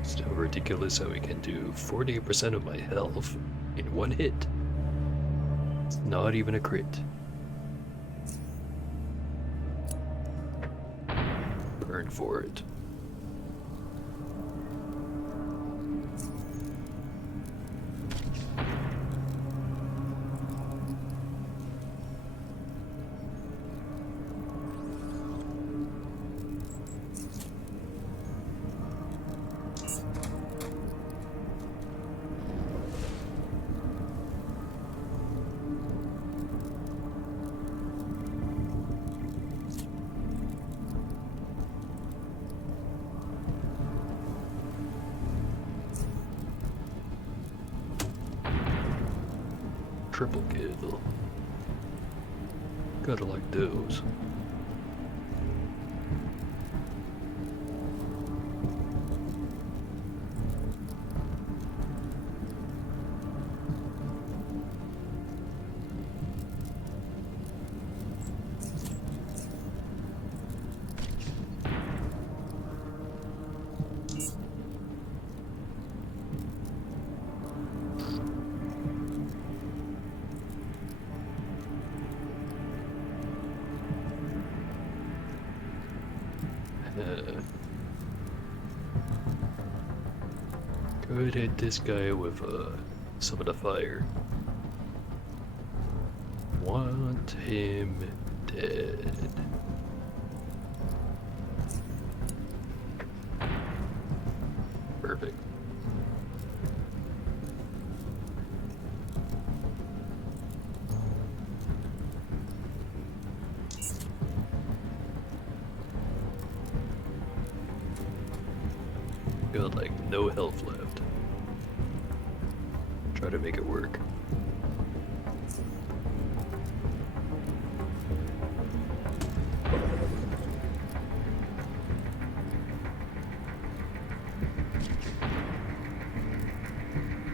Still ridiculous how he can do 48% of my health in one hit. It's not even a crit. Burn for it. Triple kill. Gotta like those. Could hit this guy with some of the fire. Want him dead. Perfect. Got like no health left. Try to make it work.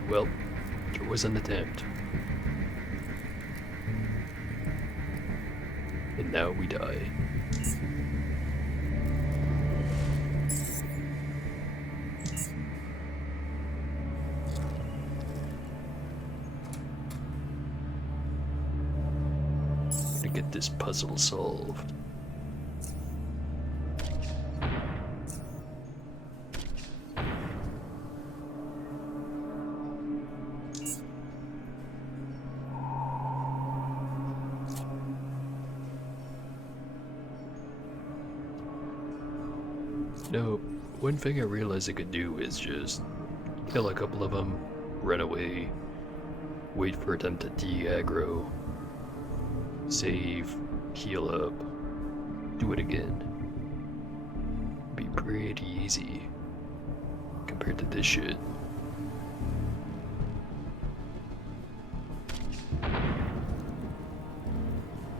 Well, there was an attempt. And now we die. To get this puzzle solved. No, one thing I realized I could do is just kill a couple of them, run away, wait for them to de-aggro, save, heal up, do it again. Be pretty easy compared to this shit.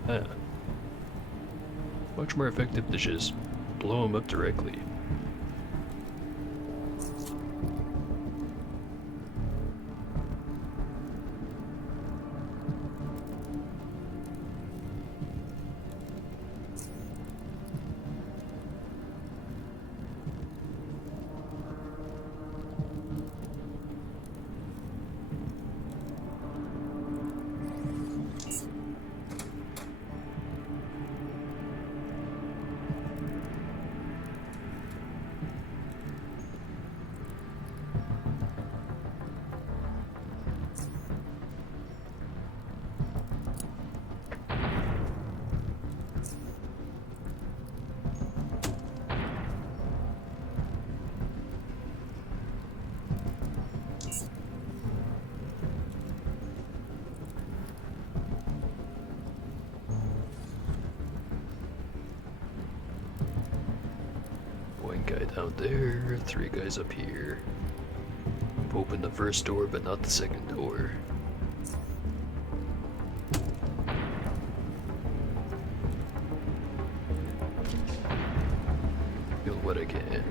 Huh. Much more effective to just blow them up directly. One guy down there, 3 guys up here. I've opened the first door, but not the second door. Feel what I can.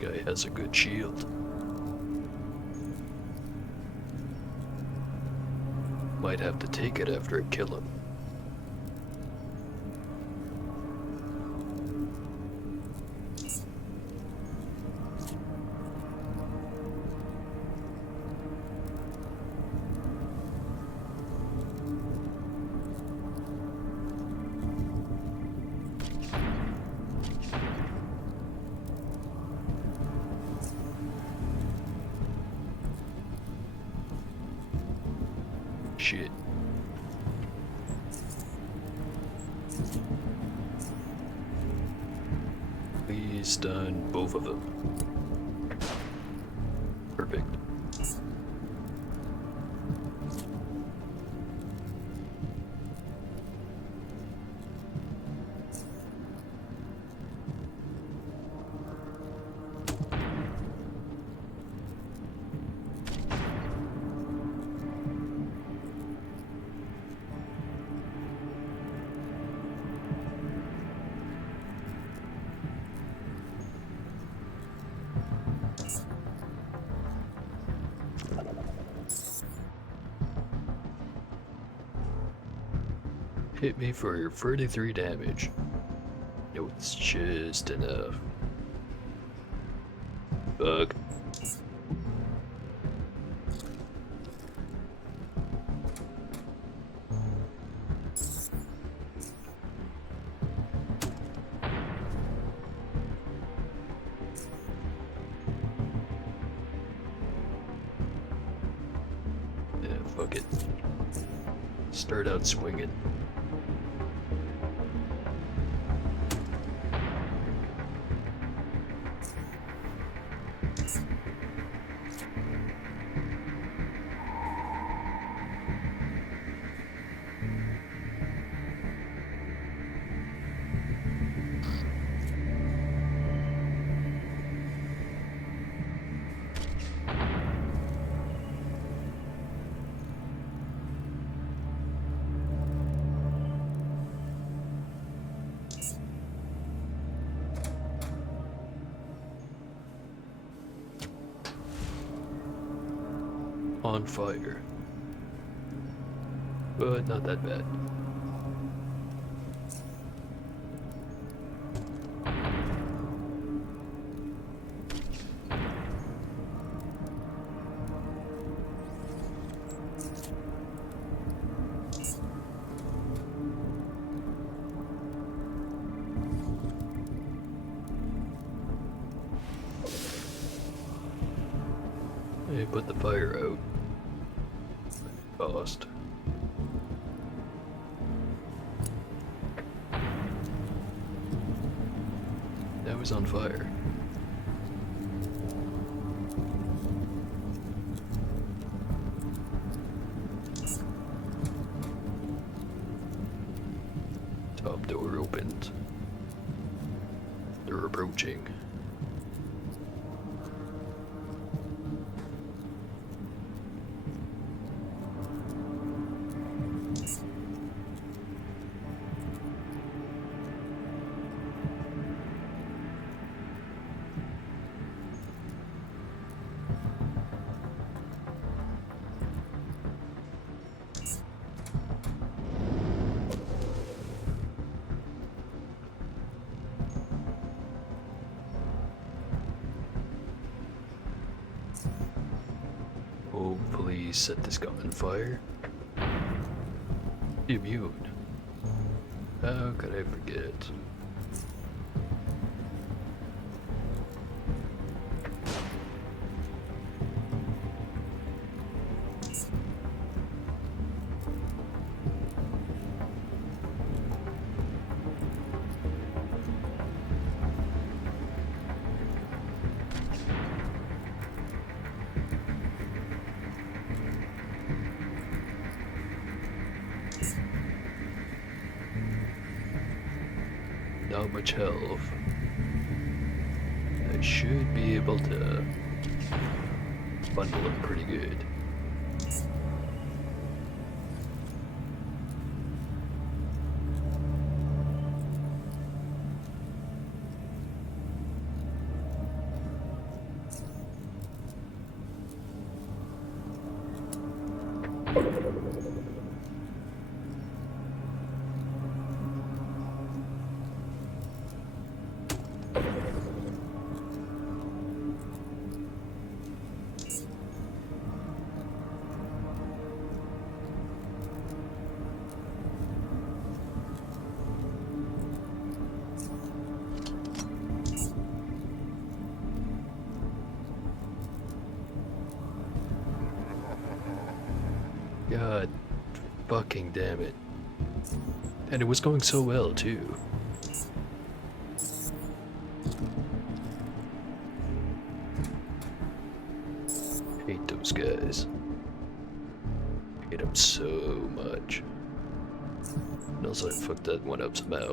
Guy has a good shield. Might have to take it after I kill him. Shit. Please stun both of them. Perfect. Hit me for 33 damage. No, it's just enough. Fuck. Yeah, fuck it. Start out swinging. On fire. But not that bad. Hey, put the fire out. Fast. That was on fire. Top door opened. They're approaching. Oh, please set this gun on fire. Immune. How could I forget? Not much health. I should be able to bundle him pretty good. God fucking damn it. And it was going so well, too. Hate those guys. Hate them so much. And also, I fucked that one up somehow.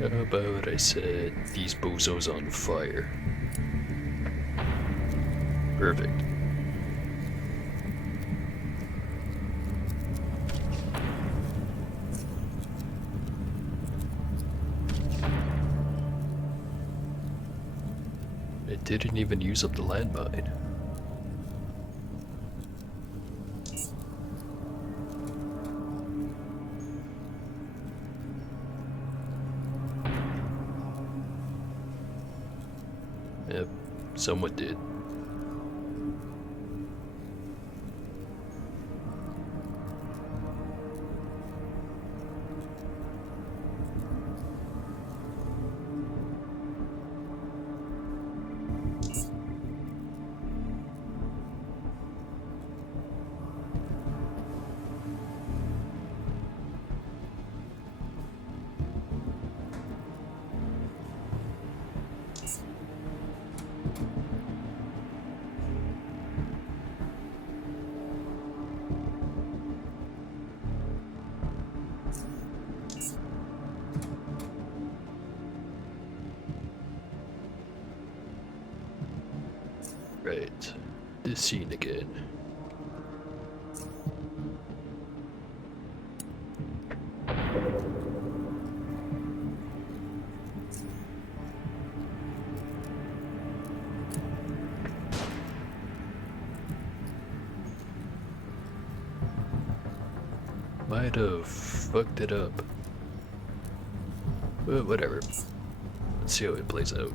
How about I set these bozos on fire? Perfect. It didn't even use up the landmine. Yep, someone did. Alright, this scene again. Might have fucked it up. But whatever. Let's see how it plays out.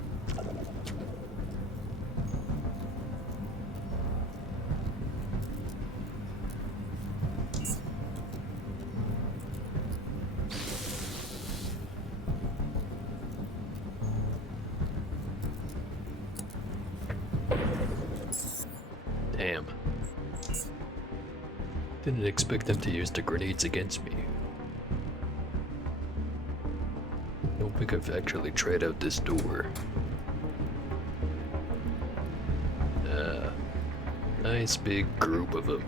Damn. Didn't expect them to use the grenades against me. Don't think I've actually tried out this door. Nice big group of them.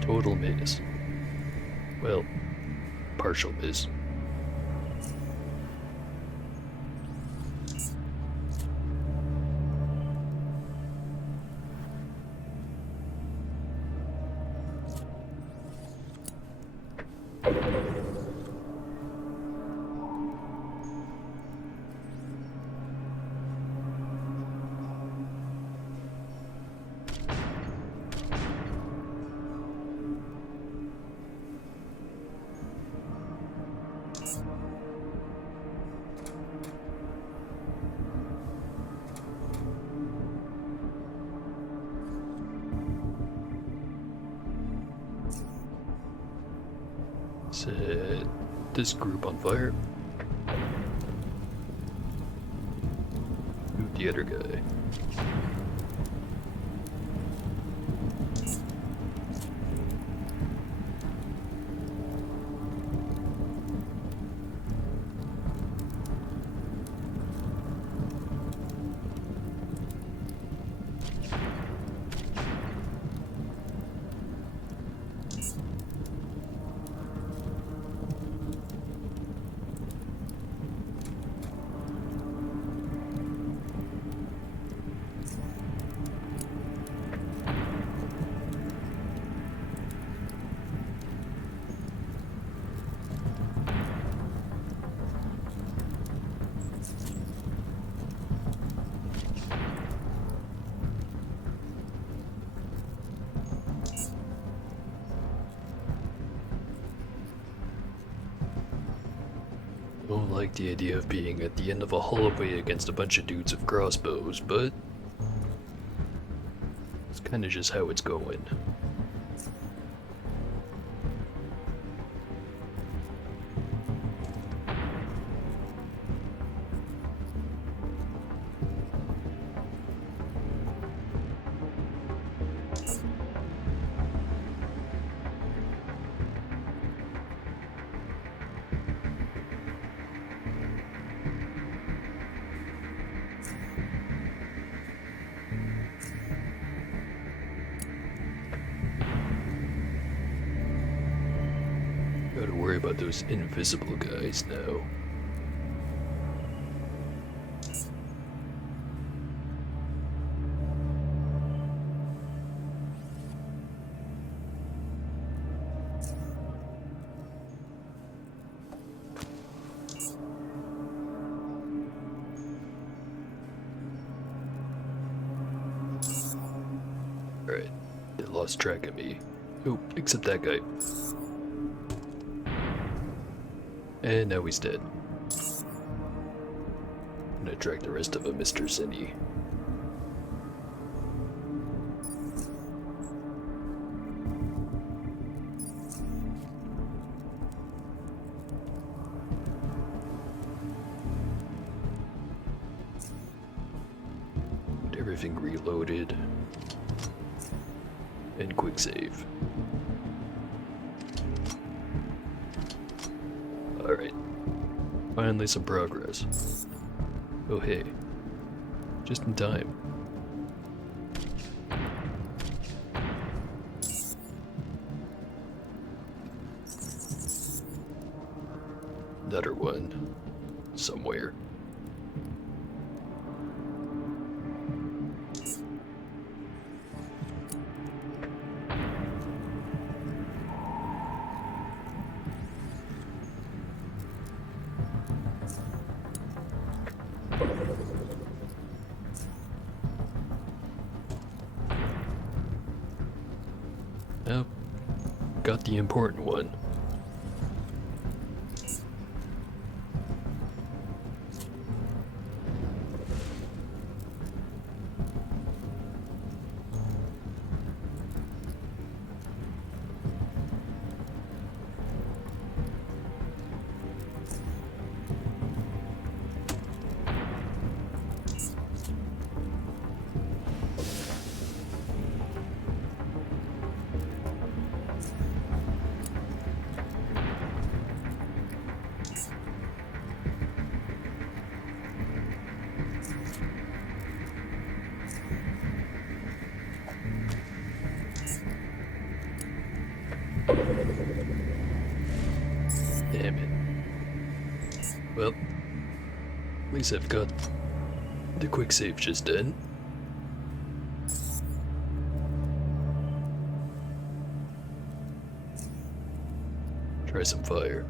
Total miss. Well, partial miss. Set this group on fire. Shoot the other guy. Don't like the idea of being at the end of a hallway against a bunch of dudes with crossbows, but it's kind of just how it's going. Gotta worry about those invisible guys now. Alright, they lost track of me. Oh, except that guy. And now he's dead. I'm gonna track the rest of them, Mr. Zinni. Get everything reloaded. And quick save. Alright. Finally some progress. Oh hey. Just in time. another one somewhere. Yep, got the important one. Damn it. Well, at least I've got the quick save just done. Try some fire.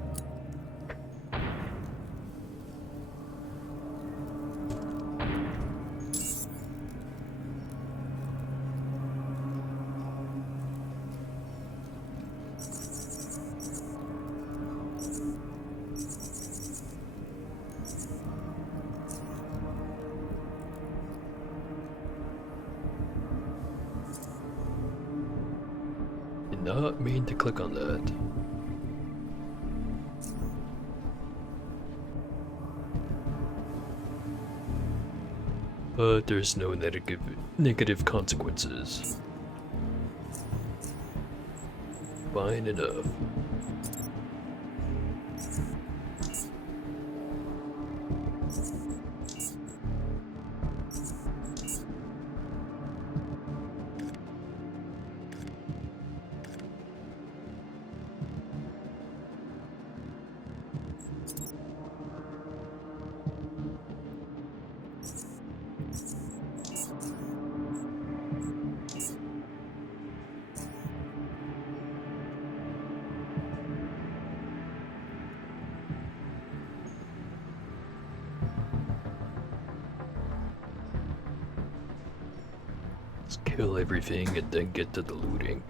Did not mean to click on that. But there's no negative consequences. Fine enough. Let's kill everything and then get to the looting.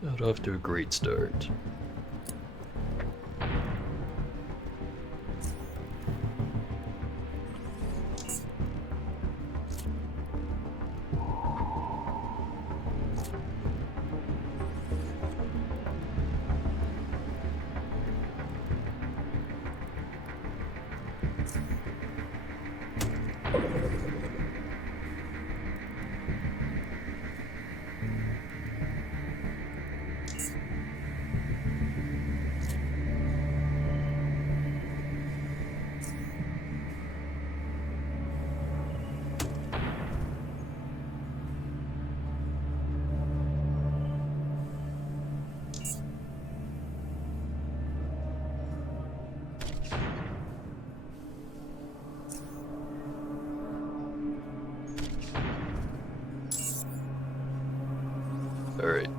Not off to a great start. Alright.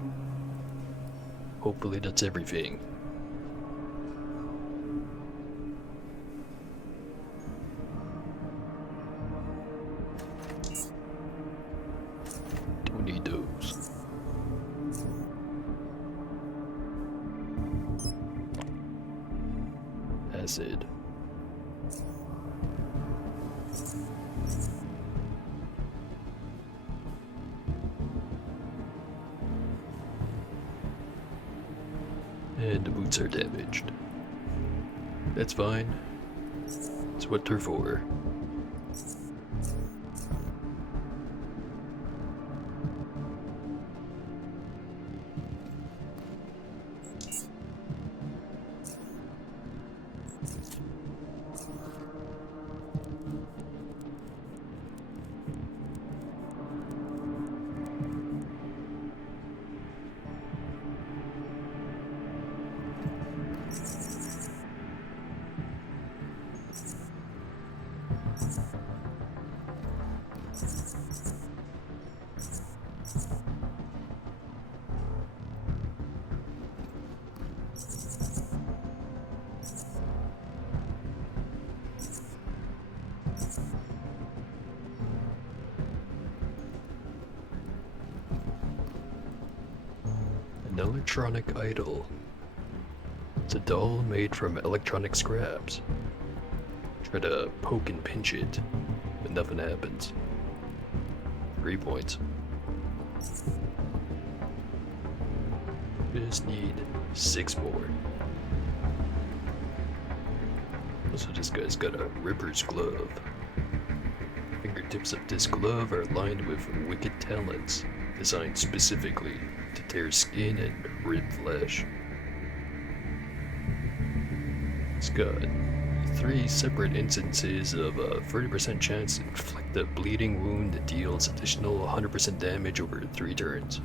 Hopefully that's everything. Don't need those. Acid. And the boots are damaged. That's fine. That's what they're for. An electronic idol. It's a doll made from electronic scraps. Try to poke and pinch it, but nothing happens. 3 points. Just need 6 more. So this guy's got a Ripper's glove. Fingertips of this glove are lined with wicked talons, designed specifically to tear skin and rip flesh. It's got 3 separate instances of a 30% chance to inflict a bleeding wound that deals additional 100% damage over 3 turns.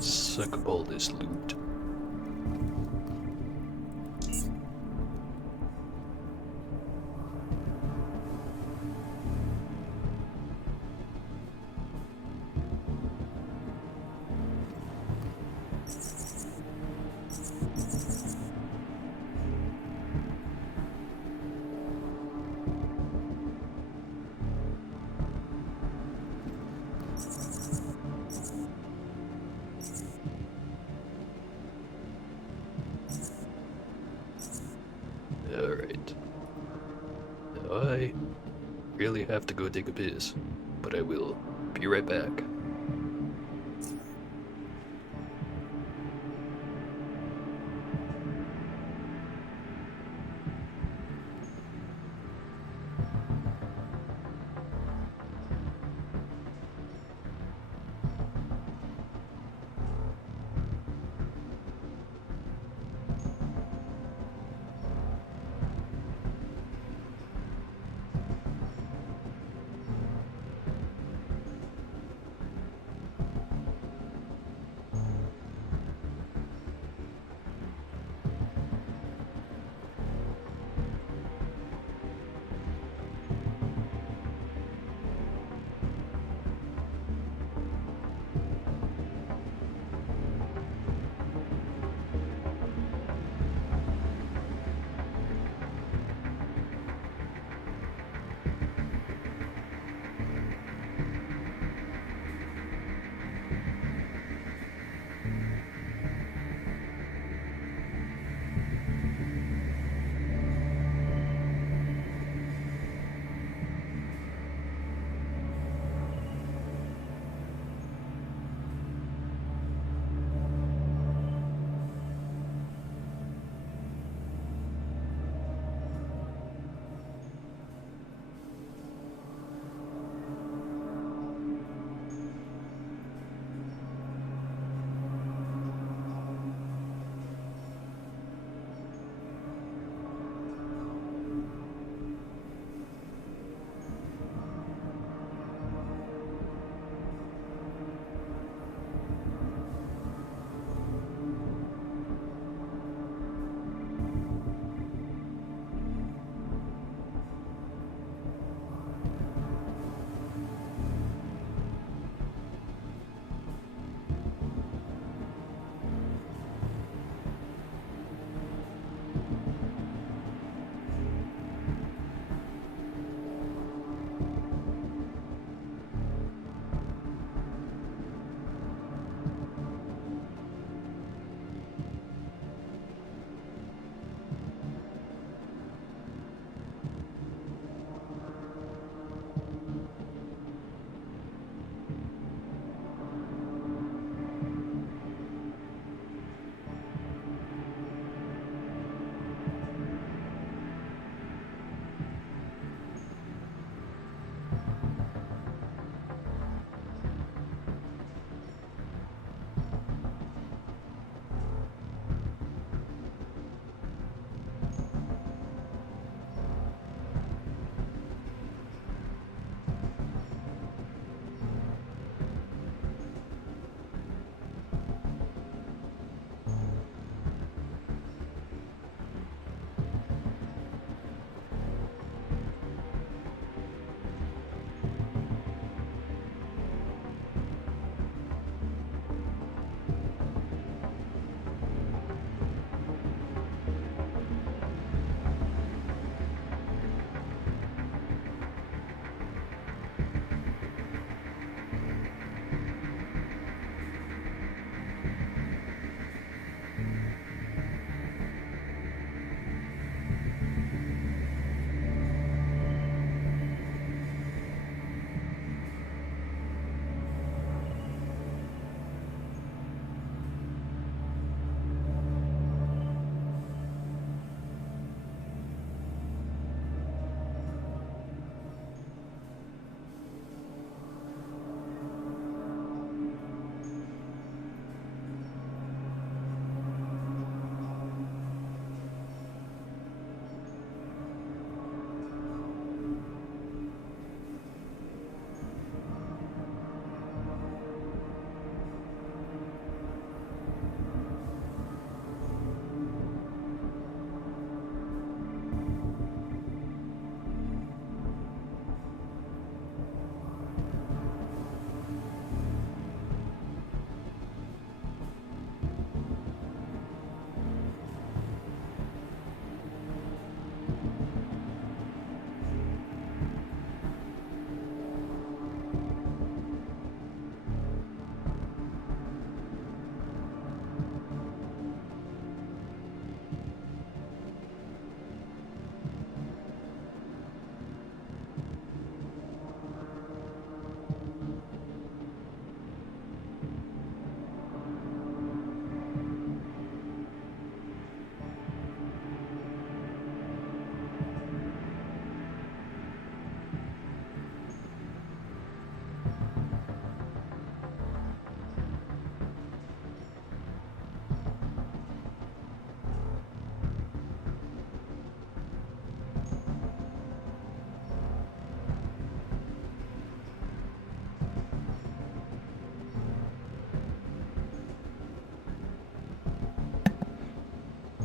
Suck up all this loot. Alright. Now I really have to go take a piss, but I will be right back.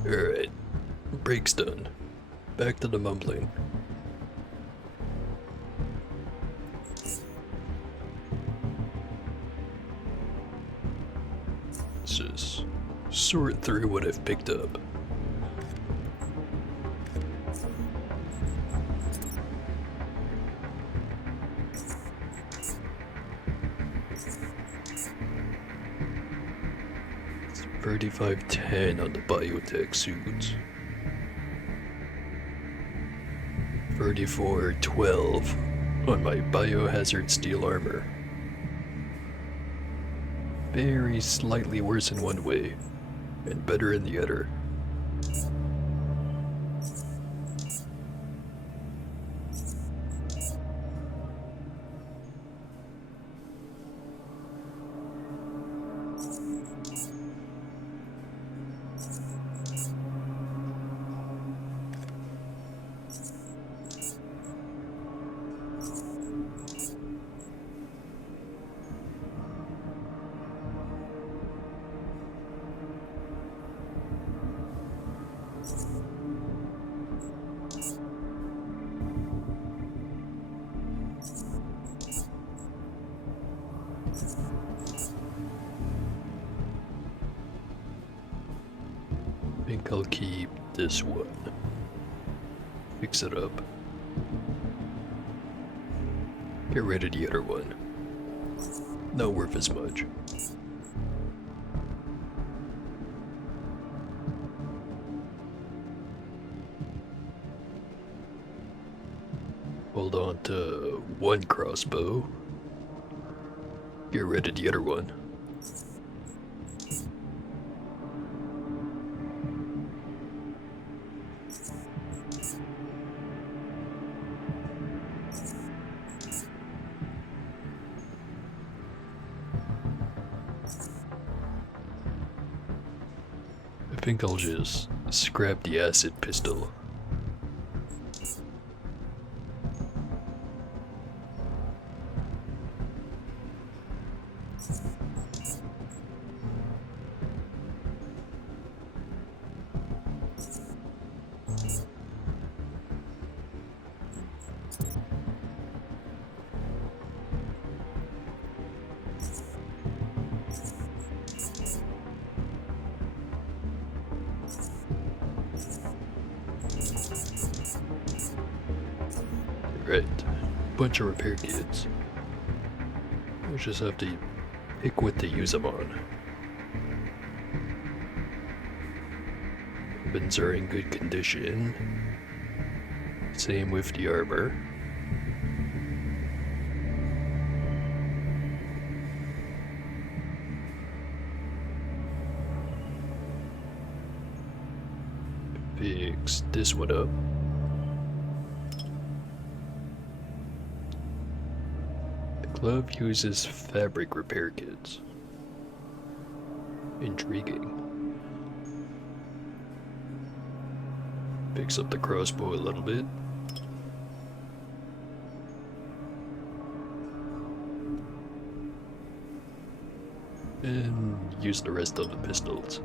Alright, break's done. Back to the mumbling. Let's just sort through what I've picked up. It's 3510 on the biotech suits. 3412 on my biohazard steel armor. Very slightly worse in one way, and better in the other. I think I'll keep this one. Fix it up. Get rid of the other one. Not worth as much. Hold on to one crossbow. Get rid of the other one. I think I'll just scrap the acid pistol. Right, bunch of repair kits. We just have to pick what to use them on. Weapons are in good condition. Same with the armor. Fix this one up. Glove uses fabric repair kits. Intriguing. Picks up the crossbow a little bit. And use the rest of the pistols.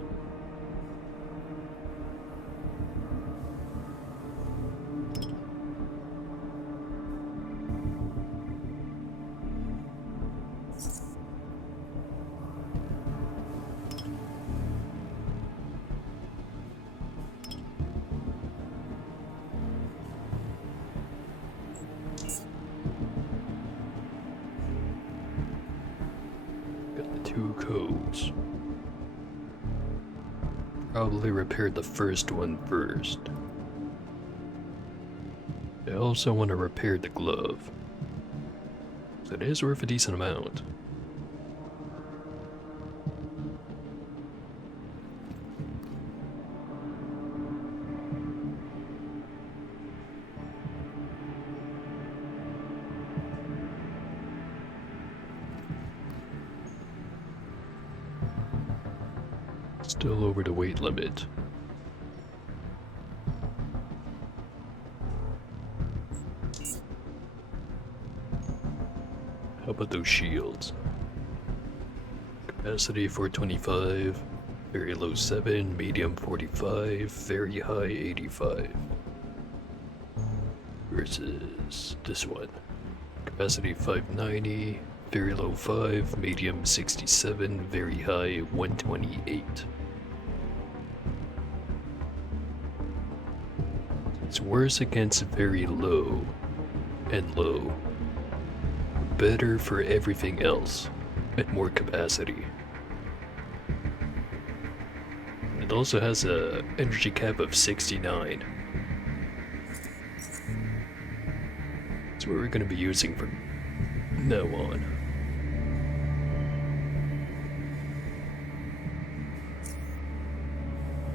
Two codes. Probably repaired the first one first. I also want to repair the glove. It is worth a decent amount. Still over the weight limit. How about those shields? Capacity 425, Very low 7, medium 45, very high 85. Versus this one. Capacity 590, very low 5, medium 67, very high 128. It's worse against very low and low. Better for everything else at more capacity. It also has a energy cap of 69. That's what we're going to be using from now on.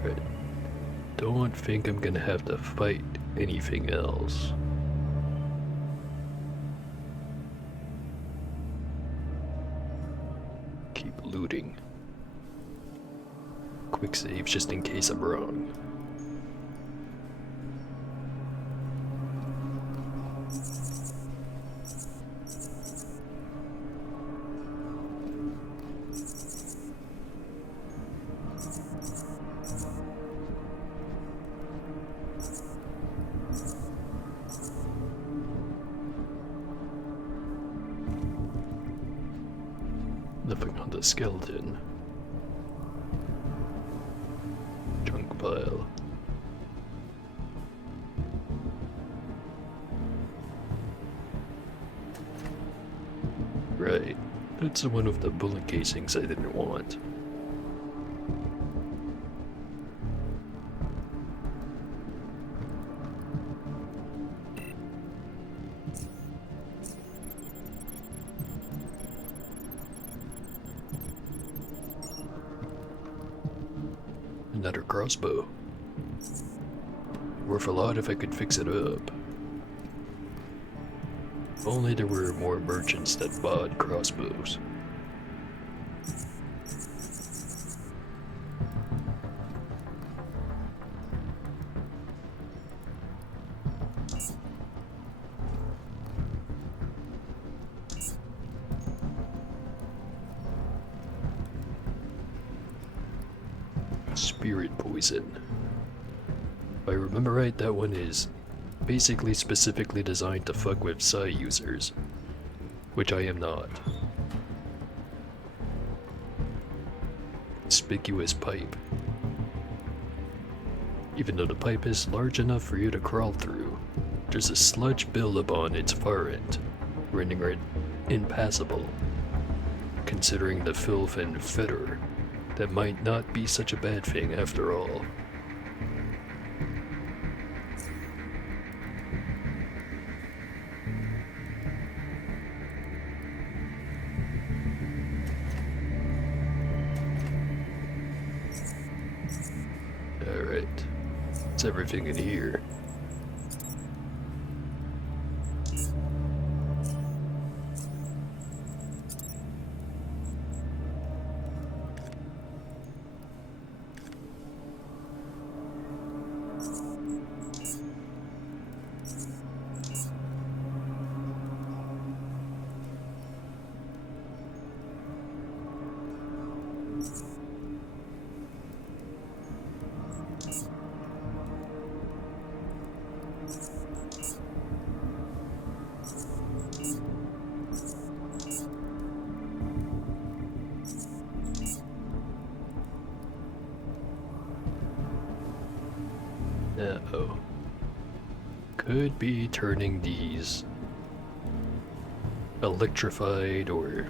Right. Don't think I'm going to have to fight anything else. Keep looting. Quick save just in case I'm wrong. Nothing on the skeleton. Junk pile. Right, that's the one with the bullet casings I didn't want. Another crossbow. Worth a lot if I could fix it up. If only there were more merchants that bought crossbows. Spirit poison. If I remember right, that one is basically specifically designed to fuck with Psi users, which I am not. Conspicuous pipe. Even though the pipe is large enough for you to crawl through, there's a sludge buildup on its far end, rendering it impassable. Considering the filth and fetor, that might not be such a bad thing after all. Alright, that's everything in here. Uh-oh. Could be turning these electrified, or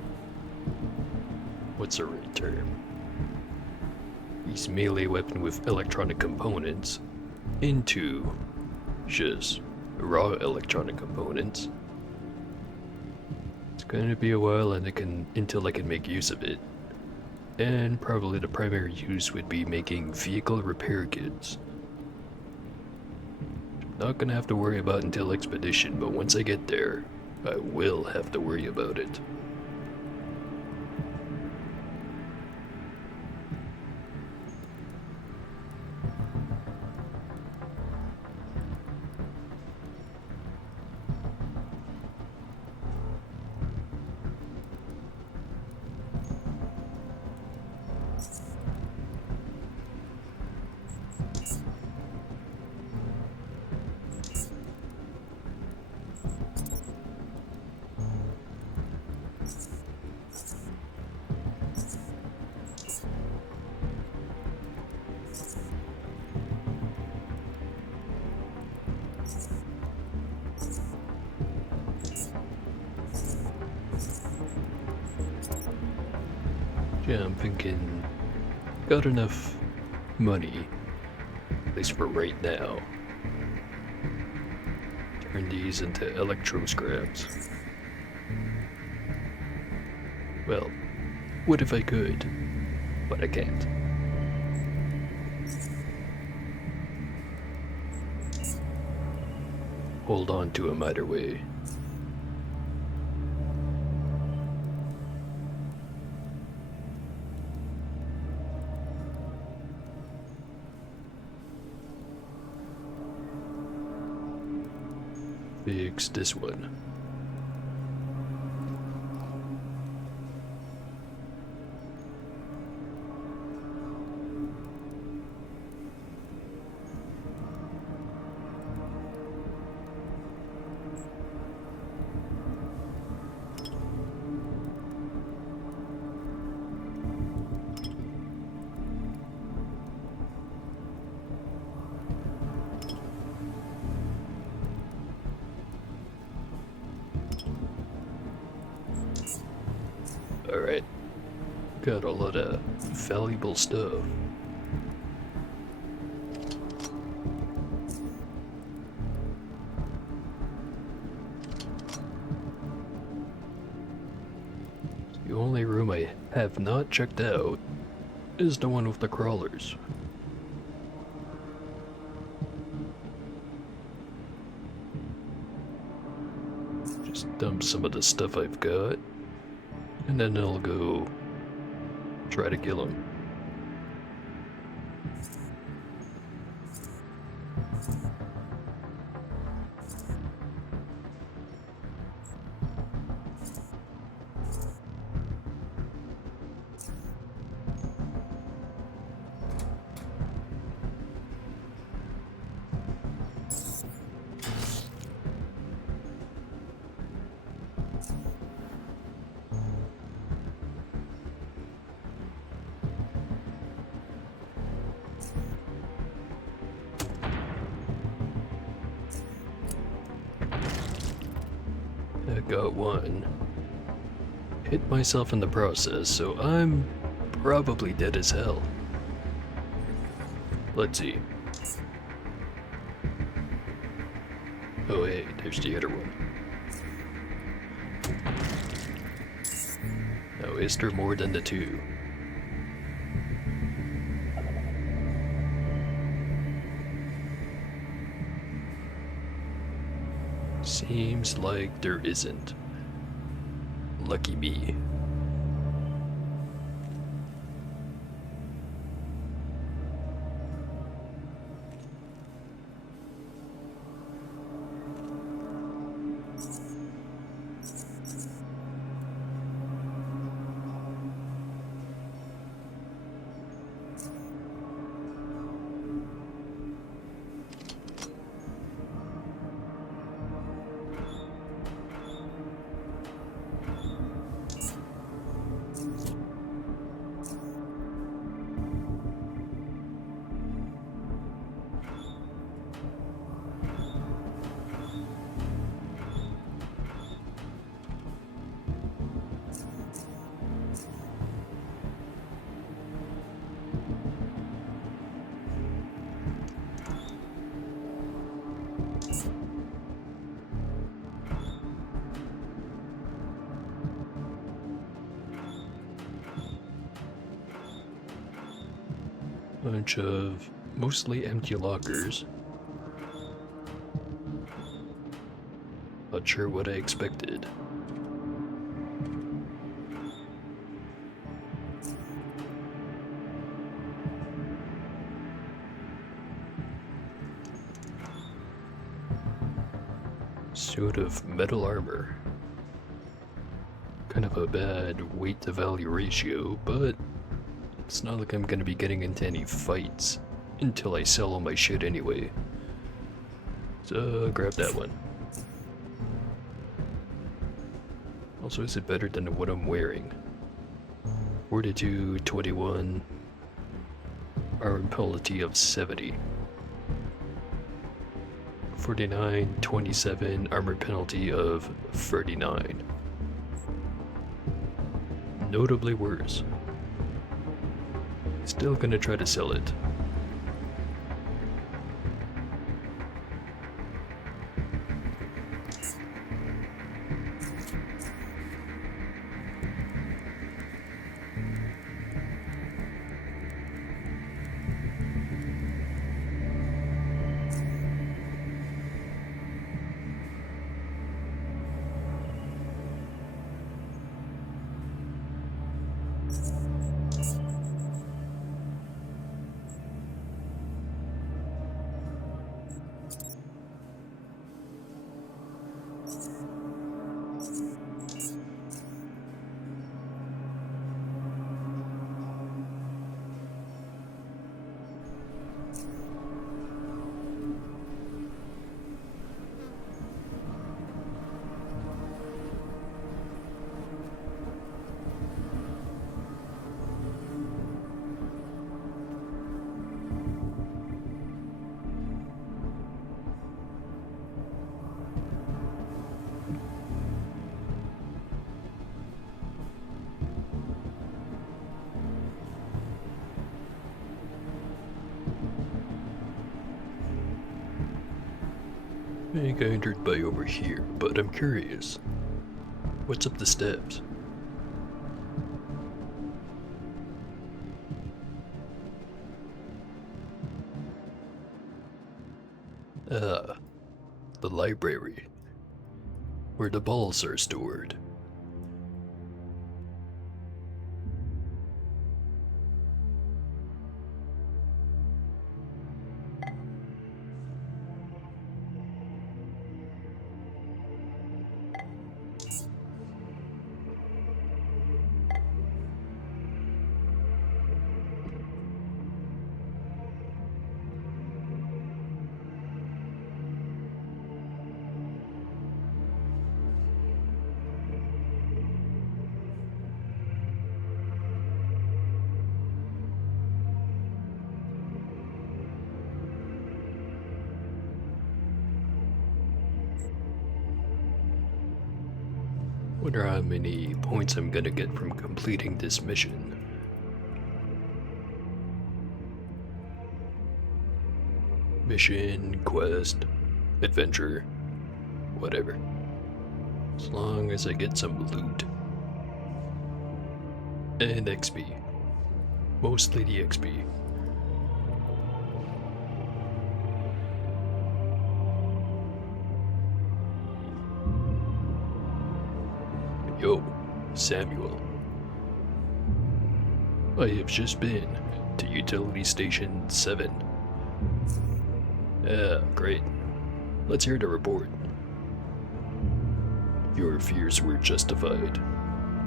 what's the right term? These melee weapon with electronic components into just raw electronic components. It's gonna be a while until I can make use of it. And probably the primary use would be making vehicle repair kits. Not gonna have to worry about until Expedition, but once I get there, I will have to worry about it. Yeah, I'm thinking got enough money, at least for right now. Turn these into electro scraps. Well, what if I could? But I can't. Hold on to him either way. Fix this one. Alright. Got a lot of valuable stuff. The only room I have not checked out is the one with the crawlers. Just dump some of the stuff I've got, and then I'll go try to kill him. I got one. Hit myself in the process, so I'm probably dead as hell. Let's see. Oh hey, there's the other one. Now is there more than the two? Seems like there isn't. Lucky me. Bunch of mostly empty lockers. Not sure what I expected. Suit of metal armor. Kind of a bad weight to value ratio, but it's not like I'm gonna be getting into any fights until I sell all my shit anyway. So grab that one. Also, is it better than what I'm wearing? 42, 21, armor penalty of 70. 49, 27, armor penalty of 39. Notably worse. Still gonna try to sell it. I think I entered by over here, but I'm curious. What's up the steps? Ah, the library, where the balls are stored. Wonder how many points I'm gonna get from completing this mission. Mission, quest, adventure, whatever. As long as I get some loot. And XP. Mostly the XP. Yo, Samuel. I have just been to Utility Station 7. Yeah, great. Let's hear the report. Your fears were justified.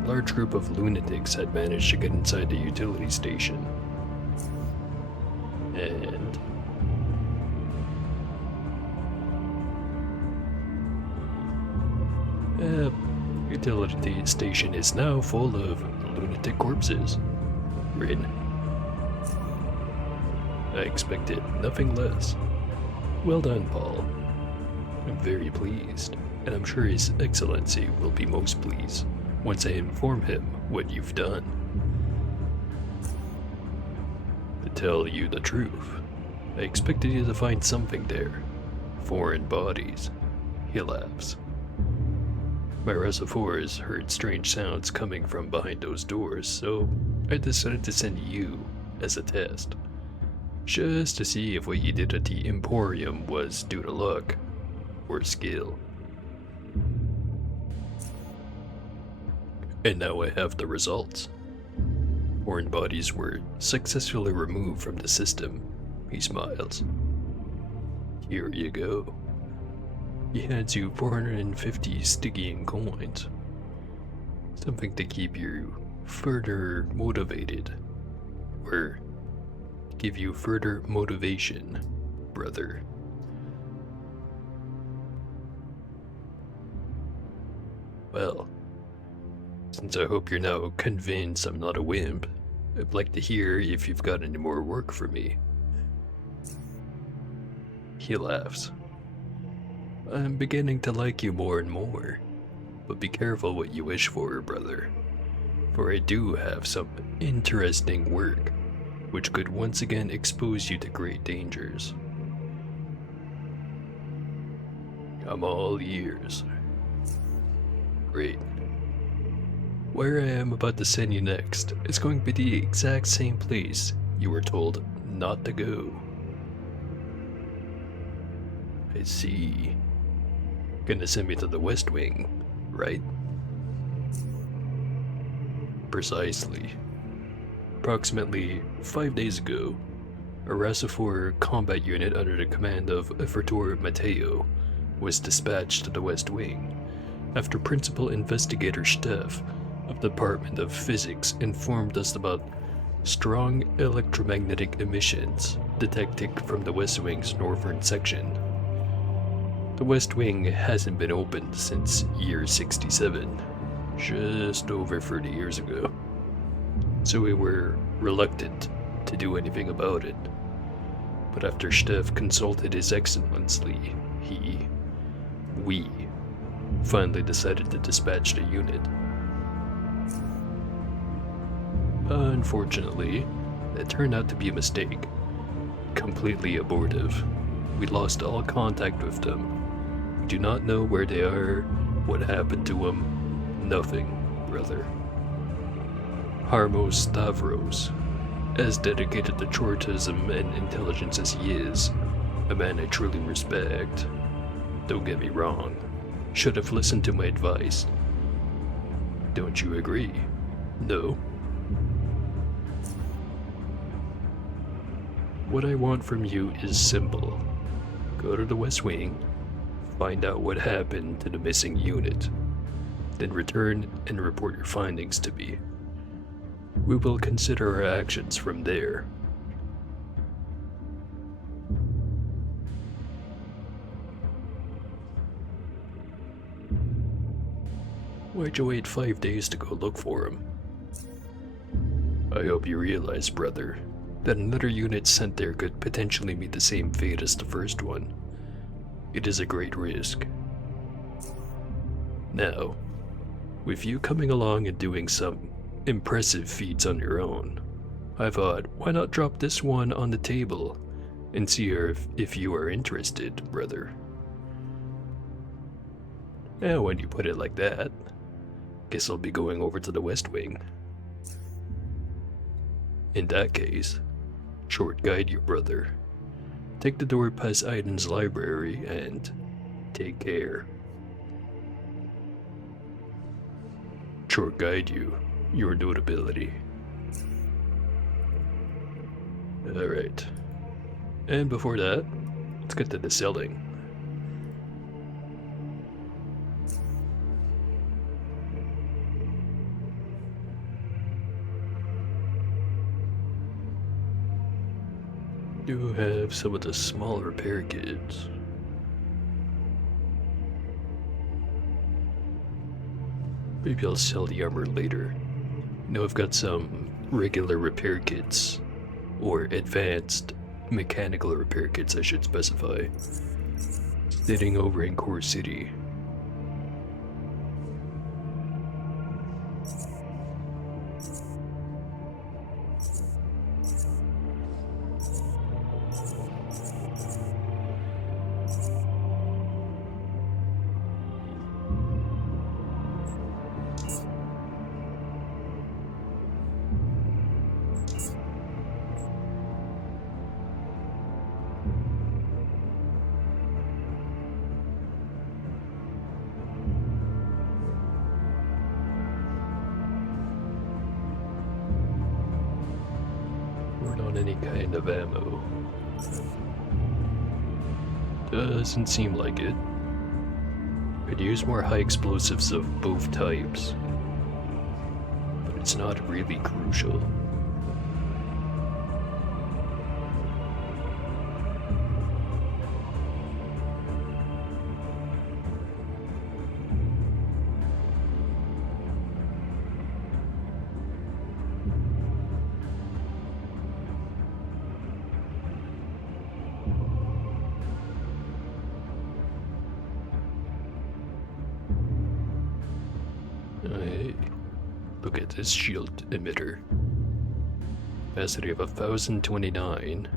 A large group of lunatics had managed to get inside the utility station. And utility station is now full of lunatic corpses. Rin. I expected nothing less. Well done, Paul. I'm very pleased, and I'm sure His Excellency will be most pleased once I inform him what you've done. To tell you the truth, I expected you to find something there. Foreign bodies. He laughs. My reservoirs heard strange sounds coming from behind those doors, so I decided to send you as a test. Just to see if what you did at the Emporium was due to luck or skill. And now I have the results. Foreign bodies were successfully removed from the system. He smiles. Here you go. He hands you 450 Stygian coins. Something to keep you further motivated. Or give you further motivation, brother. Well, since I hope you're now convinced I'm not a wimp, I'd like to hear if you've got any more work for me. He laughs. I'm beginning to like you more and more, but be careful what you wish for, brother, for I do have some interesting work which could once again expose you to great dangers. I'm all ears. Great. Where I am about to send you next is going to be the exact same place you were told not to go. I see. Gonna send me to the West Wing, right? Precisely. Approximately 5 days ago, a Rasifor combat unit under the command of Fertor Mateo was dispatched to the West Wing after Principal Investigator Steff of the Department of Physics informed us about strong electromagnetic emissions detected from the West Wing's northern section. The West Wing hasn't been opened since year 67, just over 30 years ago, so we were reluctant to do anything about it. But after Steff consulted His Excellency, we finally decided to dispatch the unit. Unfortunately, it turned out to be a mistake. Completely abortive. We lost all contact with them. We do not know where they are, what happened to them, nothing, brother. Harmos Stavros, as dedicated to chortism and intelligence as he is, a man I truly respect. Don't get me wrong, should have listened to my advice. Don't you agree? No? What I want from you is simple. Go to the West Wing, find out what happened to the missing unit, then return and report your findings to me. We will consider our actions from there. Why'd you wait 5 days to go look for him? I hope you realize, brother, that another unit sent there could potentially meet the same fate as the first one. It is a great risk. Now, with you coming along and doing some impressive feats on your own, I thought, why not drop this one on the table and see if you are interested, brother. And when you put it like that, guess I'll be going over to the West Wing. In that case, short guide you, brother. Take the door past Aiden's library and take care. Short guide you, your notability. Alright. And before that, let's get to the selling. Do have some of the small repair kits. Maybe I'll sell the armor later. I've got some regular repair kits, or advanced mechanical repair kits I should specify, sitting over in Core City. On any kind of ammo. Doesn't seem like it. Could use more high explosives of both types, but it's not really crucial. Hey, look at this shield emitter. Capacity of 1029.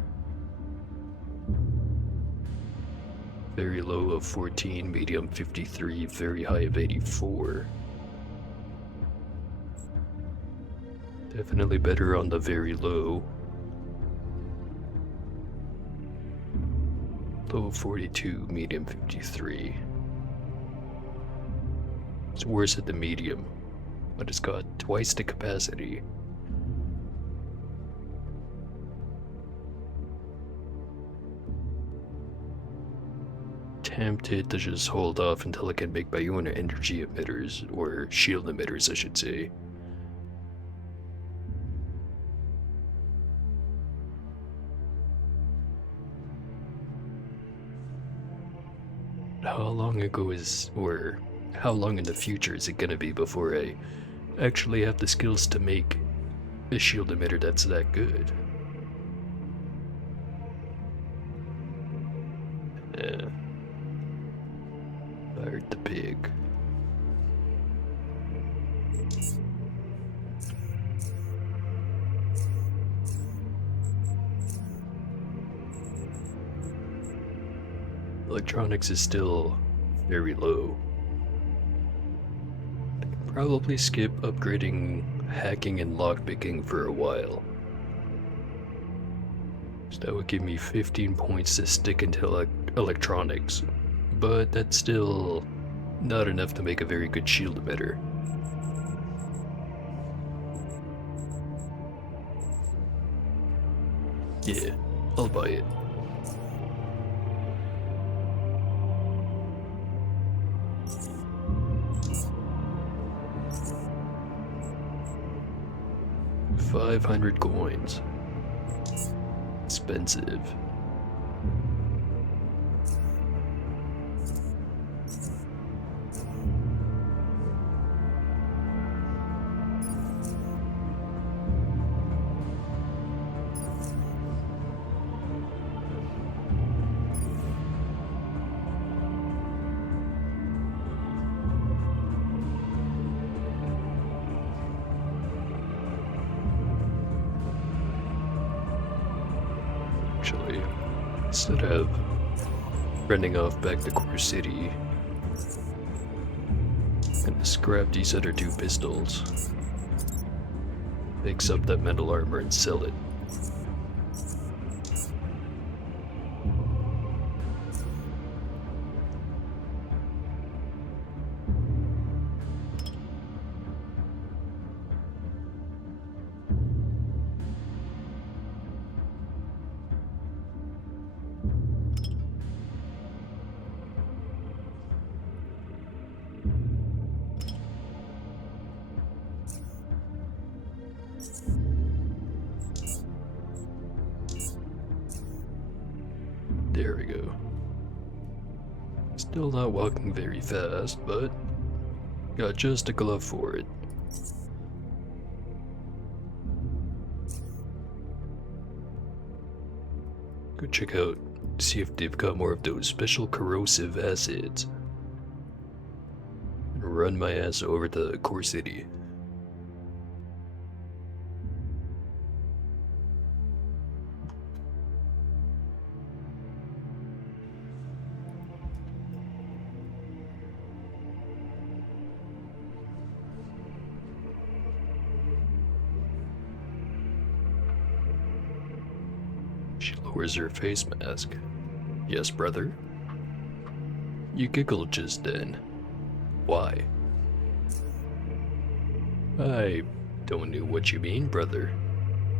Very low of 14, medium 53, very high of 84. Definitely better on the very low. Low of 42, medium 53. It's worse at the medium, but it's got twice the capacity. Tempted to just hold off until I can make my own energy emitters, or shield emitters I should say. How long ago is, or how long in the future is it gonna be before I actually have the skills to make a shield emitter that's that good? Yeah. Fired the pig. Electronics is still very low. Probably skip upgrading hacking and lockpicking for a while. So that would give me 15 points to stick into electronics, but that's still not enough to make a very good shield emitter. Yeah, I'll buy it. $500 coins. Expensive. Actually, instead of running off back to Core City, I'm gonna scrap these other two pistols, fix up that metal armor and sell it. There we go. Still not walking very fast, but got just a glove for it. Go check out, see if they've got more of those special corrosive acids. And run my ass over to Core City. She lowers her face mask. Yes, brother? You giggled just then. Why? I don't know what you mean, brother.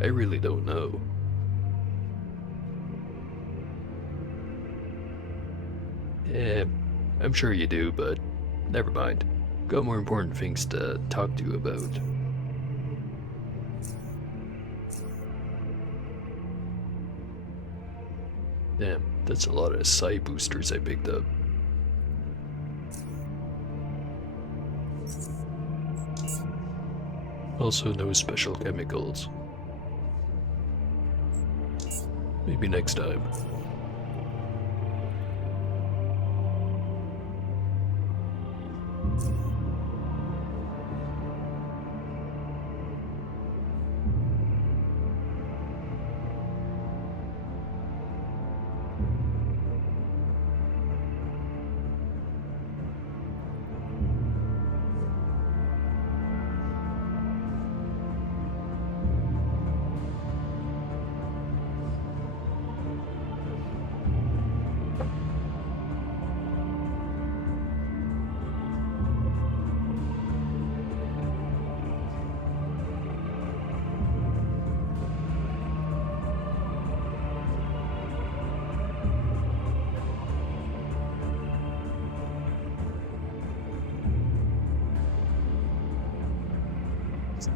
I really don't know. Eh, I'm sure you do, but never mind. Got more important things to talk to you about. Damn, that's a lot of psi boosters I picked up. Also no special chemicals. Maybe next time.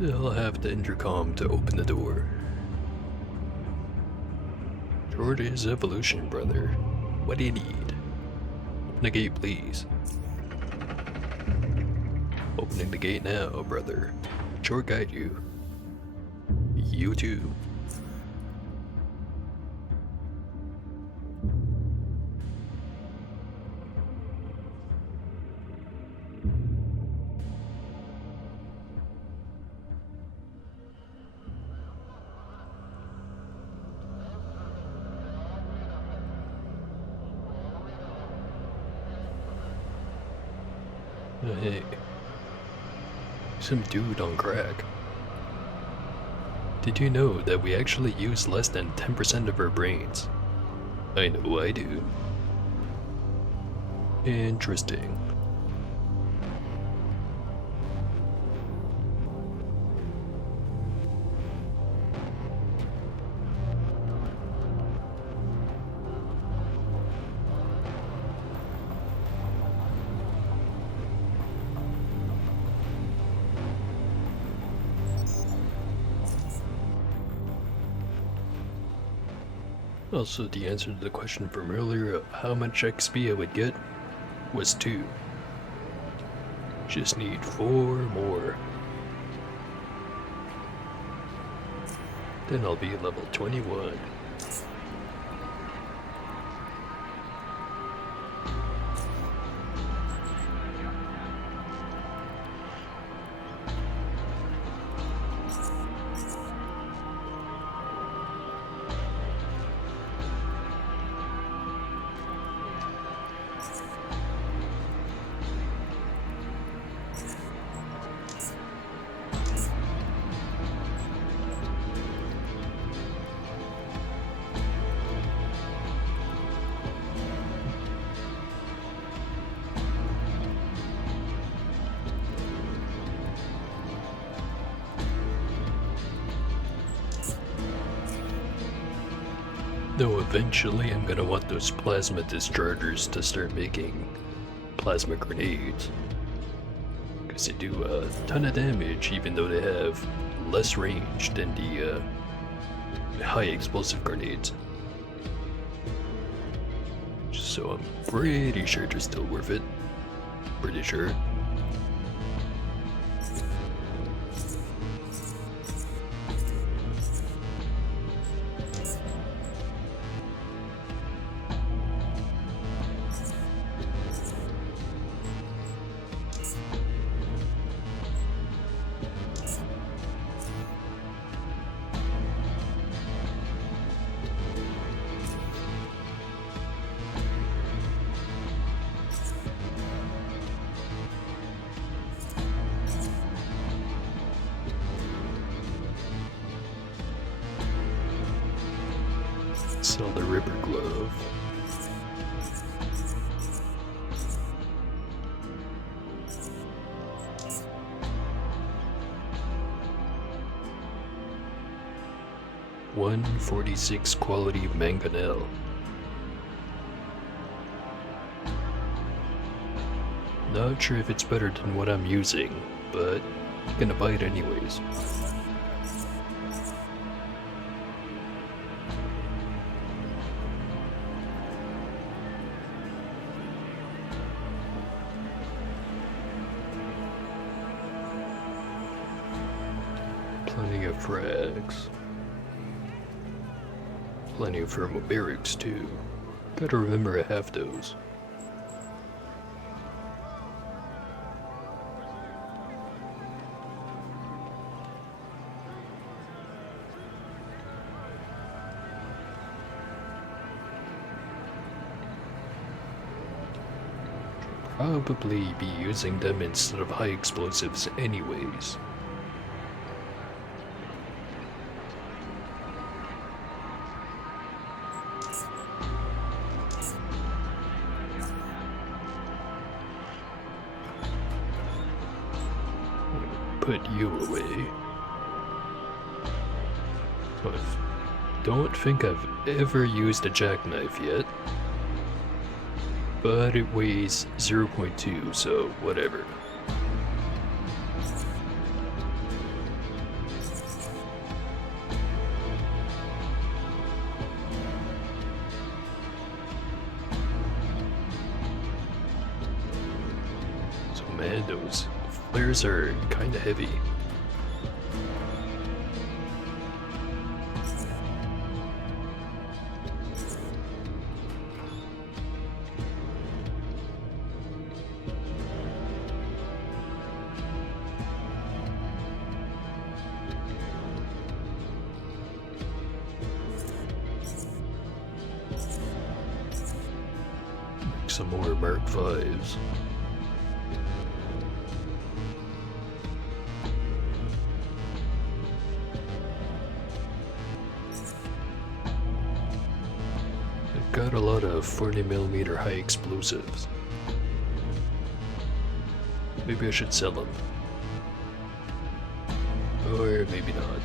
I'll have the intercom to open the door. Toward his evolution, brother. What do you need? Open the gate, please. Opening the gate now, brother. Short guide you. You too. Hey. Some dude on crack. Did you know that we actually use less than 10% of our brains? I know I do. Interesting. Also, the answer to the question from earlier of how much XP I would get was 2. Just need 4 more. Then I'll be level 21. Though eventually I'm gonna want those plasma dischargers to start making plasma grenades. Because they do a ton of damage even though they have less range than the high explosive grenades. So I'm pretty sure they're still worth it. Pretty sure. Sell the Ripper Glove. $146 quality mangonel. Not sure if it's better than what I'm using, but I'm gonna buy it anyways. Plenty of frags. Plenty of thermobarics too. Gotta remember I have those. Probably be using them instead of high explosives anyways. Put you away. So I don't think I've ever used a jackknife yet. But it weighs 0.2, so whatever. those flares are kinda heavy. Some more Mark Vs. I've got a lot of 40mm high explosives. Maybe I should sell them. Or maybe not.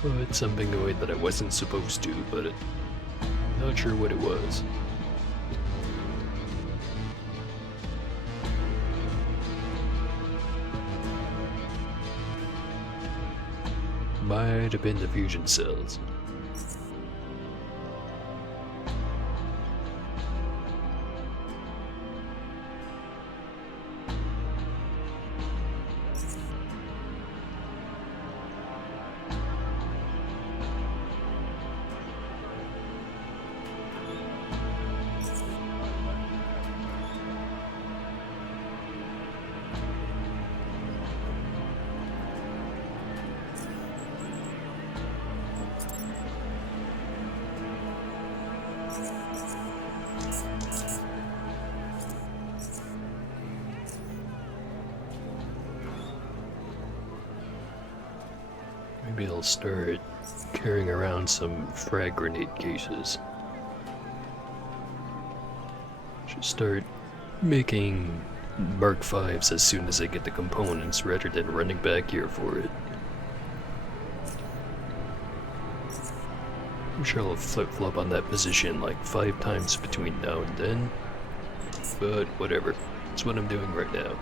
Put something away that I wasn't supposed to, but not sure what it was. Might have been the fusion cells. Maybe I'll start carrying around some frag grenade cases. Should start making Mark 5s as soon as I get the components rather than running back here for it. I'm sure I'll flip-flop on that position like 5 times between now and then, but whatever. That's what I'm doing right now.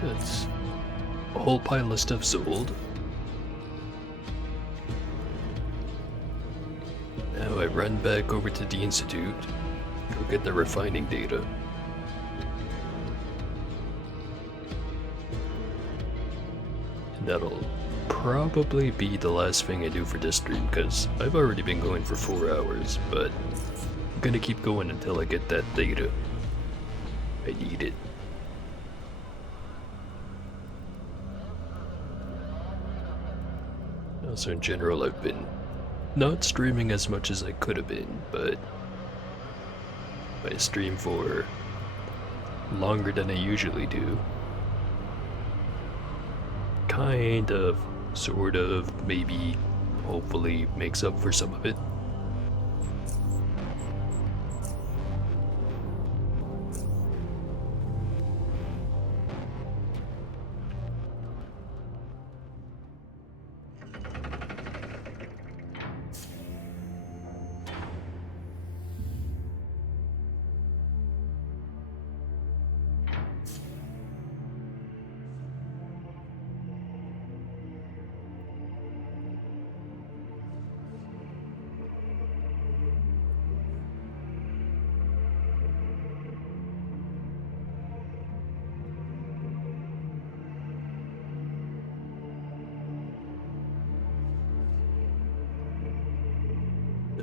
That's a whole pile of stuff sold. Now I run back over to the Institute, go get the refining data. And that'll probably be the last thing I do for this stream, because I've already been going for 4 hours, but I'm gonna keep going until I get that data. I need it. Also, in general, I've been not streaming as much as I could have been, but I stream for longer than I usually do. Kind of, sort of, maybe, hopefully makes up for some of it.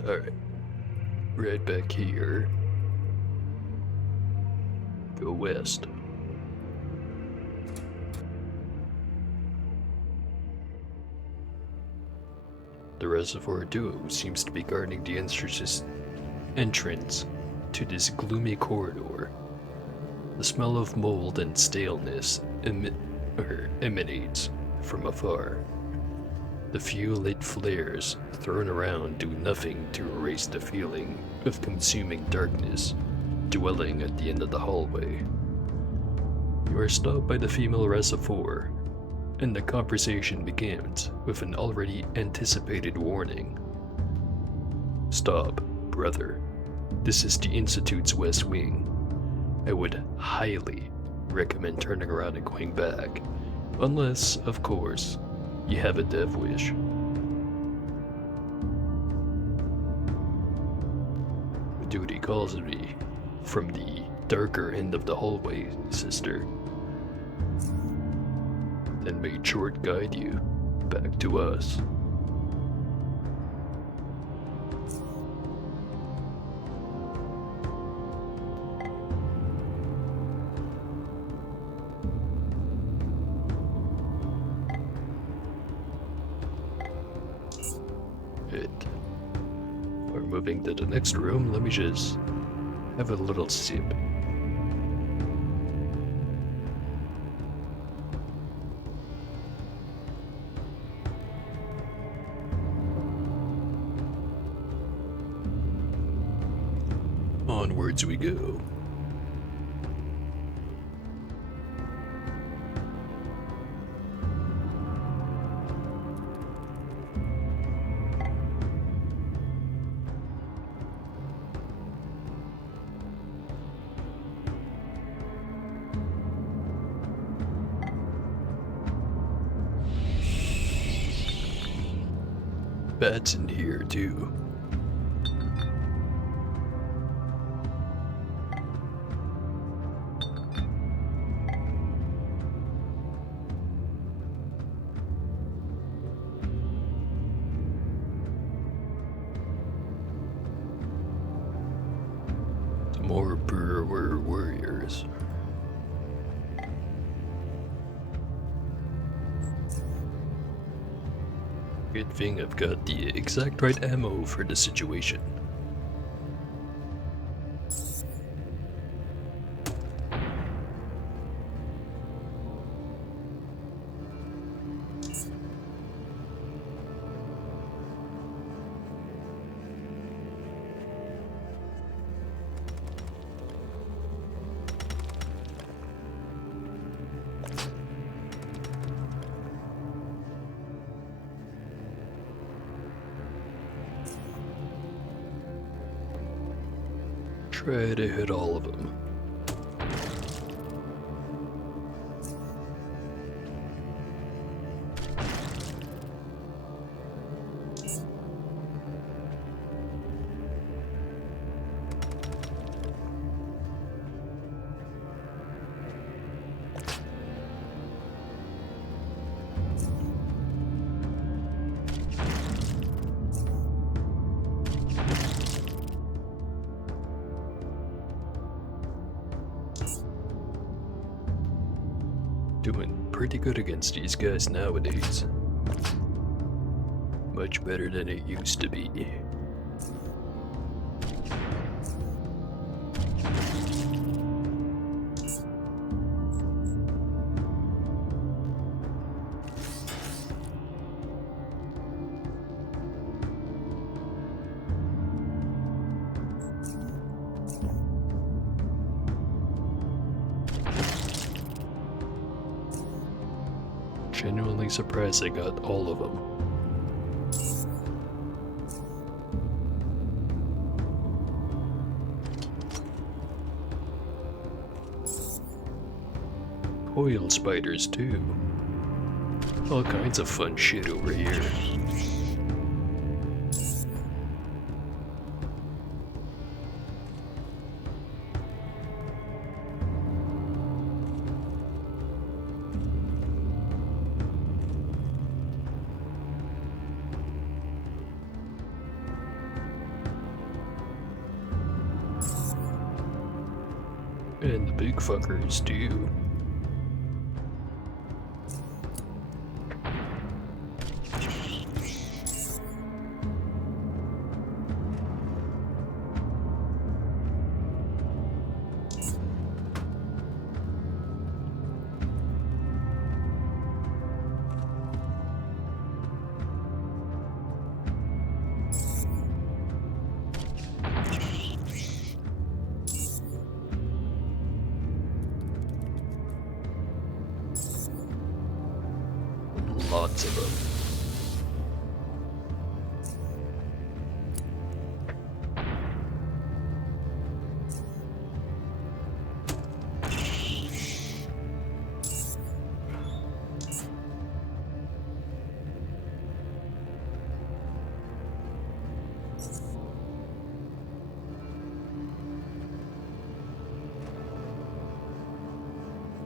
Alright, right back here. Go west. The Reservoir Duo seems to be guarding the entrance to this gloomy corridor. The smell of mold and staleness emanates from afar. The few lit flares thrown around do nothing to erase the feeling of consuming darkness dwelling at the end of the hallway. You are stopped by the female Reservoir, and the conversation begins with an already anticipated warning. Stop, brother. This is the Institute's West Wing. I would highly recommend turning around and going back, unless, of course, you have a death wish. Duty calls me from the darker end of the hallway, sister. Then may Short guide you back to us. We're moving to the next room. Let me just have a little sip. Onwards we go. Bats in here too. More brewer warriors. Good thing I've got the exact right ammo for the situation. Try to hit all of them. Doing pretty good against these guys nowadays. Much better than it used to be. Genuinely surprised I got all of them. Coil spiders too. All kinds of fun shit over here. And the big fuckers too. lots of them.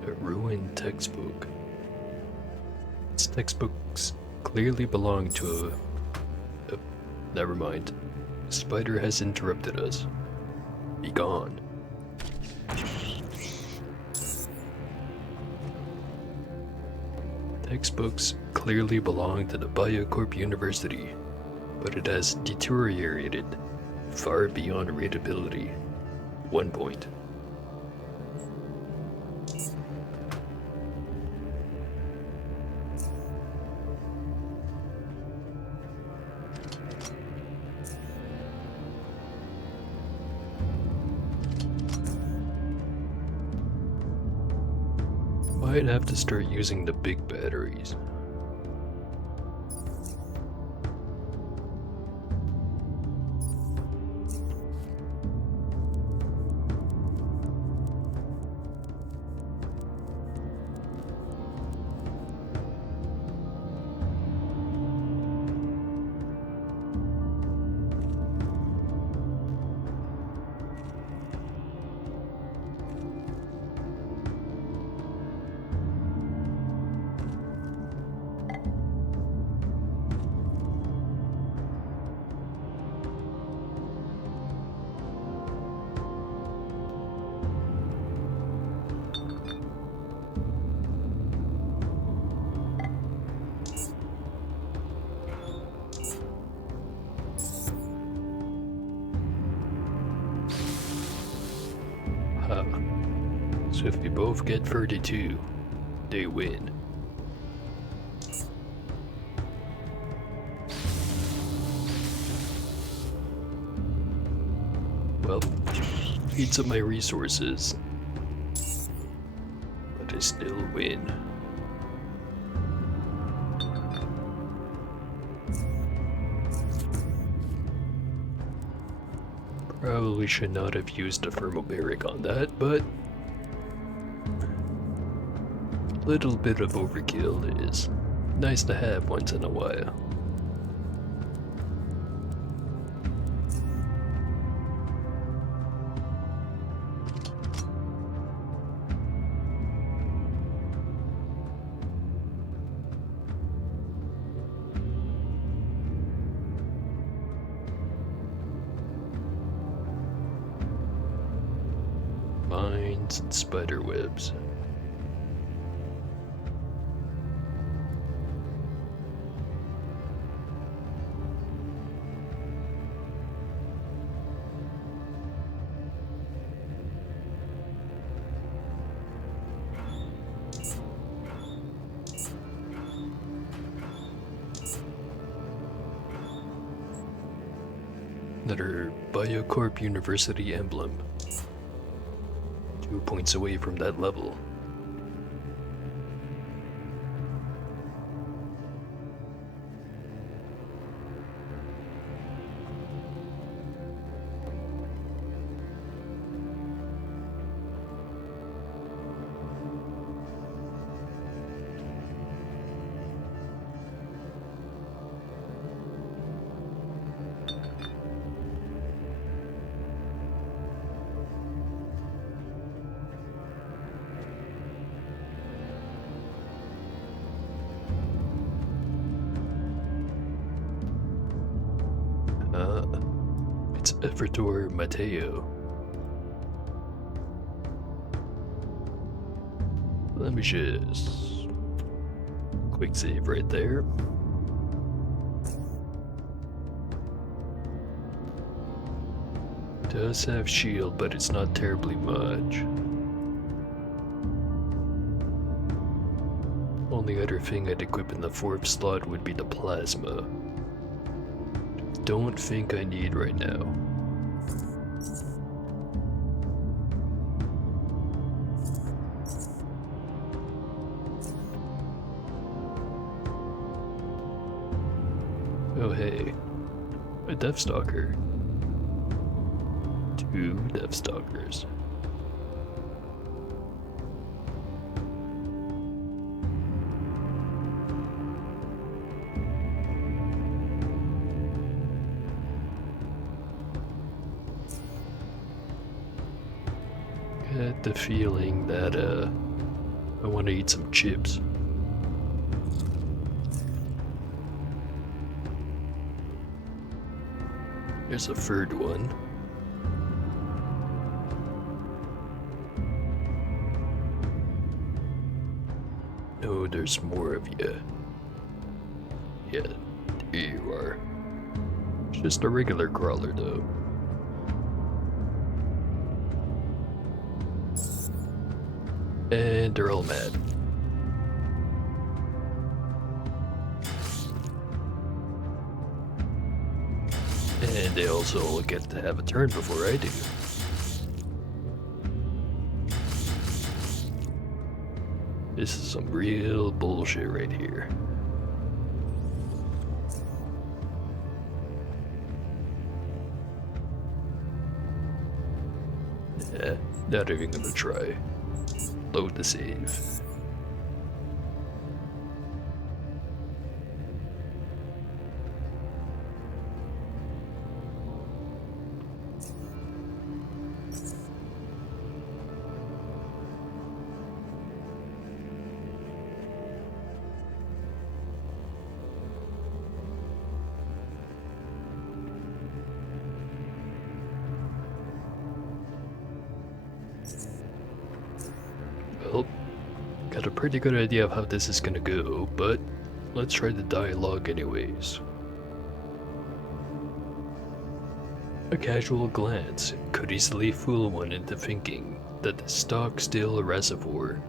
A ruined textbook. This textbooks clearly belong to a... Never mind. Spider has interrupted us. Be gone. Textbooks clearly belong to the Biocorp University, but it has deteriorated far beyond readability. 1 point. Might have to start using the big batteries. So if we both get 32, they win. Well, eats up my resources, but I still win. Probably should not have used a thermobaric on that, but a little bit of overkill is nice to have once in a while. Mines and spider webs. Another Biocorp University emblem. 2 points away from that level. It's Evertor Mateo. Let me just quick save right there. Does have shield, but it's not terribly much. Only other thing I'd equip in the 4th slot would be the plasma. Don't think I need right now. Oh hey, a Deathstalker. 2 Deathstalkers. Get the feeling that I want to eat some chips. There's a third one. No, there's more of you. Yeah, there you are. Just a regular crawler though. And they're all mad. And they also get to have a turn before I do. This is some real bullshit right here. Yeah, not even gonna try. Load the save. Well, got a pretty good idea of how this is gonna go, but let's try the dialogue anyways. A casual glance could easily fool one into thinking that the stock-still reservoir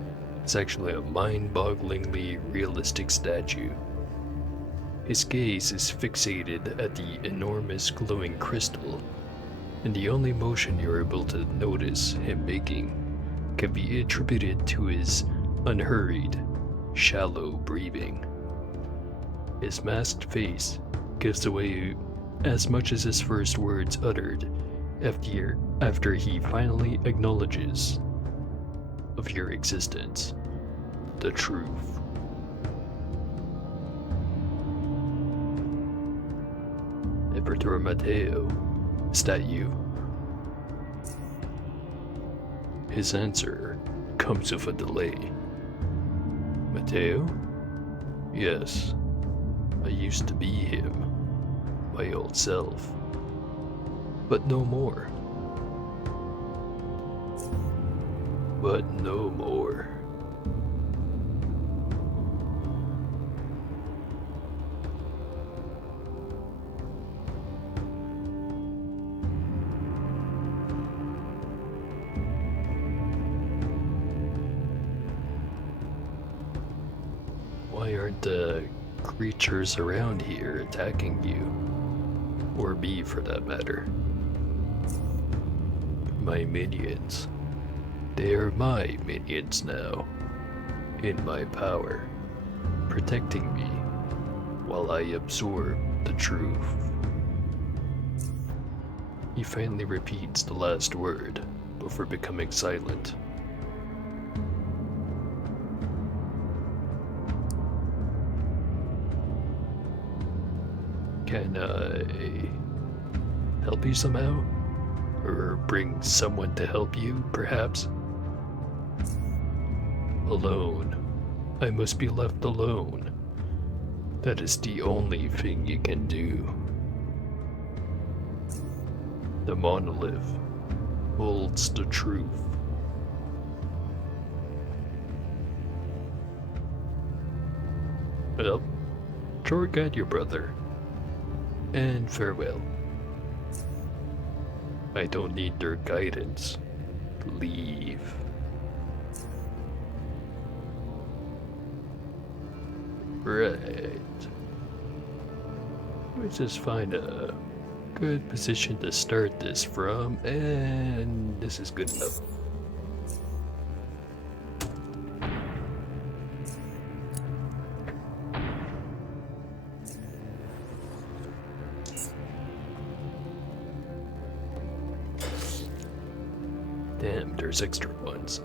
is actually a mind-bogglingly realistic statue. His gaze is fixated at the enormous glowing crystal, and the only motion you're able to notice him making can be attributed to his unhurried, shallow breathing. His masked face gives away as much as his first words uttered after he finally acknowledges of your existence, the truth. Emperor Mateo, is that you? His answer comes with a delay. Mateo? Yes, I used to be him, my old self, but no more. But no more. Why aren't the creatures around here attacking you? Or me for that matter. My minions. They are my minions now. In my power. Protecting me while I absorb the truth. He finally repeats the last word before becoming silent. Can I help you somehow? Or bring someone to help you, perhaps? Alone. I must be left alone. That is the only thing you can do. The monolith holds the truth. Well, try guide your brother. And farewell. I don't need their guidance. Leave. Right. Let's just find a good position to start this from, and this is good enough. Damn, there's extra ones.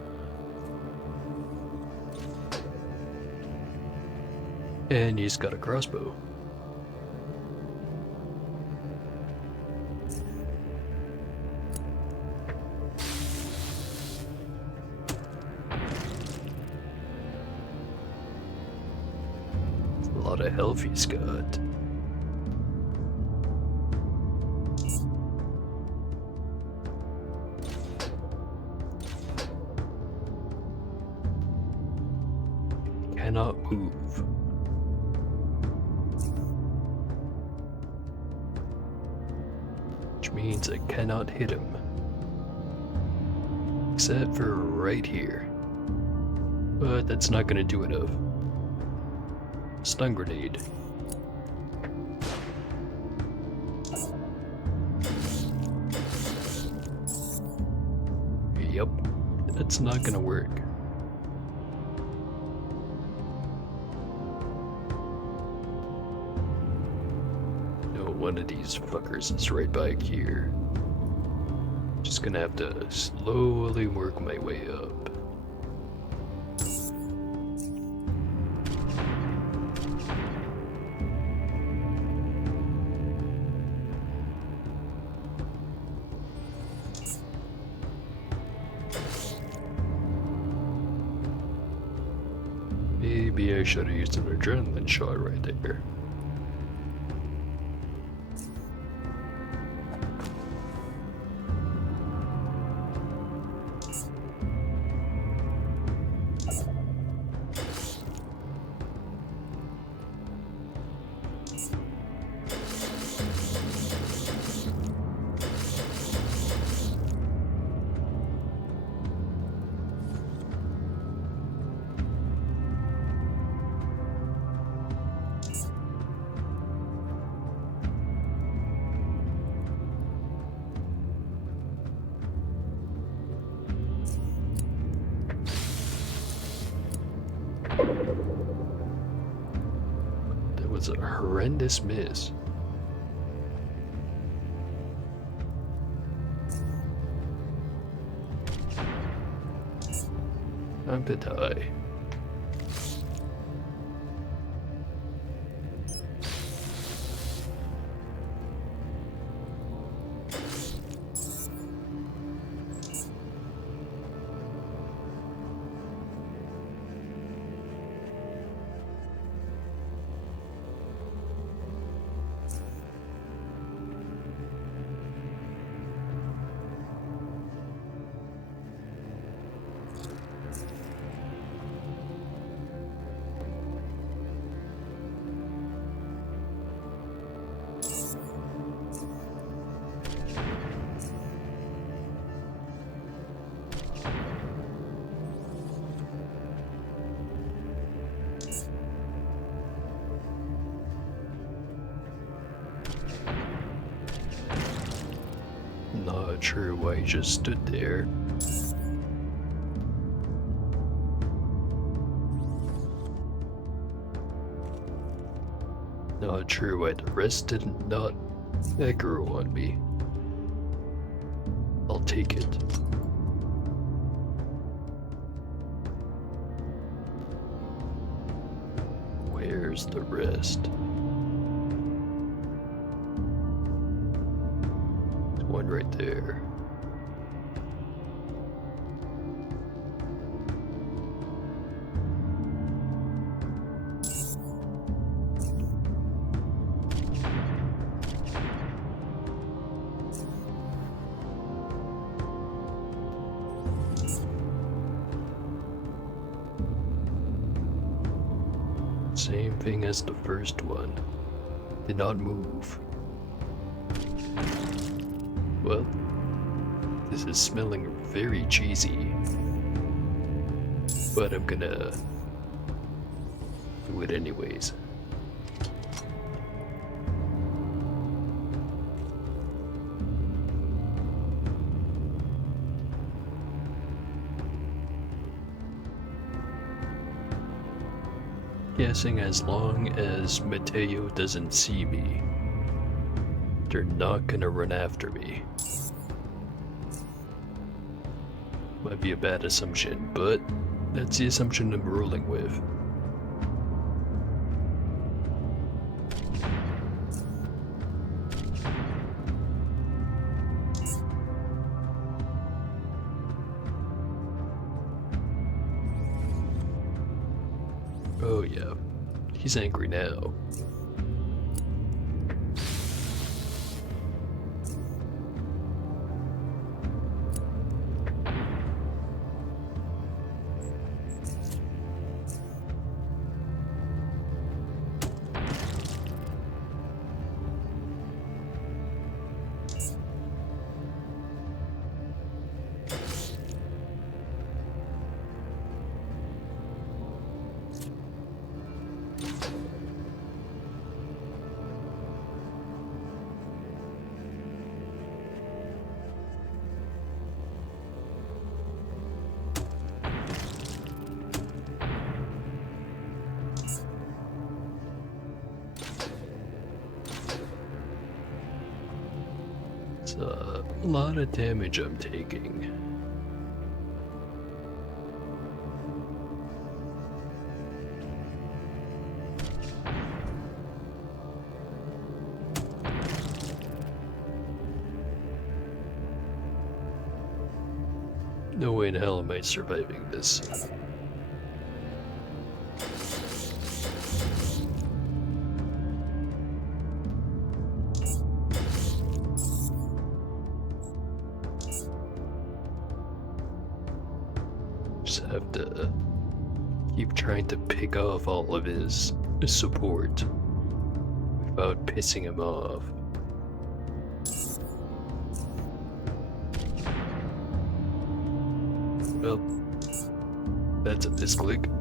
And he's got a crossbow. A lot of health he's got. Cannot move. Which means I cannot hit him. Except for right here. But that's not gonna do enough. Stun grenade. Yep, that's not gonna work. No, one of these fuckers is right back here. Just gonna have to slowly work my way up. Maybe I should have used an adrenaline shot right there. That was a horrendous miss. I'm gonna die. Not sure why he just stood there. Not sure why the rest didn't not aggro on me. I'll take it. Where's the rest? There's one right there. Same thing as the first one. Did not move. Well, this is smelling very cheesy. But I'm gonna do it anyways. Guessing as long as Mateo doesn't see me, they're not gonna run after me. Might be a bad assumption, but that's the assumption I'm rolling with. Oh yeah, he's angry now. It's a lot of damage I'm taking. No way in hell am I surviving this. Just have to keep trying to pick off all of his support without pissing him off. Well, that's a misclick.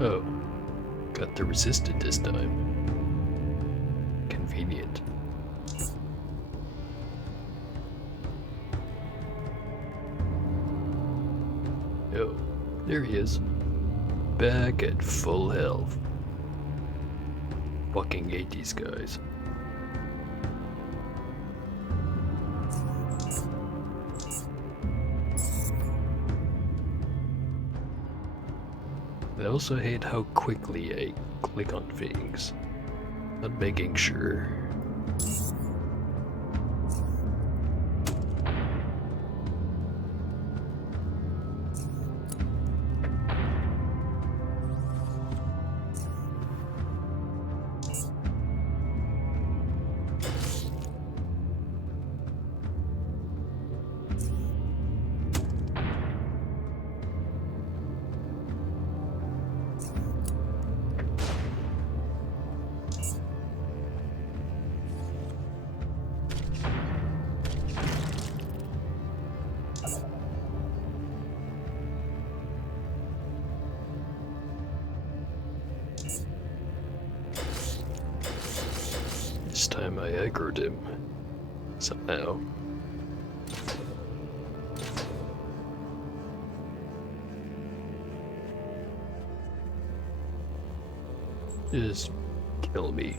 Oh, got the resistant this time. Convenient. Oh, there he is. Back at full health. Fucking hate these guys. I also hate how quickly I click on things, not making sure. This time I aggroed him. Somehow. Just kill me.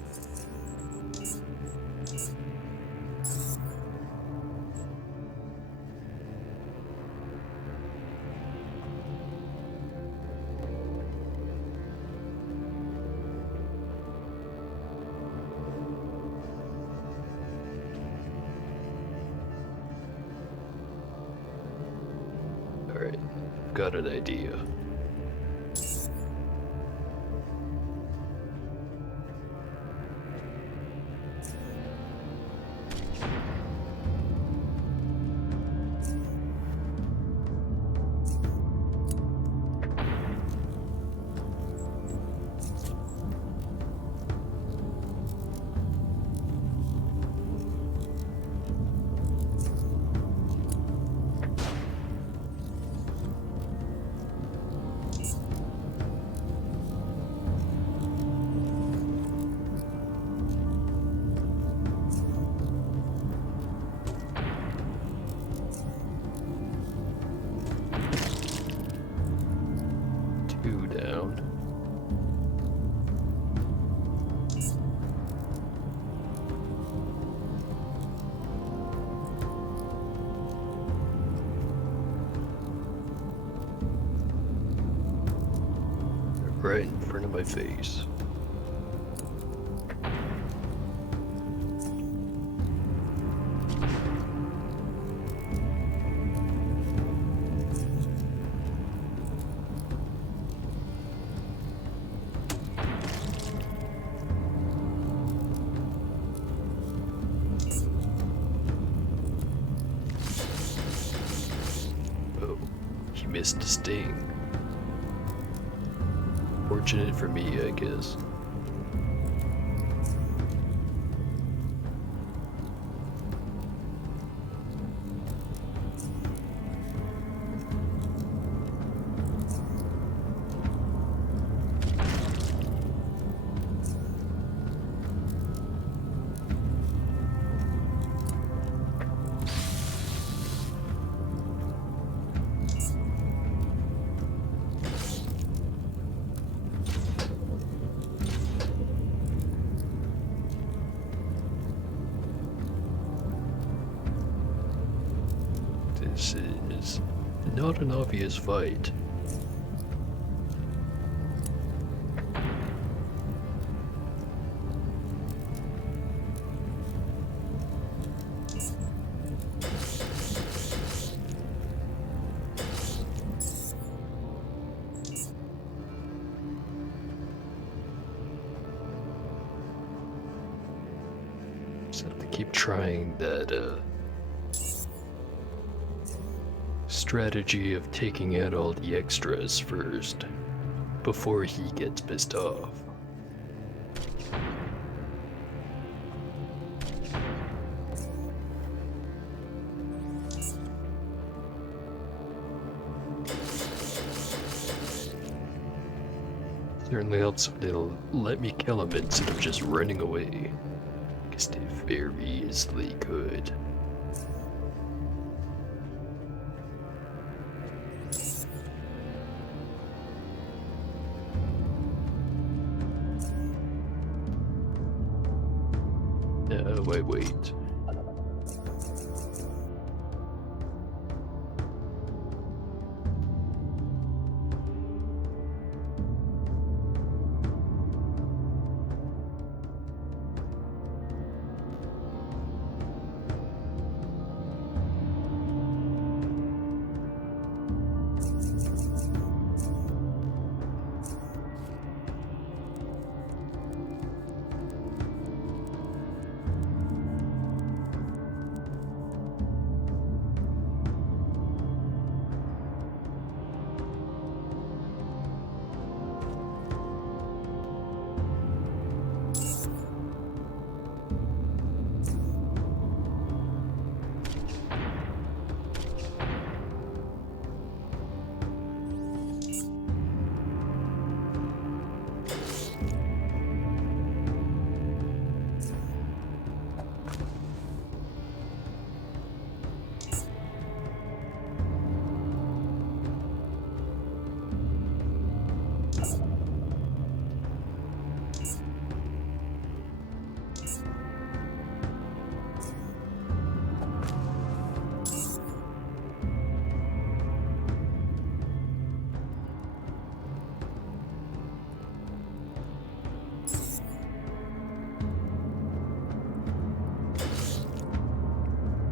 Alright, got an idea. right in front of my face. Oh, he missed a sting. Fortunate for me, I guess. This is not an obvious fight. Just have to keep trying that strategy of taking out all the extras first before he gets pissed off. Certainly helps if they'll let me kill him instead of just running away. Because they very easily could. Wait.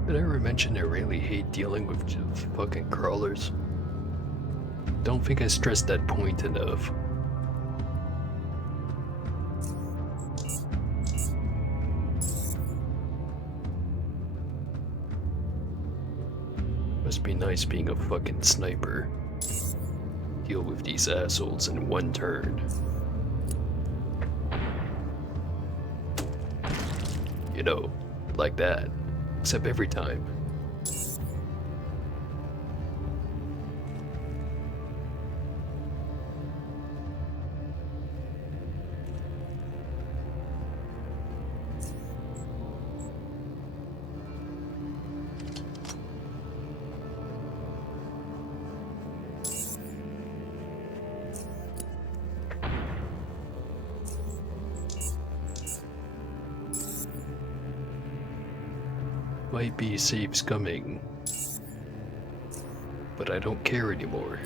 Did I ever mention I really hate dealing with fucking crawlers? Don't think I stressed that point enough. Must be nice being a fucking sniper. Deal with these assholes in one turn. You know, like that. Except every time. Might be safes coming, but I don't care anymore.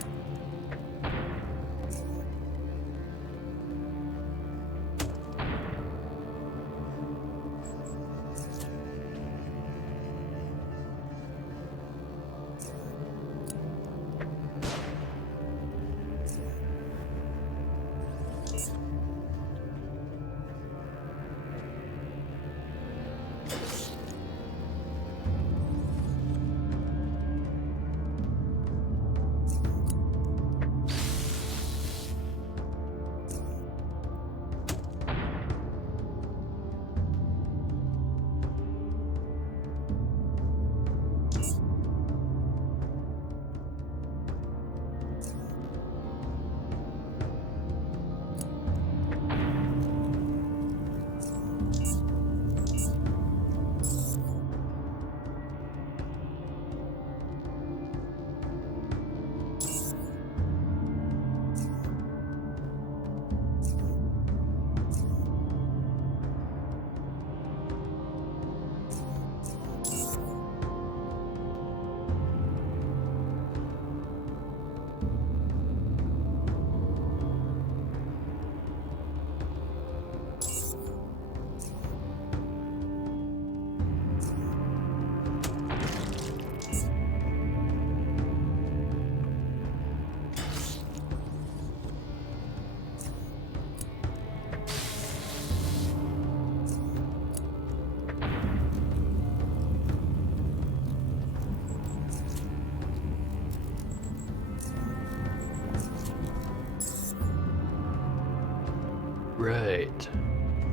Right.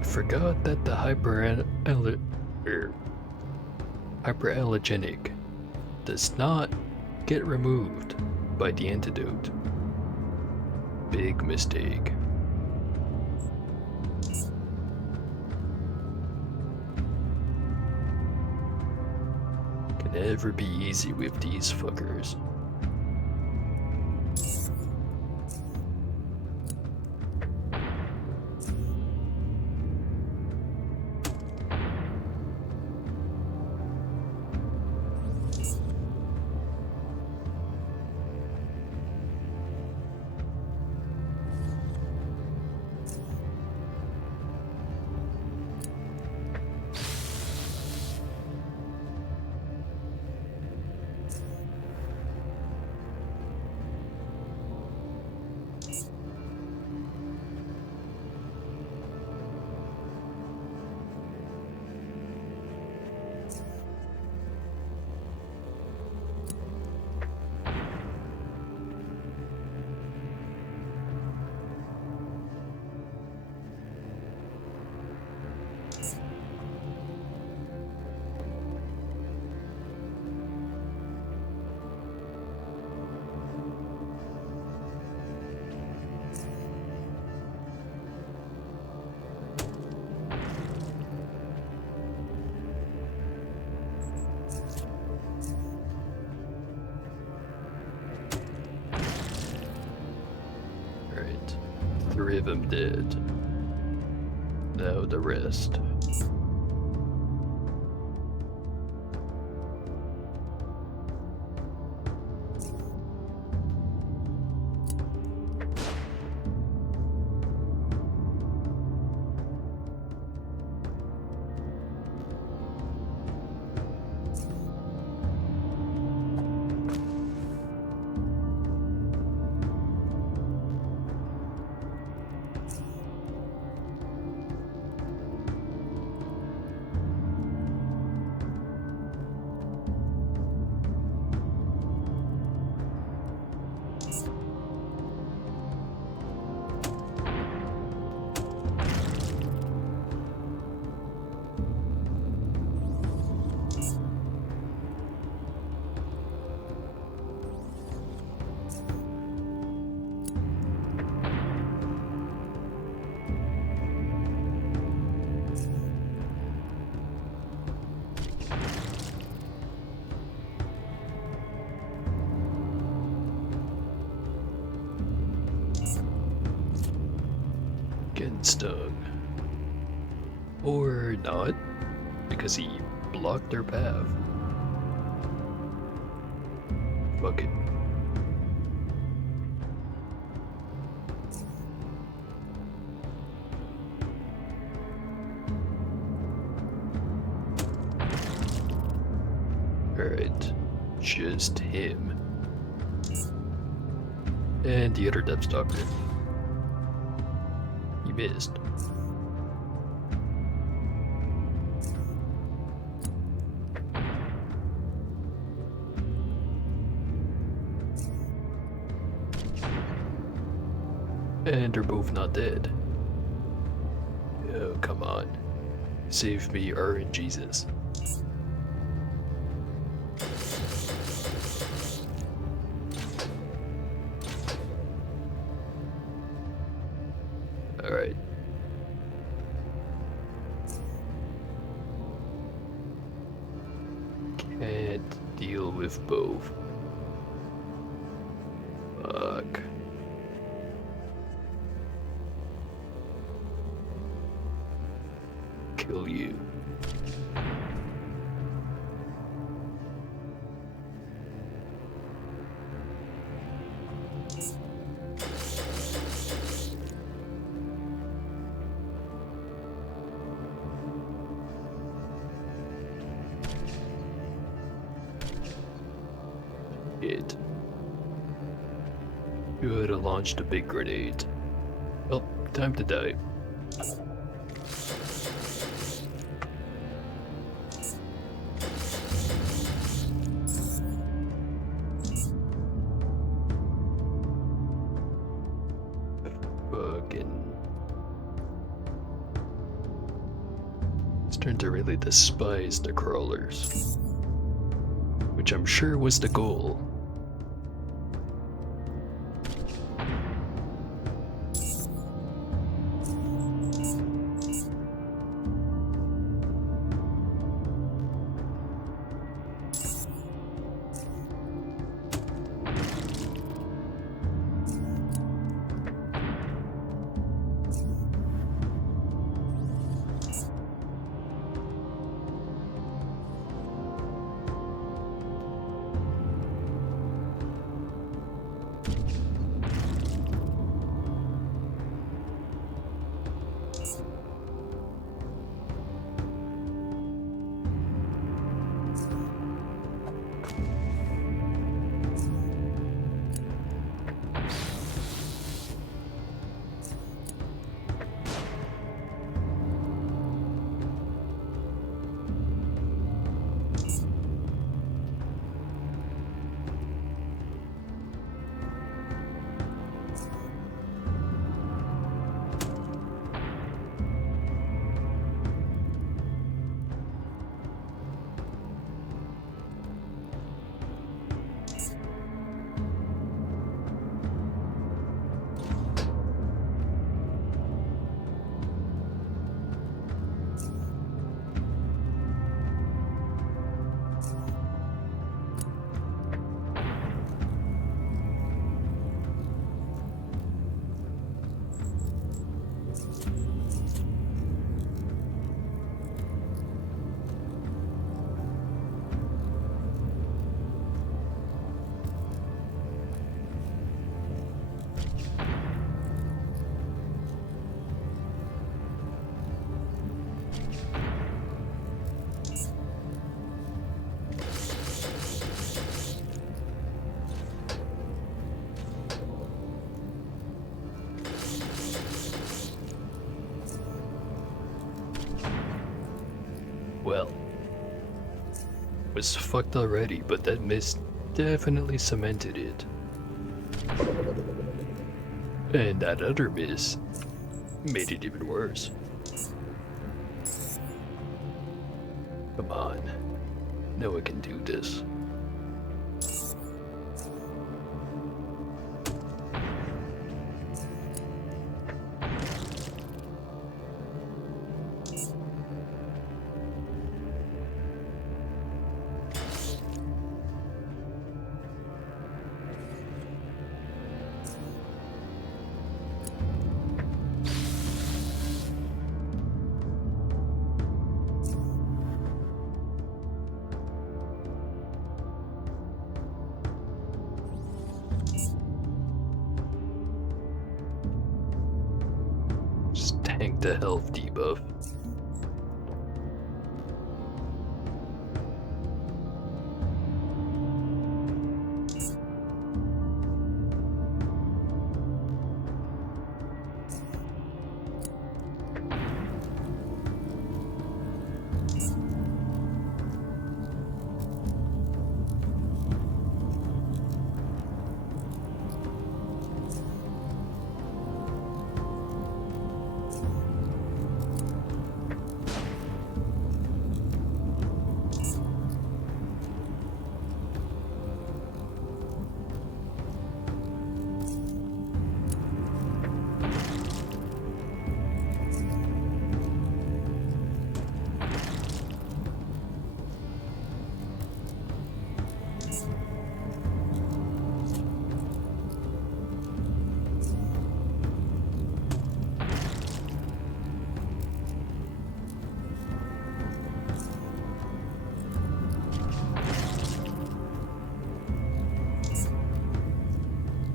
Forgot that the hyperallergenic does not get removed by the antidote. Big mistake. Can never be easy with these fuckers. Right. 3 of them dead. Now the rest. Getting stung. Or not, because he blocked their path. Fuck it. Alright, just him. And the other Deathstalker. You missed. And they're both not dead. Oh, come on. Save me, RNGesus. Alright. Can't deal with both. Fuck. Kill you. It. Should have launched a big grenade. Well, time to die. Fucking starting to really despise the crawlers. Which I'm sure was the goal. Well, was fucked already, but that miss definitely cemented it. And that other miss made it even worse. Come on, now I can do this. Just tank the health debuff.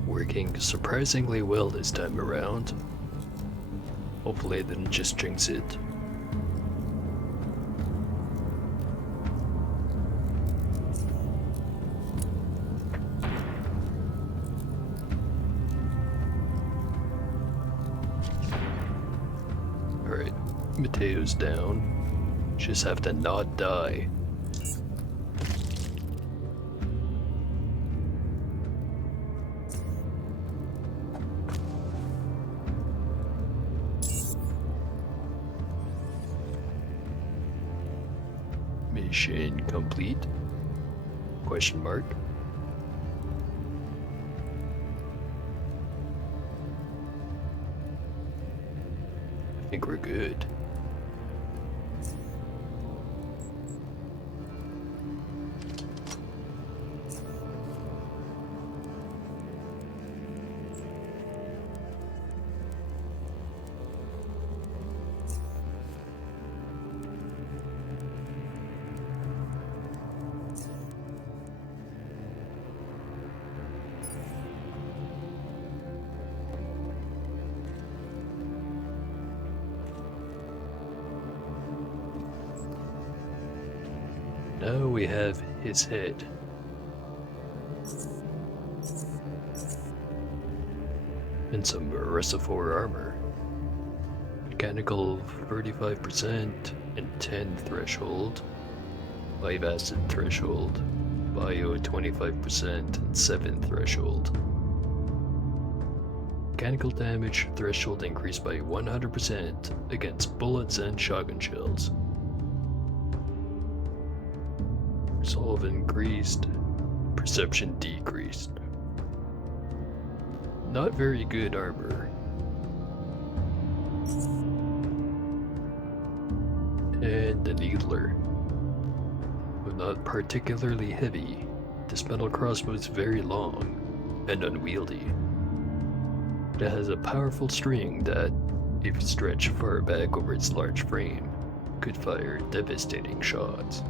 Working surprisingly well this time around. Hopefully I didn't just jinx it. Alright, Mateo's down. Just have to not die. Mission complete? Question mark. I think we're good. Now we have his head. And some Reservoir armor. Mechanical 35% and 10 threshold. 5 acid threshold. Bio 25% and 7 threshold. Mechanical damage threshold increased by 100% against bullets and shotgun shells. Resolve increased, perception decreased. Not very good armor. And the Needler. Though not particularly heavy, this metal crossbow is very long and unwieldy. It has a powerful string that, if stretched far back over its large frame, could fire devastating shots.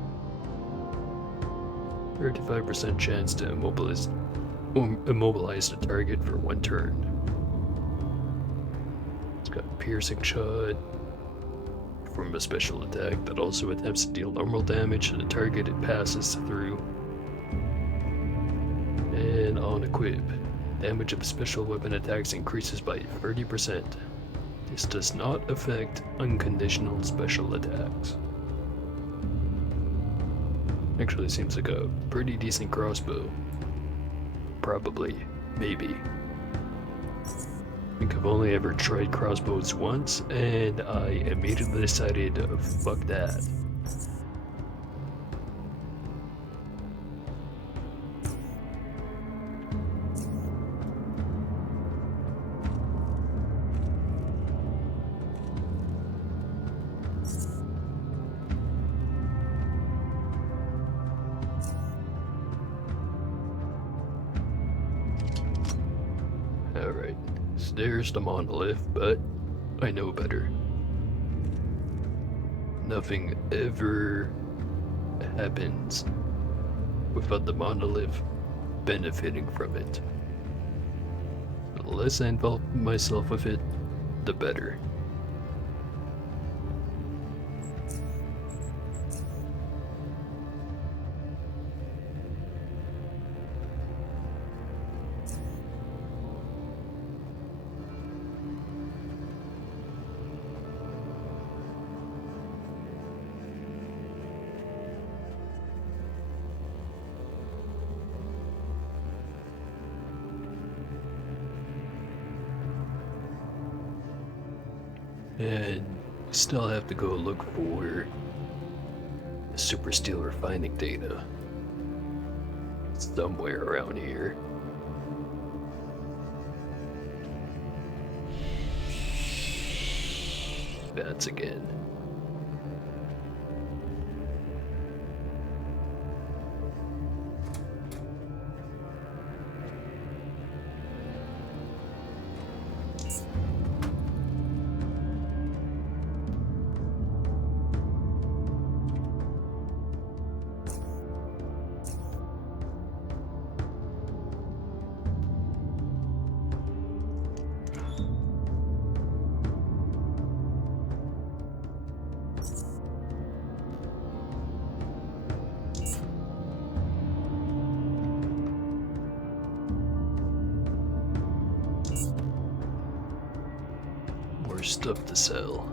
35% chance to immobilize the target for 1 turn. It's got a piercing shot from a special attack that also attempts to deal normal damage to the target it passes through. And on equip, damage of special weapon attacks increases by 30%. This does not affect unconditional special attacks. Actually seems like a pretty decent crossbow. Probably. Maybe. I think I've only ever tried crossbows once, and I immediately decided, fuck that. Alright, so there's the monolith, but I know better. Nothing ever happens without the monolith benefiting from it. The less I involve myself with it, the better. And still have to go look for the super steel refining data somewhere around here. That's again. More stuff to sell.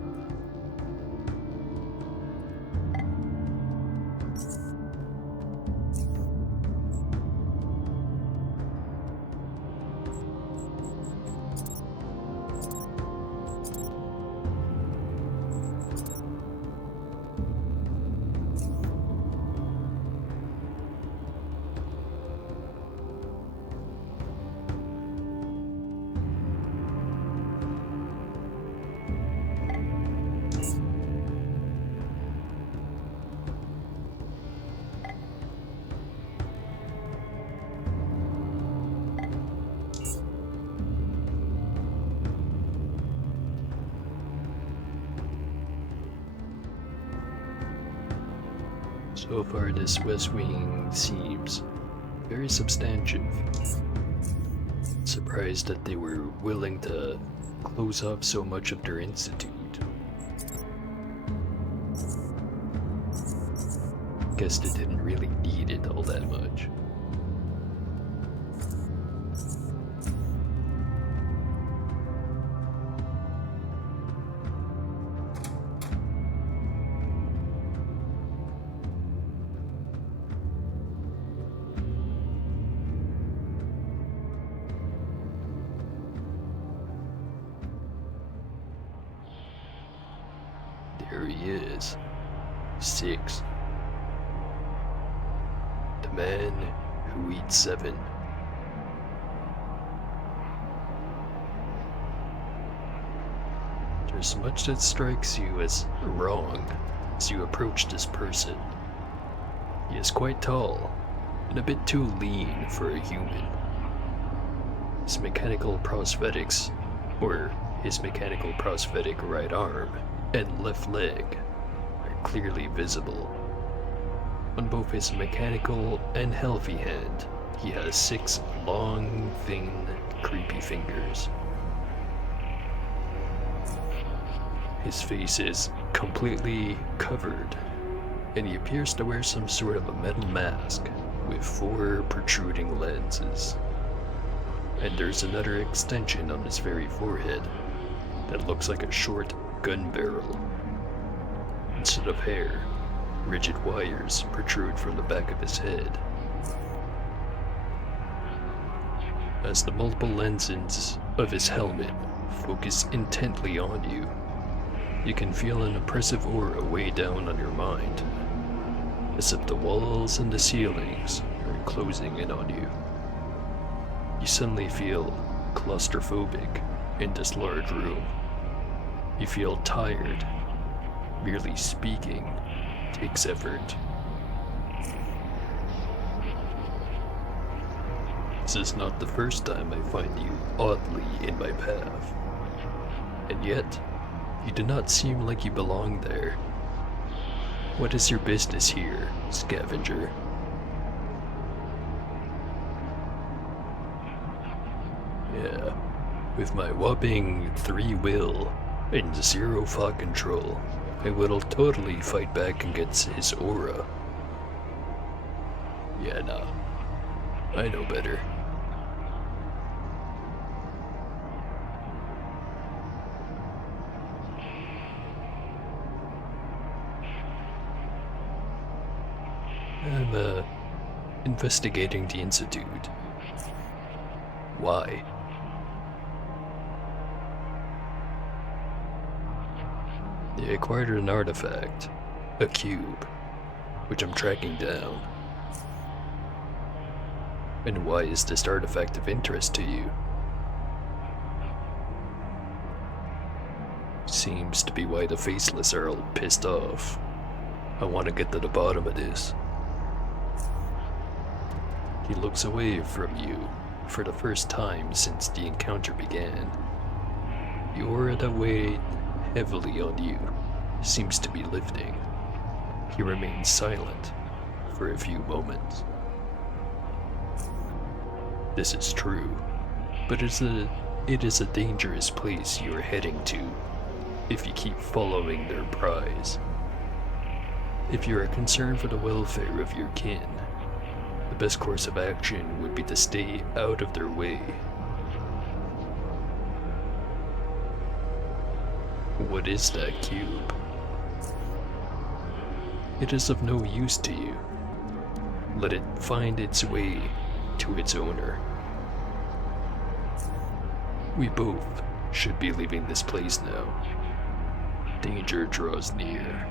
So far, this West Wing seems very substantive. Surprised that they were willing to close off so much of their institute. Guess they didn't really need it all that much. There he is. 6. The man who eats 7. There's much that strikes you as wrong as you approach this person. He is quite tall and a bit too lean for a human. His mechanical prosthetics, or his mechanical prosthetic right arm and left leg, are clearly visible. On both his mechanical and healthy hand, he has 6 long, thin, creepy fingers. His face is completely covered, and he appears to wear some sort of a metal mask with 4 protruding lenses. And there's another extension on his very forehead that looks like a short gun barrel. Instead of hair, rigid wires protrude from the back of his head. As the multiple lenses of his helmet focus intently on you, you can feel an oppressive aura weigh down on your mind, as if the walls and the ceilings are closing in on you. You suddenly feel claustrophobic in this large room. You feel tired. Merely speaking takes effort. This is not the first time I find you oddly in my path. And yet, you do not seem like you belong there. What is your business here, scavenger? Yeah, with my whopping 3 will and 0 thought control, I will totally fight back against his aura. Yeah, nah. I know better. I'm, investigating the Institute. Why? They acquired an artifact, a cube, which I'm tracking down. And why is this artifact of interest to you? Seems to be why the Faceless are all pissed off. I want to get to the bottom of this. He looks away from you for the first time since the encounter began. The aura that weighed heavily on you seems to be lifting. He remains silent for a few moments. This is true, but it is a dangerous place you are heading to if you keep following their prize. If you are concerned for the welfare of your kin, the best course of action would be to stay out of their way. What is that cube? It is of no use to you. Let it find its way to its owner. We both should be leaving this place now. Danger draws near.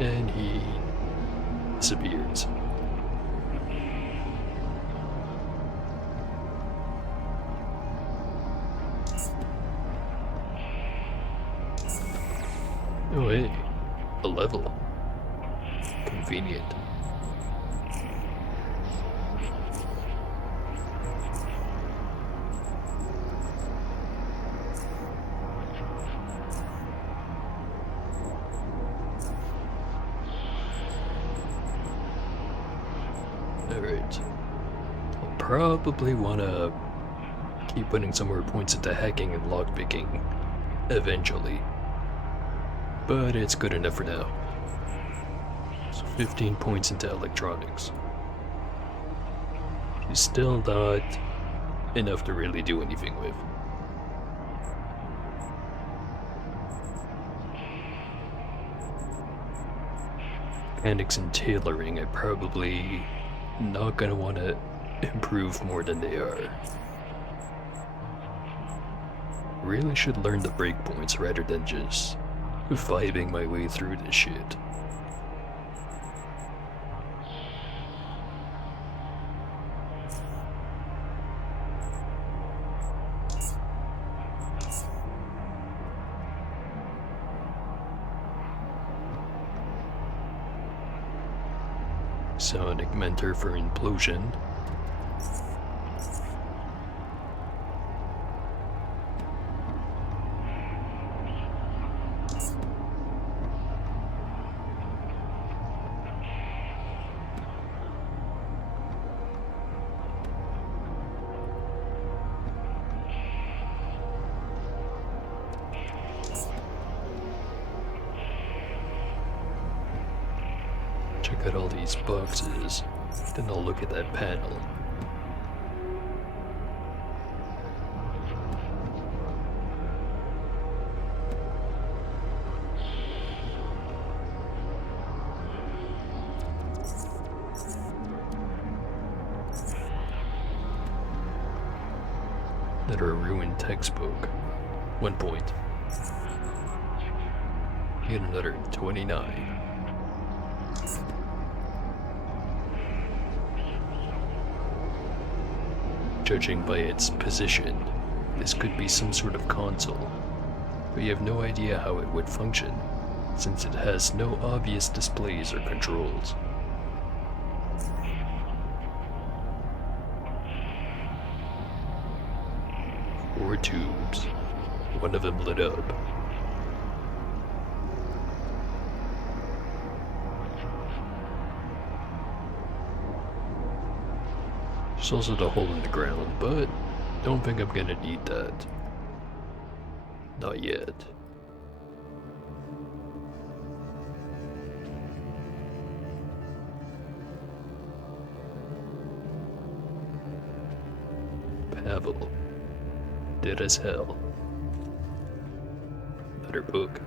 And he disappears. Oh hey, a level. Convenient. it. I'll probably want to keep putting some more points into hacking and lockpicking eventually. But it's good enough for now. So 15 points into electronics. It's still not enough to really do anything with. Mechanics and tailoring, I probably not gonna want to improve more than they are. Really should learn the breakpoints rather than just vibing my way through this shit. Sonic Mentor for implosion. Check out all these boxes, then I'll look at that panel. Another ruined textbook. 1 point. Get another 29. Judging by its position, this could be some sort of console, but you have no idea how it would function, since it has no obvious displays or controls. Four tubes. One of them lit up. There's also the hole in the ground, but don't think I'm gonna need that. Not yet. Pavel. Dead as hell. Another book.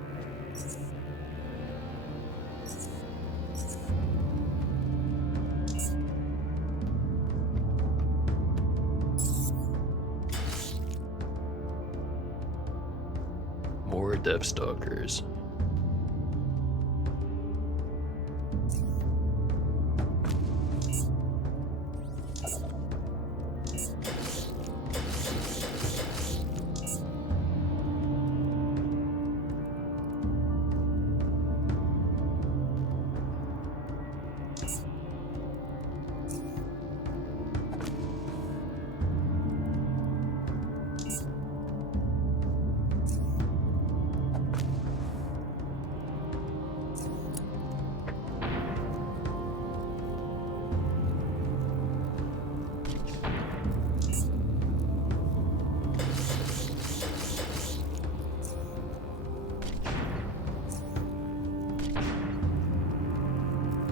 More Deathstalkers.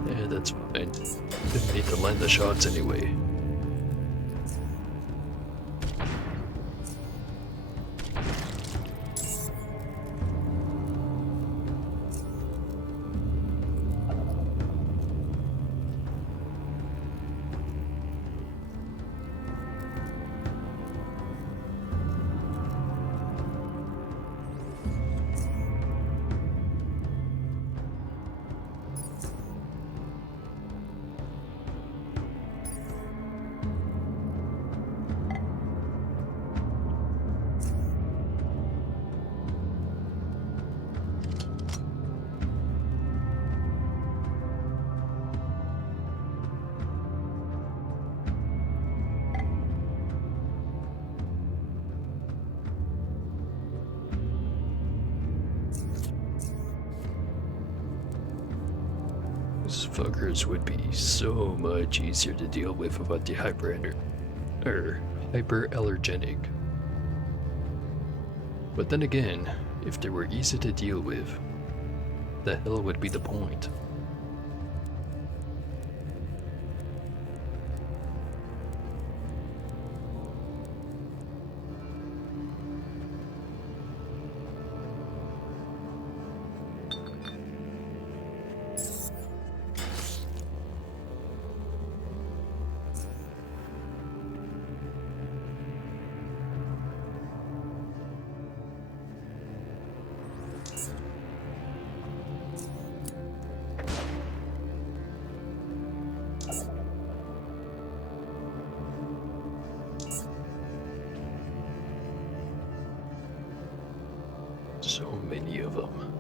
Yeah, that's fine. Didn't need to land the shots anyway. fuckers would be so much easier to deal with without the hyperallergenic. But then again, if they were easy to deal with, the hell would be the point? So many of them.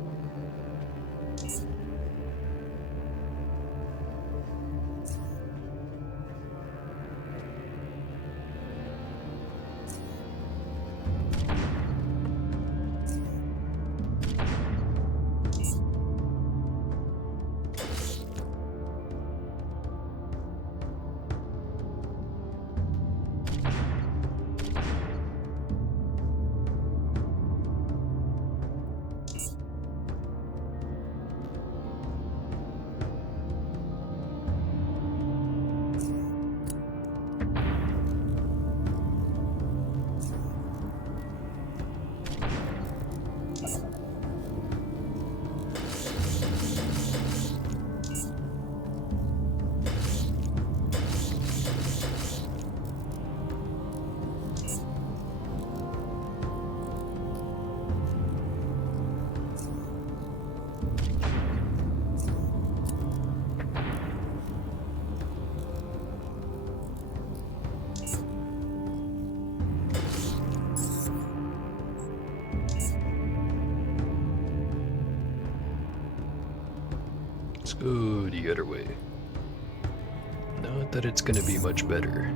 Let's go the other way. Not that it's gonna be much better.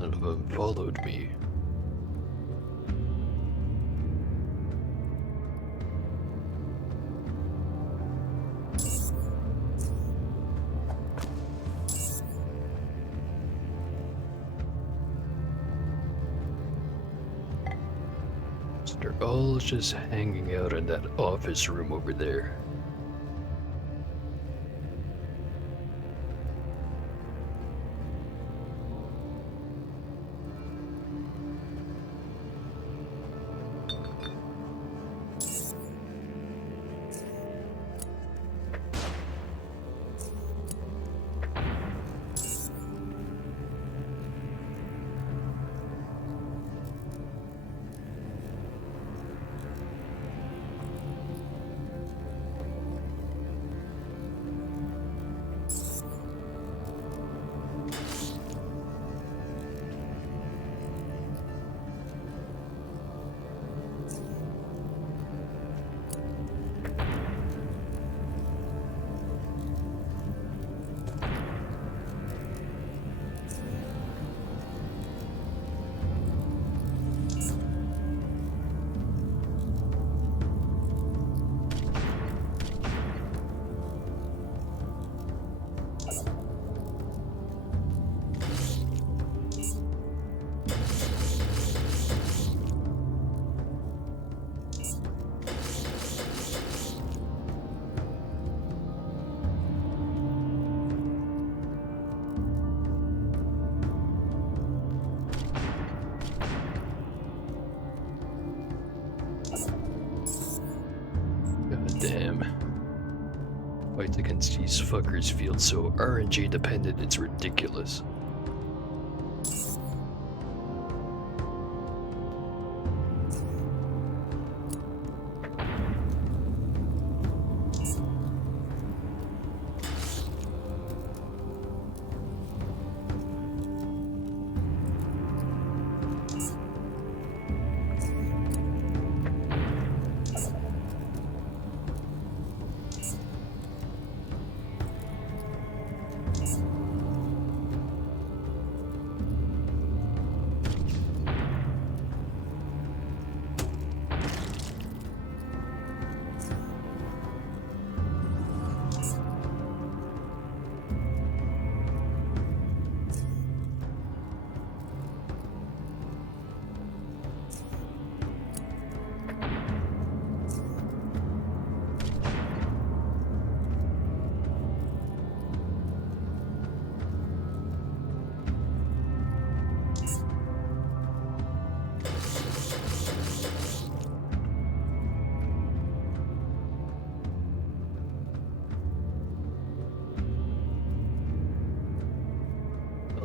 None of them followed me. So they're all just hanging out in that office room over there. God damn. Fight against these fuckers feels so RNG dependent, it's ridiculous.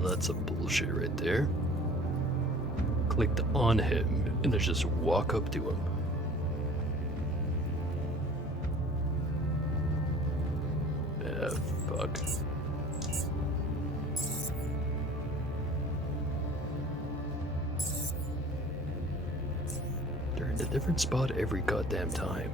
that's some bullshit right there. Clicked on him, and I just walk up to him. Ah, fuck. They're in a different spot every goddamn time.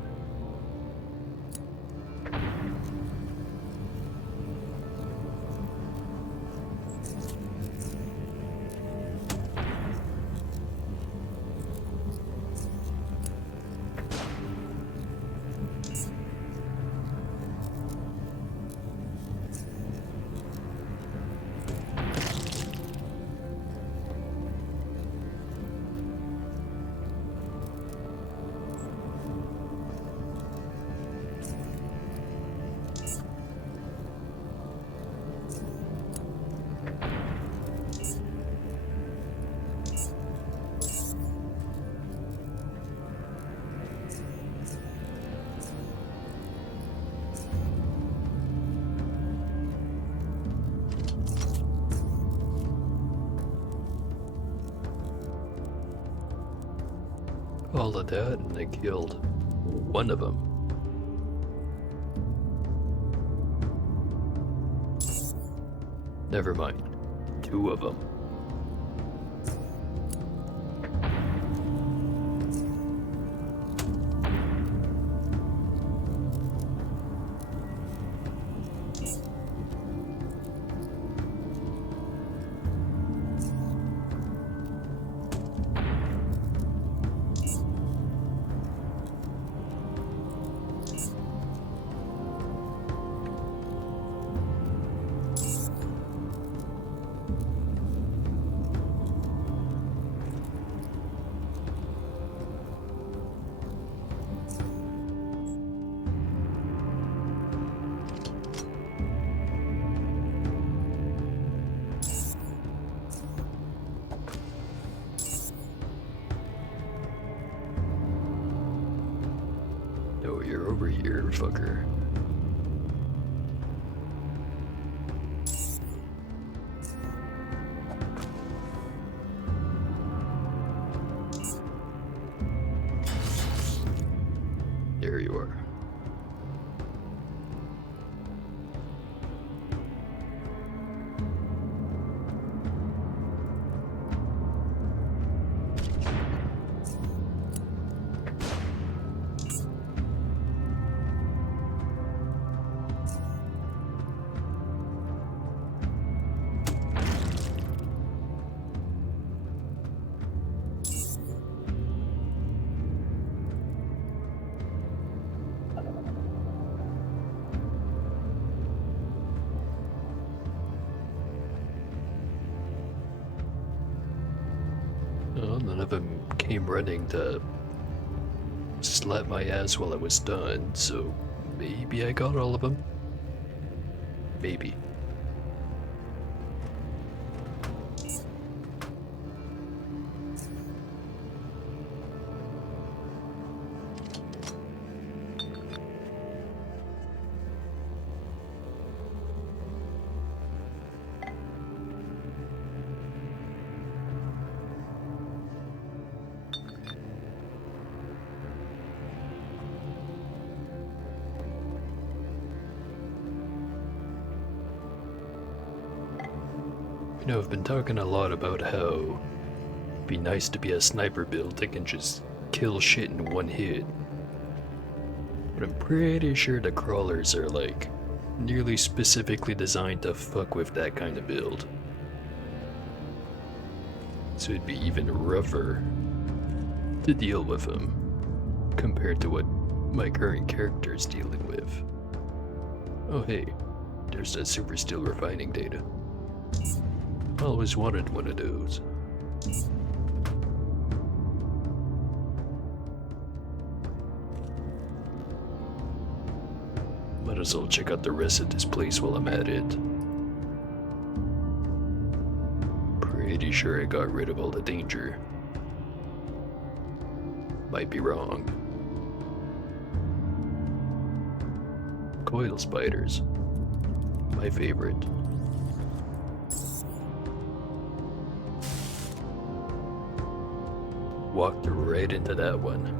All of that, and I killed one of them. Never mind, two of them. No, you're over here, fucker. There you are. Well, none of them came running to slap my ass while I was done, so maybe I got all of them. Maybe. You know, I've been talking a lot about how it'd be nice to be a sniper build that can just kill shit in one hit. But I'm pretty sure the crawlers are like nearly specifically designed to fuck with that kind of build. So it'd be even rougher to deal with them compared to what my current character is dealing with. Oh hey, there's that super steel refining data. Always wanted one of those. Might as well check out the rest of this place while I'm at it. Pretty sure I got rid of all the danger. Might be wrong. Coil spiders. My favorite. Walked right into that one.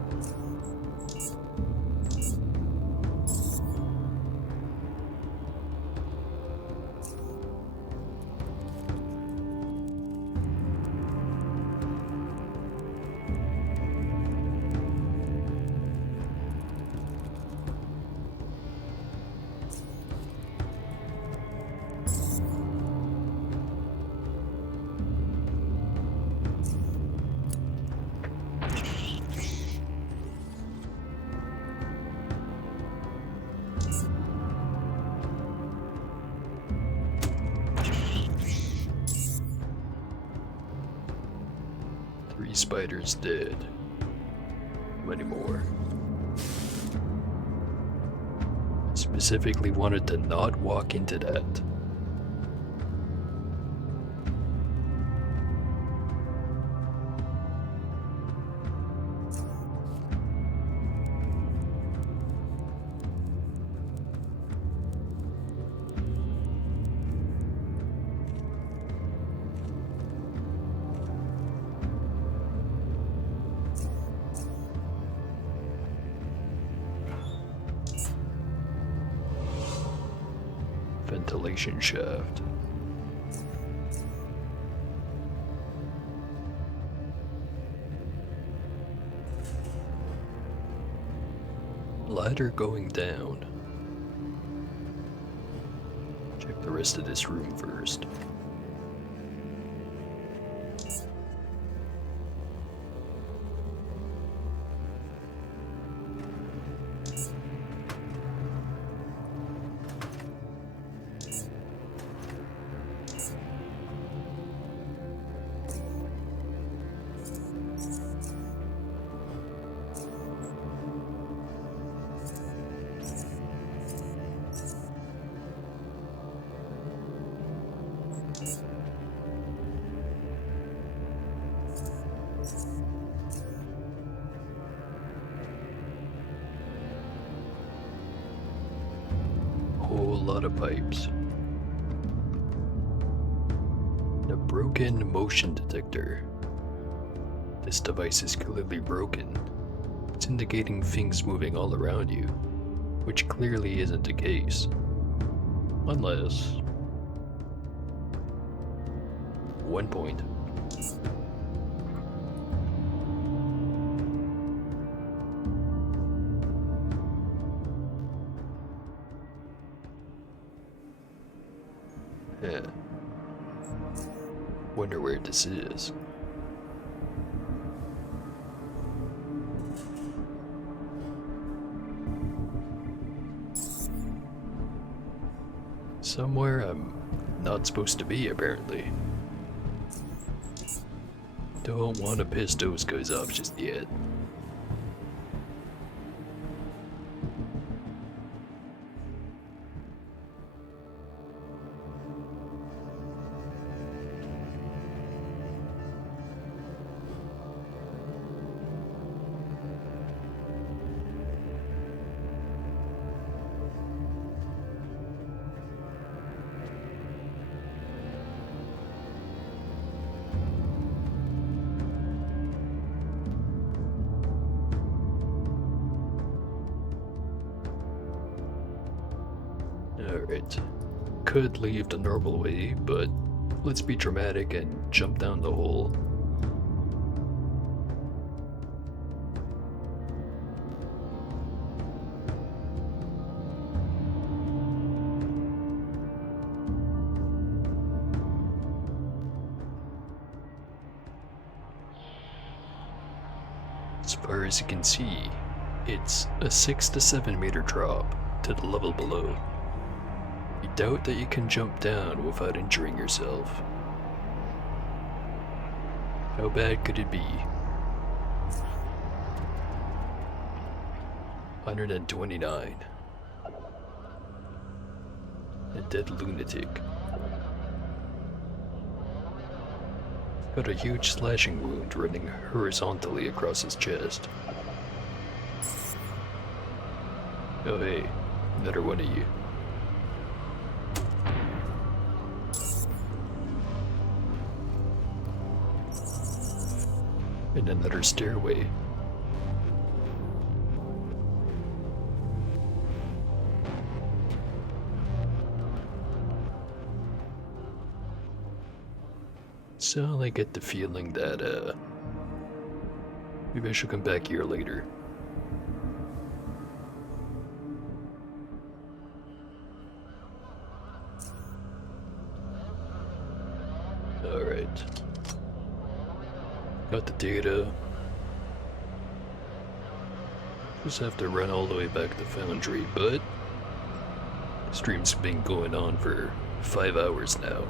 Three spiders dead. Many more. Specifically wanted to not walk into that. Ventilation shaft. Ladder going down. Check the rest of this room first. Whole lot of pipes. A broken motion detector. This device is clearly broken. It's indicating things moving all around you, which clearly isn't the case. Unless... one point. Yeah. Wonder where this is. Somewhere I'm not supposed to be, apparently. Don't want to piss those guys off just yet. Alright. Could leave the normal way, but let's be dramatic and jump down the hole. As far as you can see, it's a 6 to 7 meter drop to the level below. You doubt that you can jump down without injuring yourself. How bad could it be? 129. A dead lunatic. Got a huge slashing wound running horizontally across his chest. Oh hey, another one of you. and another stairway. So I get the feeling that, maybe I should come back here later. Alright. Got the data. Just have to run all the way back to Foundry, but the stream's been going on for 5 hours now.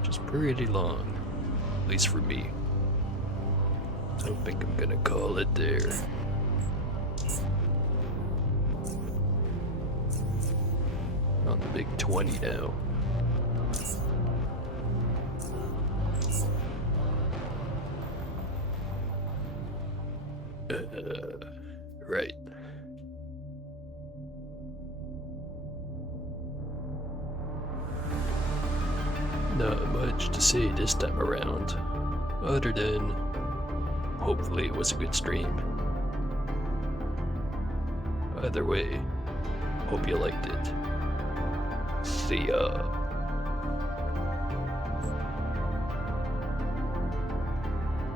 Which is pretty long, at least for me. I don't think I'm gonna call it there. On the big 20 now. Right. Not much to say this time around, other than hopefully it was a good stream. Either way, hope you liked it. See ya.